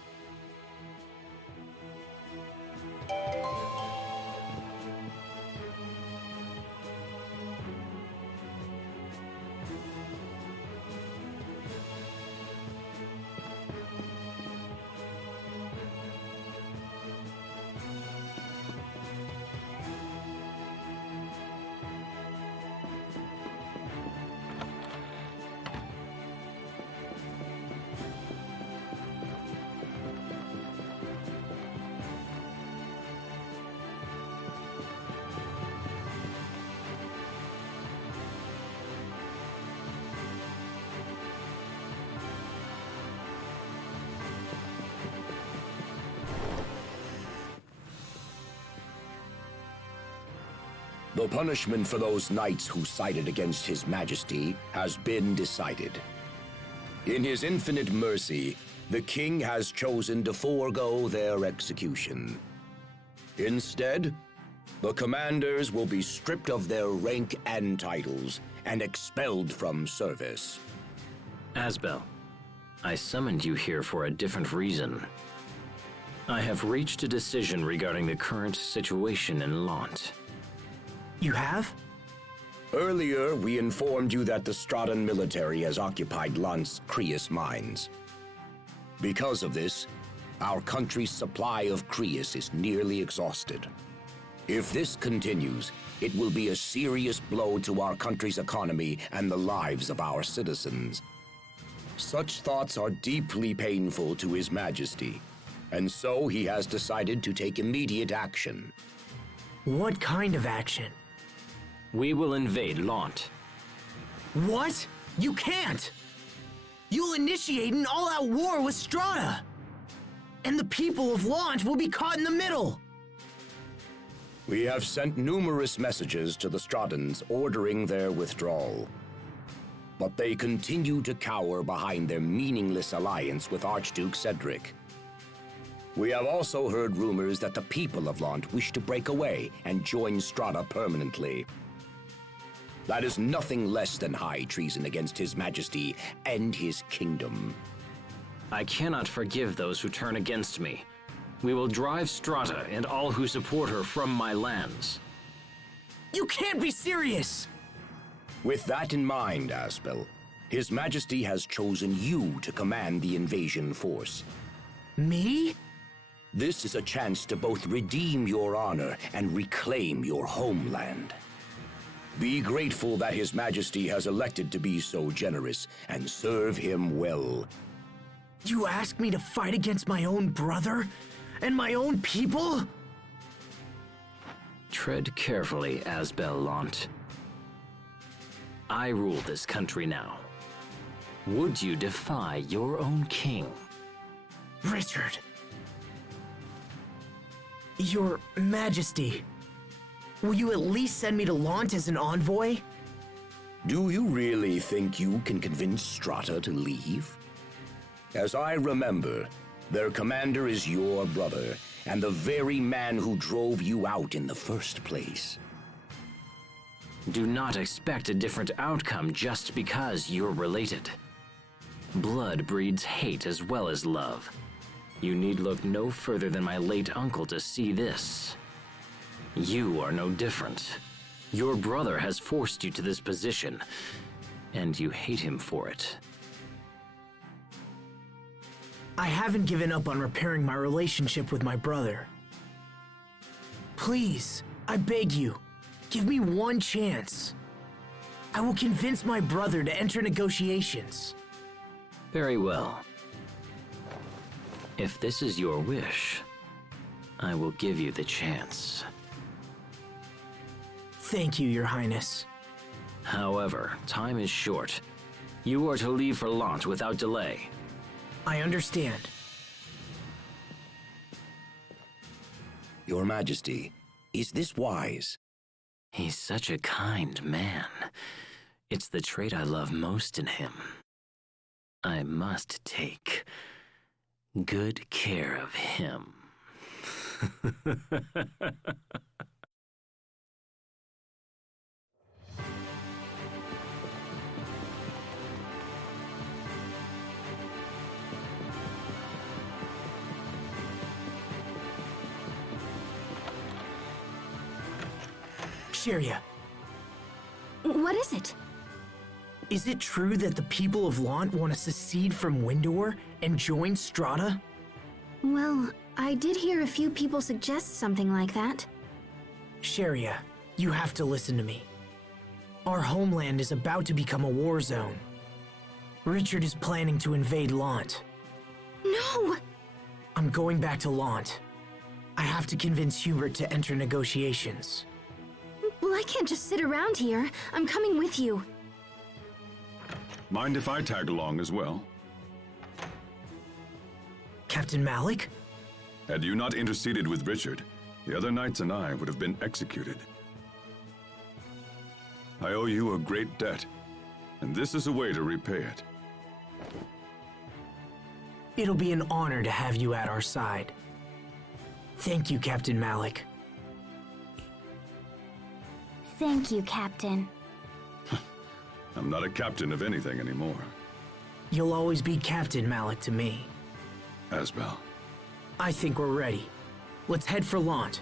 The punishment for those knights who sided against His Majesty has been decided. In his infinite mercy, the king has chosen to forego their execution. Instead, the commanders will be stripped of their rank and titles and expelled from service. Asbel, I summoned you here for a different reason. I have reached a decision regarding the current situation in Lant. You have? Earlier, we informed you that the Straton military has occupied Lant's Creus mines. Because of this, our country's supply of Creus is nearly exhausted. If this continues, it will be a serious blow to our country's economy and the lives of our citizens. Such thoughts are deeply painful to His Majesty, and so he has decided to take immediate action. What kind of action? We will invade Lant. What? You can't! You'll initiate an all-out war with Strata! And the people of Lant will be caught in the middle! We have sent numerous messages to the Stratans ordering their withdrawal. But they continue to cower behind their meaningless alliance with Archduke Cedric. We have also heard rumors that the people of Lant wish to break away and join Strata permanently. That is nothing less than high treason against His Majesty and his kingdom. I cannot forgive those who turn against me. We will drive Strata and all who support her from my lands. You can't be serious! With that in mind, Asbel, His Majesty has chosen you to command the invasion force. Me? This is a chance to both redeem your honor and reclaim your homeland. Be grateful that His Majesty has elected to be so generous and serve him well. You ask me to fight against my own brother? And my own people? Tread carefully, Asbel Lant. I rule this country now. Would you defy your own king? Richard. Your Majesty. Will you at least send me to Lant as an envoy? Do you really think you can convince Strata to leave? As I remember, their commander is your brother, and the very man who drove you out in the first place. Do not expect a different outcome just because you're related. Blood breeds hate as well as love. You need look no further than my late uncle to see this. You are no different. Your brother has forced you to this position, and you hate him for it. I haven't given up on repairing my relationship with my brother. Please, I beg you, give me one chance. I will convince my brother to enter negotiations. Very well. If this is your wish, I will give you the chance. Thank you, Your Highness. However, time is short. You are to leave for Lant without delay. I understand. Your Majesty, is this wise? He's such a kind man. It's the trait I love most in him. I must take good care of him. Sheria, What is it? is it true that the people of Lant want to secede from Windor and join Strata? Well, I did hear a few people suggest something like that. Sheria, you have to listen to me. Our homeland is about to become a war zone. Richard is planning to invade Lant. No! I'm going back to Lant. I have to convince Hubert to enter negotiations. Well, I can't just sit around here. I'm coming with you. Mind if I tag along as well? Captain Malik? Had you not interceded with Richard, the other knights and I would have been executed. I owe you a great debt, and this is a way to repay it. It'll be an honor to have you at our side. Thank you, Captain Malik. Thank you, Captain. I'm not a captain of anything anymore. You'll always be Captain Malik to me. Asbel. I think we're ready. Let's head for Lant.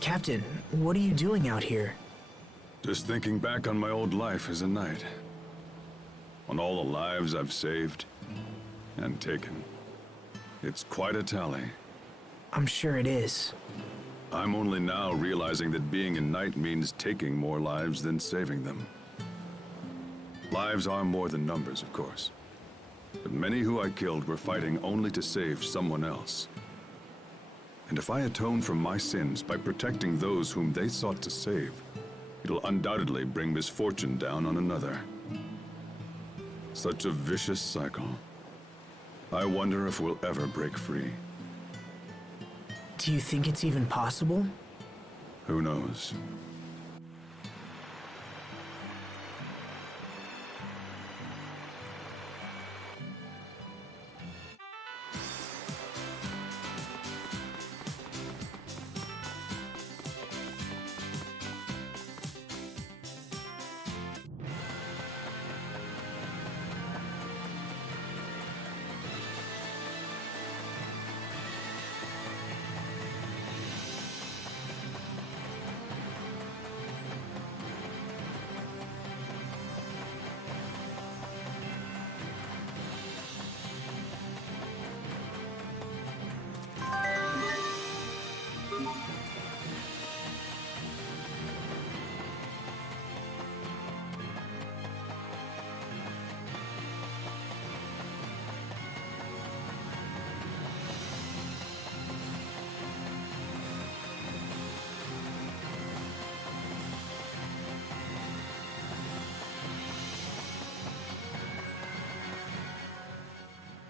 Captain, what are you doing out here? Just thinking back on my old life as a knight. On all the lives I've saved and taken. It's quite a tally. I'm sure it is. I'm only now realizing that being a knight means taking more lives than saving them. Lives are more than numbers, of course. But many who I killed were fighting only to save someone else. And if I atone for my sins by protecting those whom they sought to save, it'll undoubtedly bring misfortune down on another. Such a vicious cycle. I wonder if we'll ever break free. Do you think it's even possible? Who knows?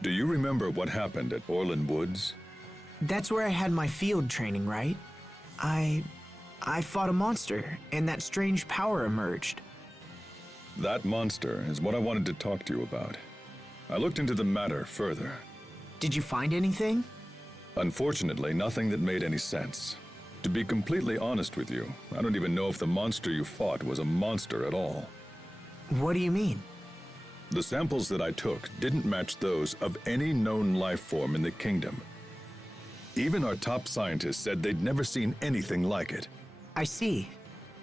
Do you remember what happened at Orland Woods? That's where I had my field training, right? I fought a monster, and that strange power emerged. That monster is what I wanted to talk to you about. I looked into the matter further. Did you find anything? Unfortunately, nothing that made any sense. To be completely honest with you, I don't even know if the monster you fought was a monster at all. What do you mean? The samples that I took didn't match those of any known life form in the kingdom. Even our top scientists said they'd never seen anything like it. I see.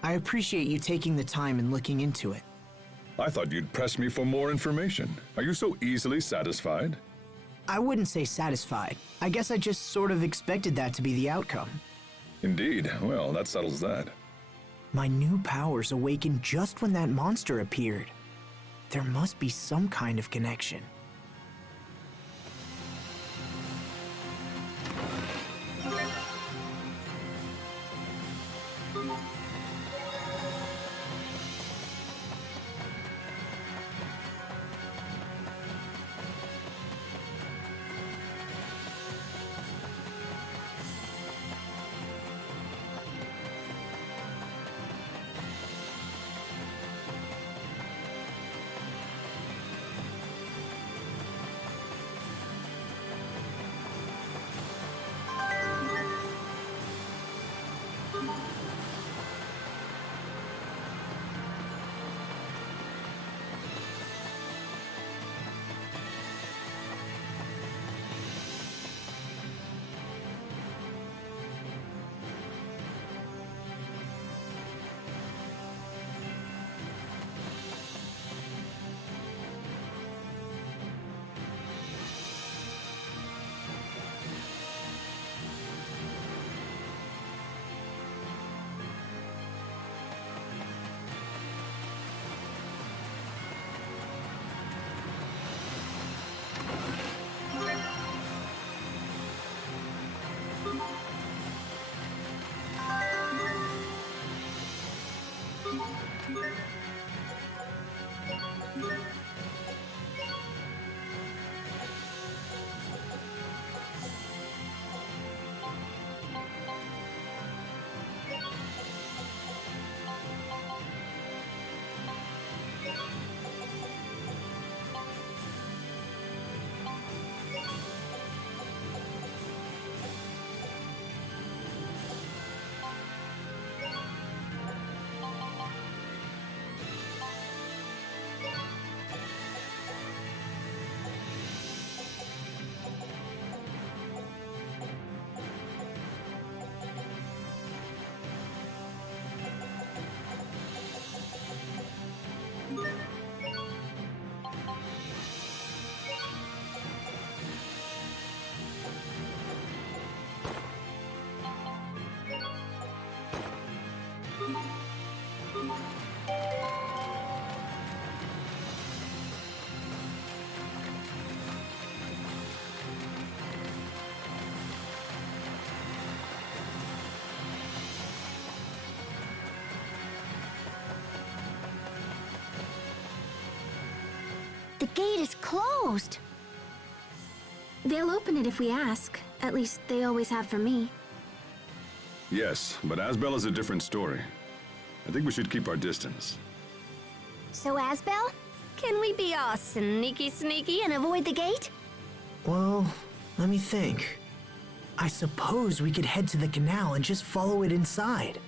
I appreciate you taking the time and looking into it. I thought you'd press me for more information. Are you so easily satisfied? I wouldn't say satisfied. I guess I just sort of expected that to be the outcome. Indeed. Well, that settles that. My new powers awakened just when that monster appeared. There must be some kind of connection. The gate is closed. They'll open it if we ask. At least they always have for me. Yes, but Asbel is a different story. I think we should keep our distance. So, Asbel, can we be all sneaky and avoid the gate? Well, let me think. I suppose we could head to the canal and just follow it inside.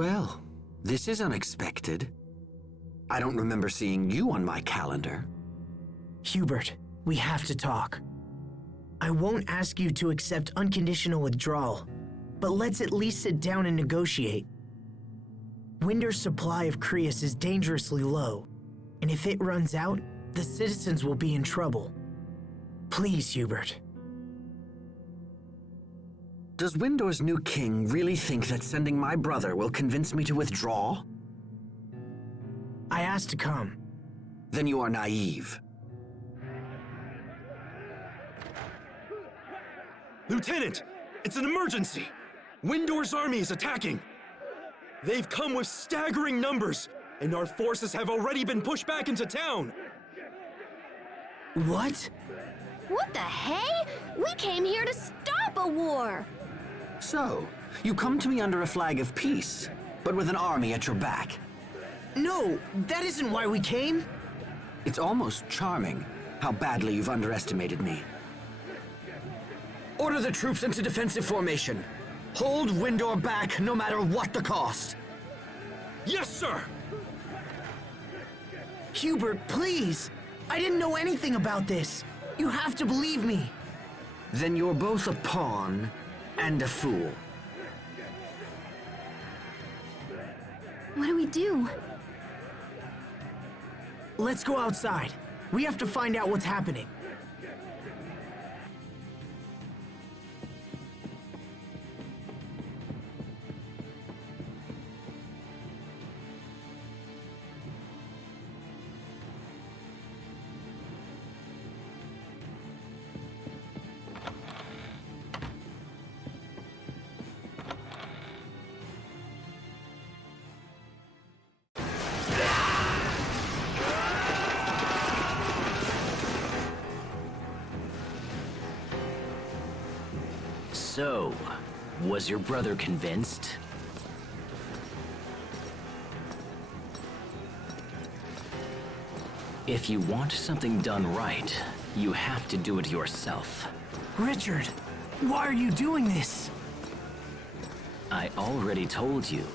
Well, this is unexpected. I don't remember seeing you on my calendar. Hubert, we have to talk. I won't ask you to accept unconditional withdrawal, but let's at least sit down and negotiate. Winder's supply of Creus is dangerously low, and if it runs out, the citizens will be in trouble. Please, Hubert. Does Windor's new king really think that sending my brother will convince me to withdraw? I asked to come. Then you are naive. Lieutenant, it's an emergency! Windor's army is attacking! They've come with staggering numbers, and our forces have already been pushed back into town! What? What the hey? We came here to stop a war! So, you come to me under a flag of peace, but with an army at your back. No, that isn't why we came. It's almost charming how badly you've underestimated me. Order the troops into defensive formation. Hold Windor back no matter what the cost. Yes, sir! Hubert, please! I didn't know anything about this. You have to believe me. Then you're both a pawn and a fool. What do we do? Let's go outside. We have to find out what's happening. So, was your brother convinced? If you want something done right, you have to do it yourself. Richard, why are you doing this? I already told you.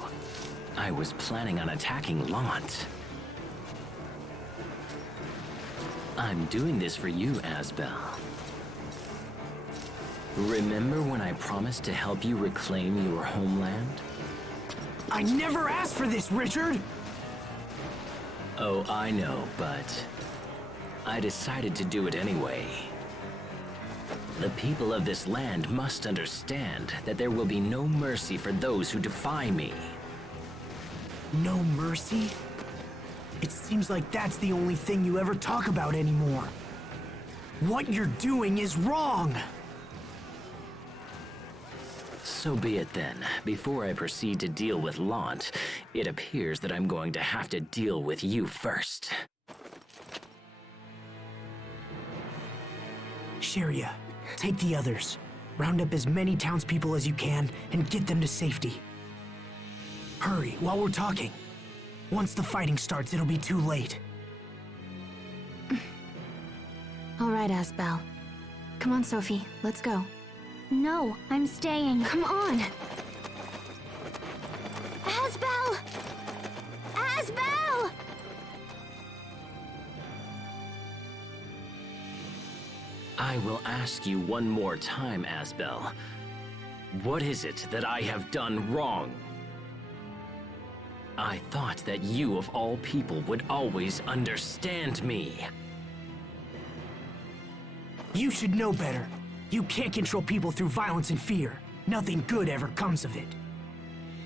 I was planning on attacking Lant. I'm doing this for you, Asbel. Remember when I promised to help you reclaim your homeland? I never asked for this, Richard! Oh, I know, but I decided to do it anyway. The people of this land must understand that there will be no mercy for those who defy me. No mercy? It seems like that's the only thing you ever talk about anymore. What you're doing is wrong! So be it then. Before I proceed to deal with Lant, it appears that I'm going to have to deal with you first. Sharia, take the others. Round up as many townspeople as you can and get them to safety. Hurry, while we're talking. Once the fighting starts, it'll be too late. All right, Asbel. Come on, Sophie, let's go. No, I'm staying. Come on! Asbel! Asbel! I will ask you one more time, Asbel. What is it that I have done wrong? I thought that you, of all people, would always understand me. You should know better. You can't control people through violence and fear. Nothing good ever comes of it.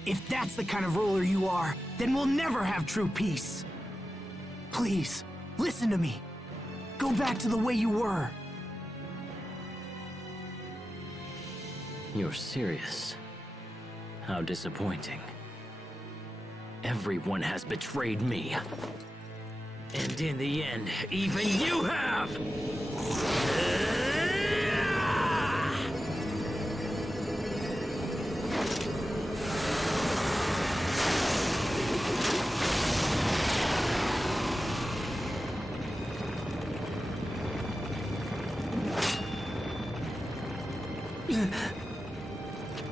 If that's the kind of ruler you are, then we'll never have true peace. Please, listen to me. Go back to the way you were. You're serious? How disappointing. Everyone has betrayed me. And in the end, even you have!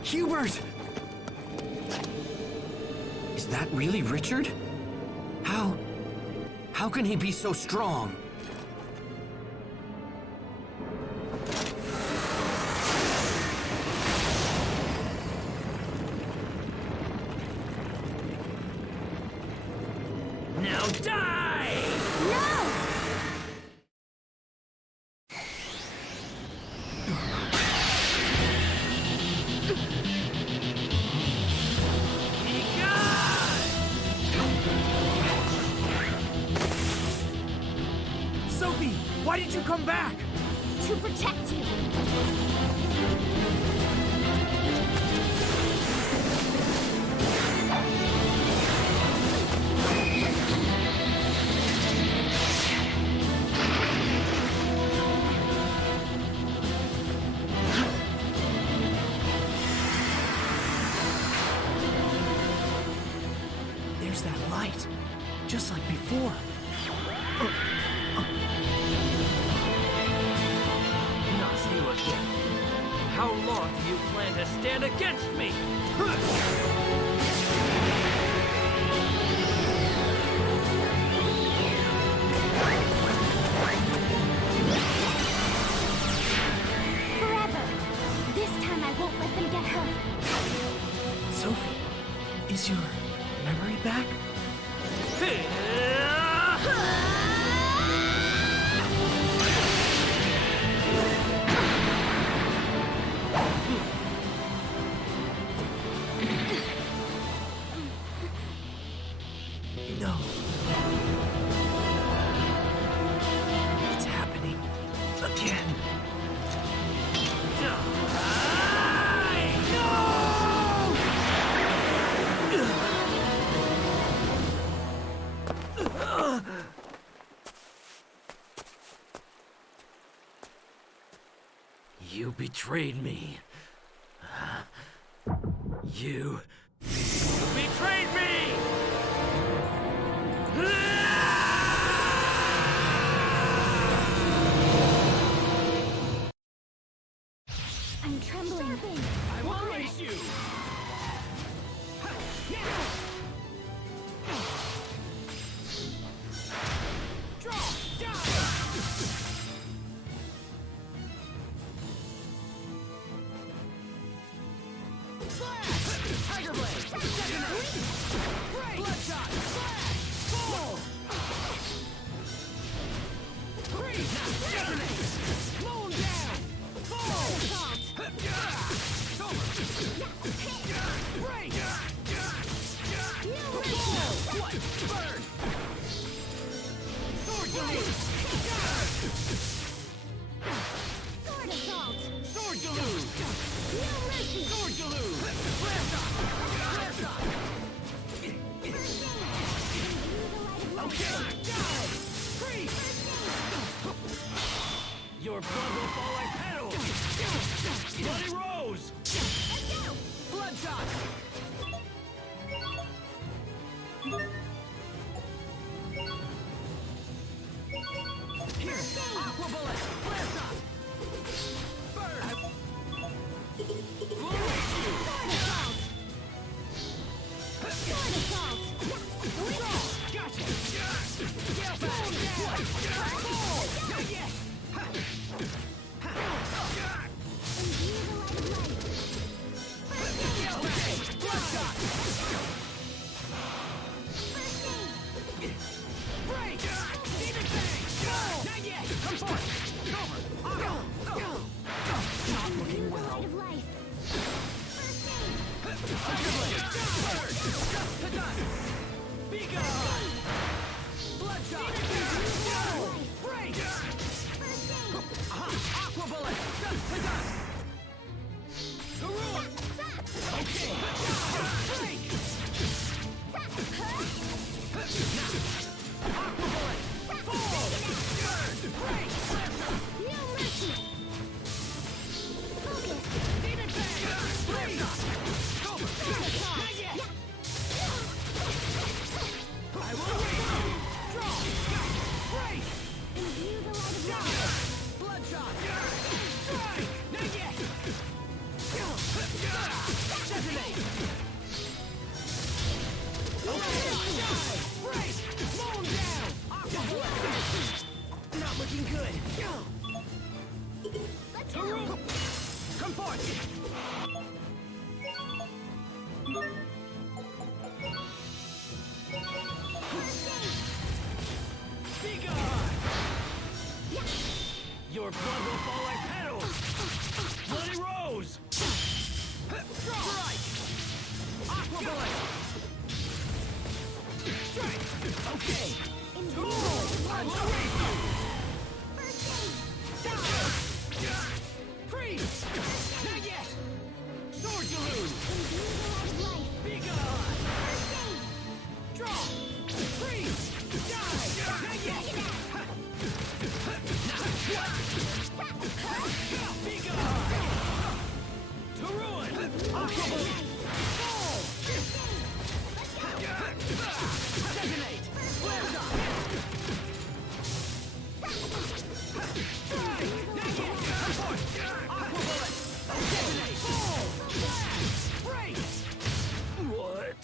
Hubert! that really Richard? How can he be so strong? Now die! No! Sophie, why did you come back? To protect you. There's that light, just like before. Not you again. How long do you plan to stand against me? Forever. This time I won't let them get hurt. Sophie, is your memory back? No. It's happening again. You betrayed me. You betrayed me! I'm trembling. I will race you! Draw! Slash! Tiger Blade! Break! Bloodshot! Slash! Fall! Freeze! Detonate! Mow him down! Fall! Break! Fall! What? Burn! Sword Deluge! Sword assault. Sword Deluge! No mercy. Sword Deluge! Blast off! Blast off! Okay! Die! Freeze! Your blood will fall like petals! Bloody Rose! Bloodshot! Here! Aqua Bullet! Blast off! Burn! We'll race you! Sword assault. Draw! Gotcha! Scale back! Pull! Not yet! Scale back! Bloodshot! Break! Demon Fang! Not yet! Come forth! Over! Not looking well. Of life. Dust to dust! Be gone! Bloodshot! Break! Aqua Bullet! Dust to dust! To ruin! Okay! Break! Aqua Bullet! Fall! Burn! Break! No mercy. Focus. Demon Fang! Blast off! Over! Not yet! I will raise you! Draw! Break! Imbue the light of life. Bloodshot! Strike! Not yet! Detonate! Not looking good. Jyrule, come forth. Be gone. Your blood will fall like petals. Bloody rose. Strike. Aqua bullet. Strike. Okay. Jyrule, freeze! Not yet! Sword deluge! Be gone! Draw! Freeze! Die! Not yet! Be gone! To ruin! Aqua bullet! Fall! Detonate! Blast off! What?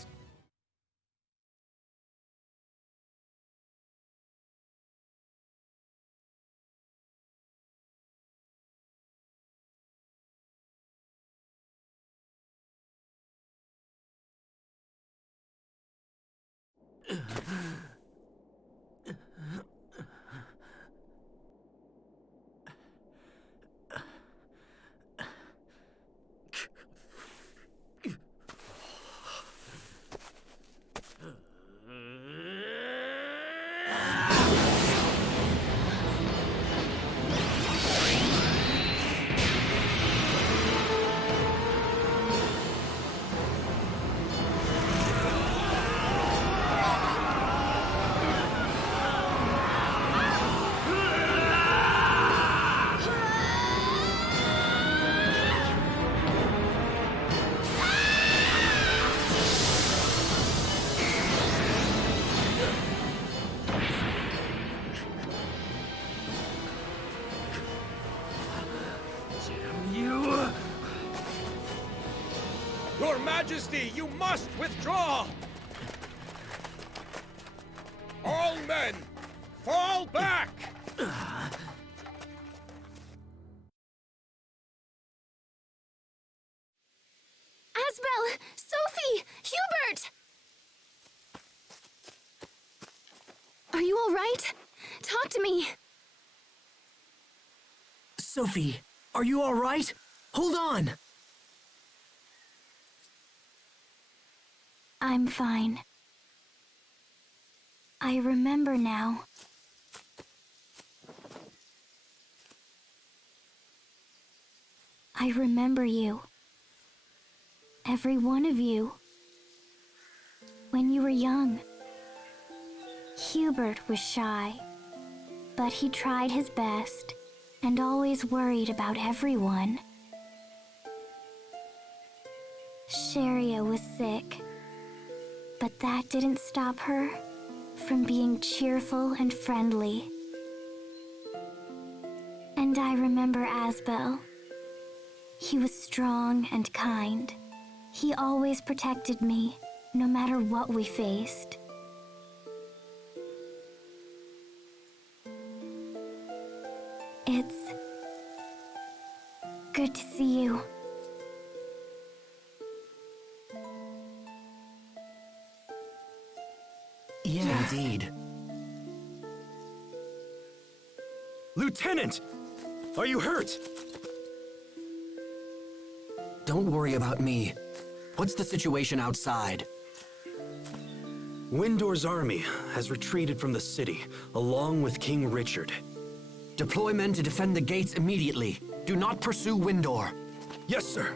Your Majesty, you must withdraw! All men, fall back! Asbel! Sophie! Hubert! Are you all right? Talk to me. Sophie, are you all right? Hold on! I'm fine. I remember now. I remember you. Every one of you. When you were young. Hubert was shy, but he tried his best and always worried about everyone. Sharia was sick, but that didn't stop her from being cheerful and friendly. And I remember Asbel. He was strong and kind. He always protected me, no matter what we faced. It's good to see you. Yeah, indeed. Lieutenant! Are you hurt? Don't worry about me. What's the situation outside? Windor's army has retreated from the city, along with King Richard. Deploy men to defend the gates immediately. Do not pursue Windor. Yes, sir.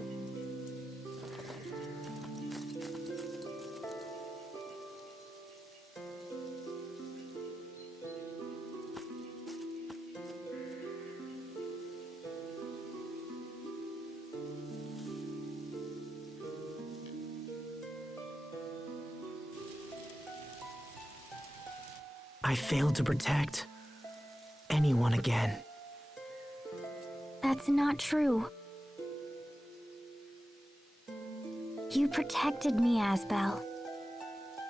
I failed to protect anyone again. That's not true. You protected me, Asbel.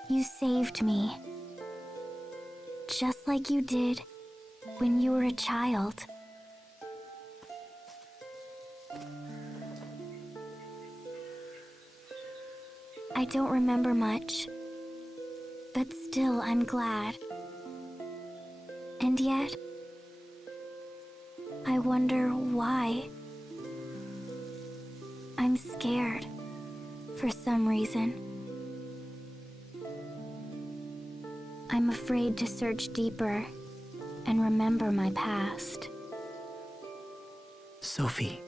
You saved me. Just like you did when you were a child. I don't remember much, but still I'm glad. And yet, I wonder why. I'm scared, for some reason. I'm afraid to search deeper and remember my past. Sophie,